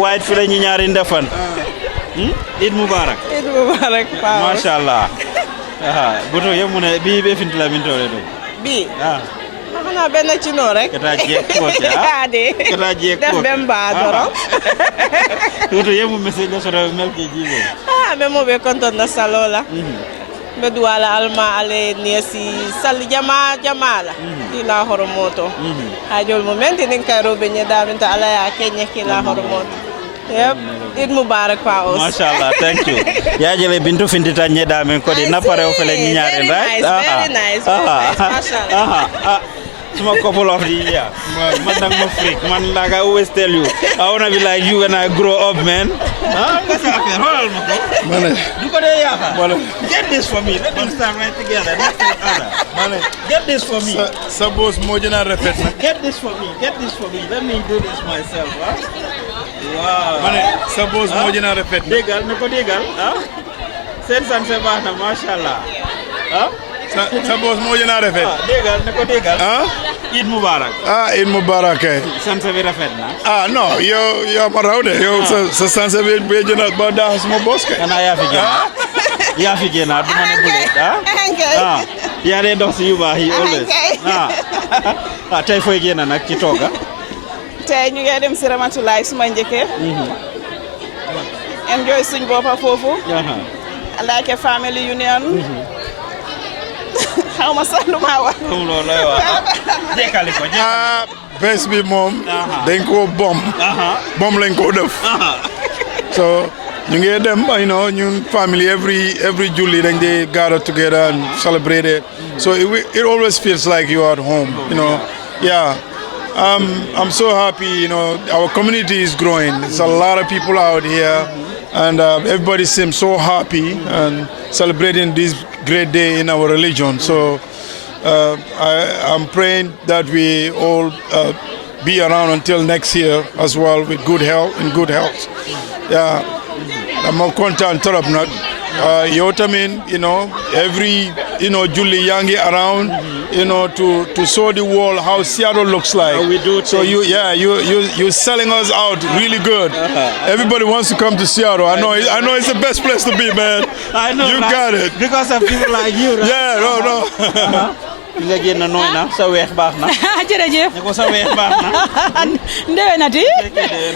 white fi la ñu ñaari ndefan. Eid Mubarak. Eid Mubarak. MashaAllah. Buto yemu ne bi be fintila min tole do. Bi. Xana ben ci no rek. Kata jek ko ja. Kata jek ko. Def ben ba doro. Buto yemu message la soro melke jibo. Me mo be konton na salola. Be duwala alma ale niesi sal jamala ila horomoto hajol momenti nin kayro be nyeda binta ala ya kenye kila horomoto. Yep, Eid Mubarak pa os. MashaAllah, thank you. Ya jele bintu findita nyeda men ko di napare o fele ñaare right? Very nice. MashaAllah. Suma couple of the year. Man dang ma freak. Man like I always tell you, I wanna be like you when I grow up, man. Get this for me. Let them stand right together. Get this for me. Suppose Mojana repeat. Get this for me. Get this for me. Let me do this myself. Wow. Suppose Mojana repeat. Degal, nako degal. Sen san se bahna, mashallah. Suppose Mojana repeat. Degal, nako degal. Eid Mubarak. Eid Mubarak. Sanse bi rafet na. No, yo ma raw de. Yo sa sanse bi be jëna ba da sama boss kay. Ana ya fi gëna. Ya fi gëna du ma ne bulet. Ya de dox ci yu baax yi always. Tay foy gëna nak ci toga. Tay ñu ngi dem ci Ramatulaay suma ñëkke. Enjoy suñ boppa fofu. Like a family union. xaw ma sax lu ma wax. xamuloo looy wax jekkali ko bés bi moom dañ ko bom lañ ko def so ñu ngi dem ñun family every julli dañ dey gather together and celebrate it so it always feels like you are at home yeah. I'm so happy, our community is growing. There's a lot of people out here, and everybody seems so happy and celebrating this great day in our religion. So I'm praying that we all be around until next year as well with good health. Yeah, I'm more content torop nag. Yow tamit, every julli yaa ngi around. To show the world how Seattle looks like. We do. So you're selling us out really good. Everybody wants to come to Seattle. I know it's the best place to be, man. I know. You got it. Because of people like you, right? Yeah, no. nga génn nooy na sa weex baax na. jërëjëf. ne ko sa weex baax na. ndewenati.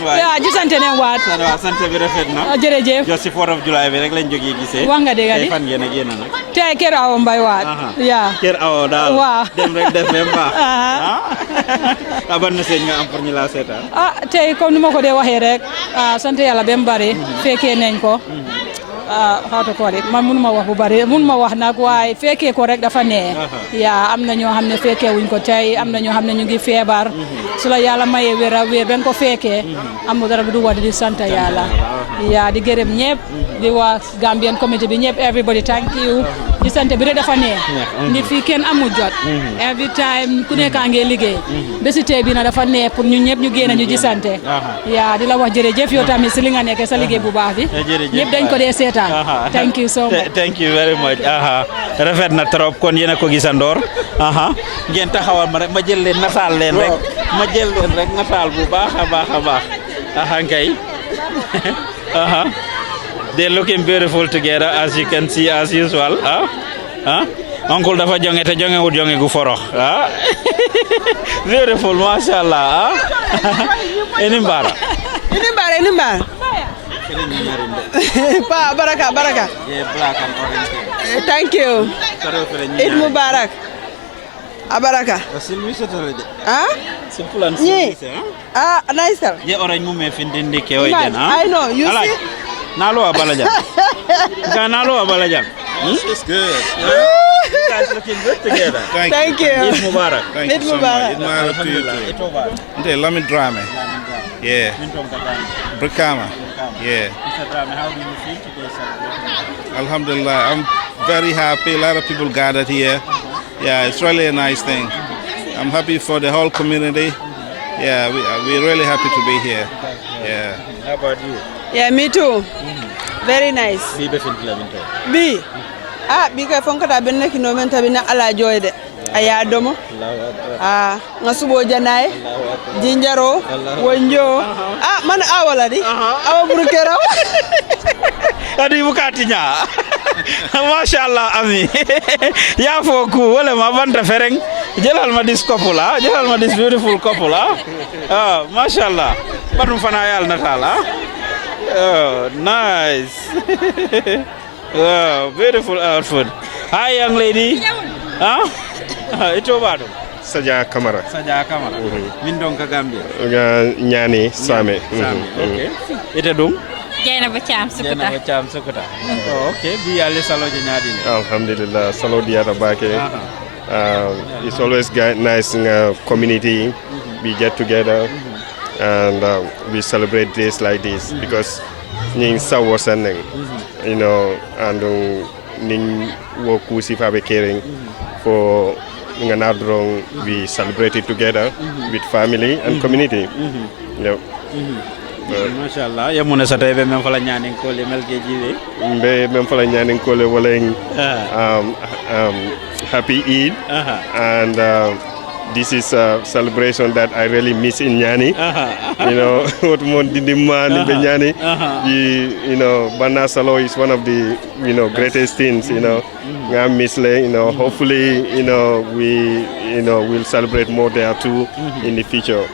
waaw gisante ne waat. waaw sant bi rafet na. jërëjëf. just si 4th of July bi rek lañ jógee gisee. wax nga dëgg di. fan ngeen a génn nag. tey kër Awa Mbay waat. yaa kër Awa daal. waaw dem rek def même baax. ban message nga am pour ñu laa seetaan. tey comme ni ma ko dee waxee rek sant yàlla ba mu bari fekkee nañ ko. how to call it man mënuma wax bu bari mënuma wax nag waaye fekkee ko rek dafa nee yaa am na ñoo xam ne fekkee wuñ ko tey am na ñoo xam ne ñu ngi feebar su la yàlla mayee wér a wér ben ko fekkee am dara du war di sant yàlla yaa di gërëm ñëpp di wax Gambian community bi ñëpp everybody thank you di sant bi rek dafa nee nit fii kenn amul jot every time ku nekkaa ngee liggéey bési tey bi na dafa nee pour ñu ñëpp ñu génn ñu di sante yaa di la wax jërëjëf yow tamit si li nga nekkee sa liggéey bu baax bi ñëpp dañ ko dee seetaan thank you so much thank you very much rafet na trop kon yéen a ko gisandoor ngeen taxawal ma rek ma jël leen nataal leen rek nataal bu baax a baax kay they're looking beautiful together as you can see as usual uncle dafa jonge te jonge wut jonge gu forox beautiful mashallah ini mbara Pa baraka. Yeah, black and orange. Thank you. Eid Mubarak. Abaraka. Simple and simple. Nice. Yeah, orange mu me findin de ke oy den I know. You see? Nalo abalajan. Nalo abalajan. It's good. You guys looking good together. Thank you. Eid Mubarak. Thank you so much. Eid Mubarak to you too. Lamin Drame. Yeah. Brikama. Yeah. Mr. Drame, how do you feel today? Alhamdulillah, I'm very happy. A lot of people gathered here. Yeah, it's really a nice thing. I'm happy for the whole community. Yeah, we're really happy to be here. Yeah. How about you? Yeah, me too. Very nice. Be befin Clemente. Be. Bika fonka ta benna kino men tabina ala joyde. Aya domo. Ngasubo janay. Jinjaro. Wonjo. Man awala di. Awa burukera. Adi bukatinya. Mashallah ami. Ya foku wala ma banta fereng. Jelal ma this couple jelal ma this beautiful couple mashallah. Badum fana yal natal Oh, nice. Wow, beautiful outfit. Hi, young lady. Ito bado. Saja Kamara. Min don ka Gambia. Nyani Same. Okay. Ite dum? Jaina Bacham Sukuta. Oh, okay. Bi ale salo nyadi ne. Alhamdulillah, salo dia tabake. It's always nice in a community. We get together and we celebrate days like this because ning sawo saneng. And ning woku si fabe caring for Nganadrong, we celebrate it together with family and community. Yep. Mashallah, ya muna sa tayo mem fala nyaning ko le mel gejiwe. Mem fala nyaning ko le waleng happy Eid and this is a celebration that I really miss in Nyani. What mon dindiman in Nyani. Bana Salo is one of the greatest things. I miss hopefully we we'll celebrate more there too in the future.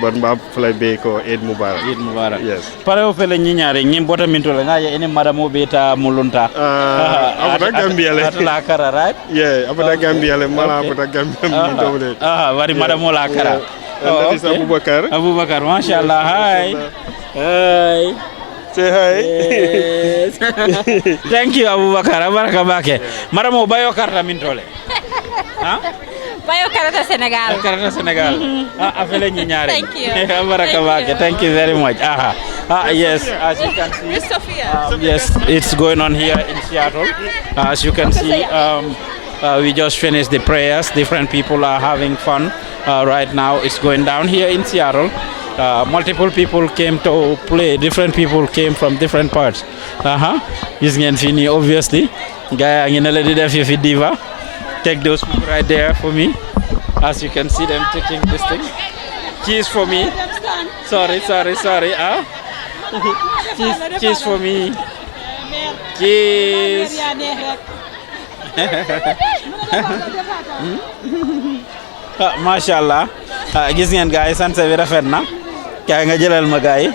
But mba fly be ko Eid Mubarak. Eid Mubarak. Yes. Pare o fele ñiñare ñim bota minto la ngaje ene madamo beta mulunta. Abada Gambia le. La kara right? Yeah, abada Gambia le mala abada Gambia minto le. Wari madamo la kara. That is Abubakar. Abubakar, mashallah. Hi. Hi. Say hi. Yes. Thank you, Abubakar. Abaraka bake. Madamo bayo karta mintole. Huh? Bayo Karata Senegal. Karata Senegal. Afele ñiñare. Thank you. Abaraka bake. Thank you very much. Yes, as you can see. Yes, it's going on here in Seattle. As you can see, we just finished the prayers. Different people are having fun right now. It's going down here in Seattle. Multiple people came to play. Different people came from different parts. Gis ngeen fi nii obviously. Gaya ngi na la di def fi diva. Take those people right there for me. As you can see them taking this thing. Cheese for me. Sorry. Cheese for me. Cheese. Mashallah. Gis ngeen gars yi sant bi rafet na. Kaay nga jëlal ma gars yi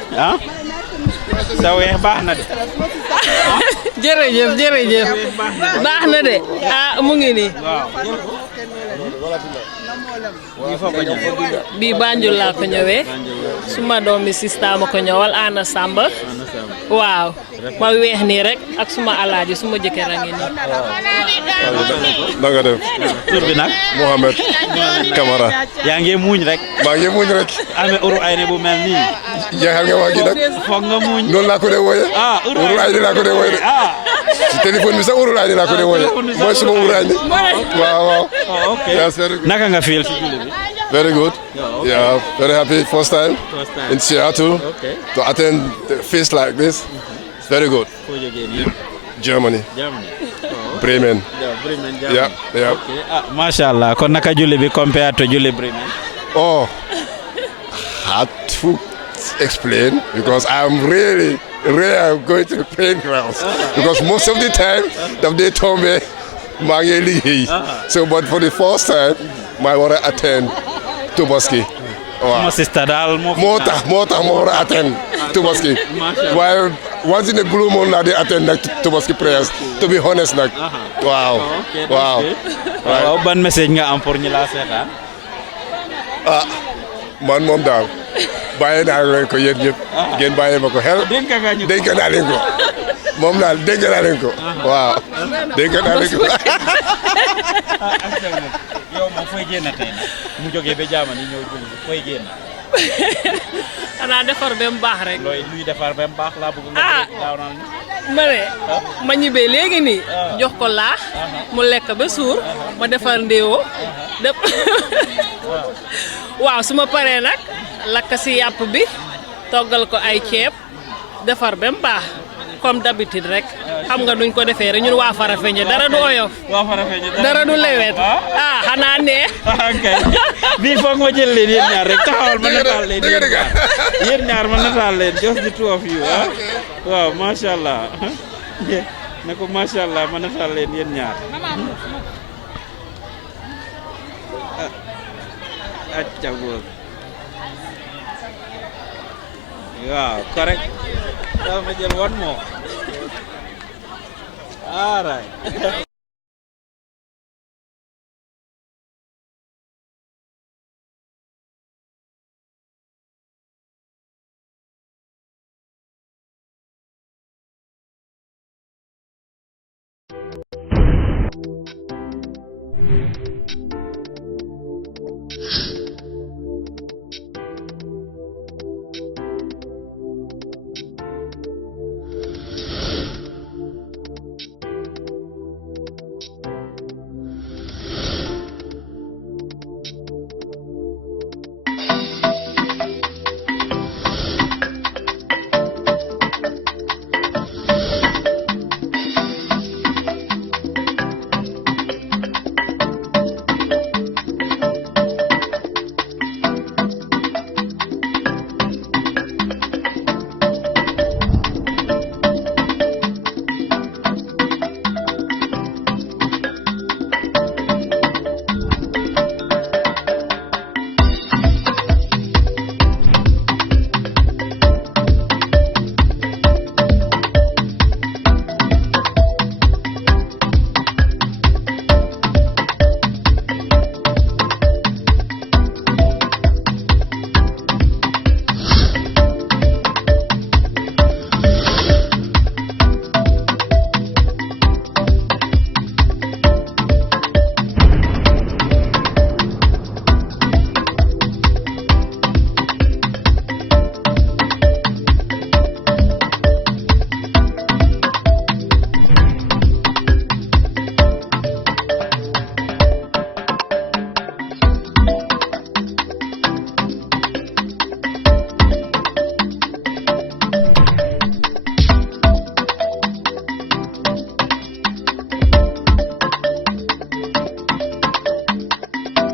sa weex baax na de. jërëjëf baax na de mu ngi nii. bii Banjul laa ko ñëwee suma doomi sista ma ko ñëwal Ana Samba waaw ma weex nii rek ak suma alaaji suma jëkkër a ngi nii. Nanga def tur bi nag Mohamed Camara. yaa ngi muñ rek. maa ngi muñ rek. amee uru ay ne bu mel nii. jeexal nga wax gi nag. foog nga muñ. noonu laa ko dee wooye. uru ay laa ko dee wooye de. ci téléphone bi sax uru ay laa ko dee wooye. mooy suma uru ay waaw. Okay. Naka nga feel ci julli bi? Very good. Yeah, very happy. First time in Seattle to attend a feast like this. It's very good. Germany. Bremen. Yeah. Mashallah. Kon naka julli bi compared to julli Bremen? Oh, hard to explain because I'm really going to the playgrounds because most of the time they told me maa ngi liggéey. So but for the first time maa war a attend Tobaski. waaw ma sister daal moo tax ma war a attend Tobaski. waaye once in a blue moon laa di attend nag Tobaski prayers to be honest nag. waaw. ban message nga am pour ñi la seetaan. man moom daal bàyyi naa leen ko yéen ñëpp. ngeen bàyyi ma ko xel. dénk naa leen ko. moom daal dénk naa leen ko. waaw dénk naa leen ko. yow moom fooy génn tey nag mu jógee ba jaamani ñëw julli fooy génn. xanaa defar ba mu baax rek. luy defar ba mu baax laa bëgg nga daawal ma ne ma ñibbee léegi nii jox ko laax mu lekk ba suur ma defar ndéewoo def waaw su ma paree nag lakk si yàpp bi toggal ko ay ceeb defar ba mu baax comme d'habitude rek xam nga nuñ ko defee rek ñun waa Farafeñe dara du oyof. dara du lewet xanaa ne. bii foog ma jël leen yéen ñaar rek taxawal ma nataal leen yéen ñaar ma nataal leen just the two of you waaw macha allah ne ko macha allah ma nataal leen yéen ñaar. acca boog waaw correct. I'll jël one more. All right.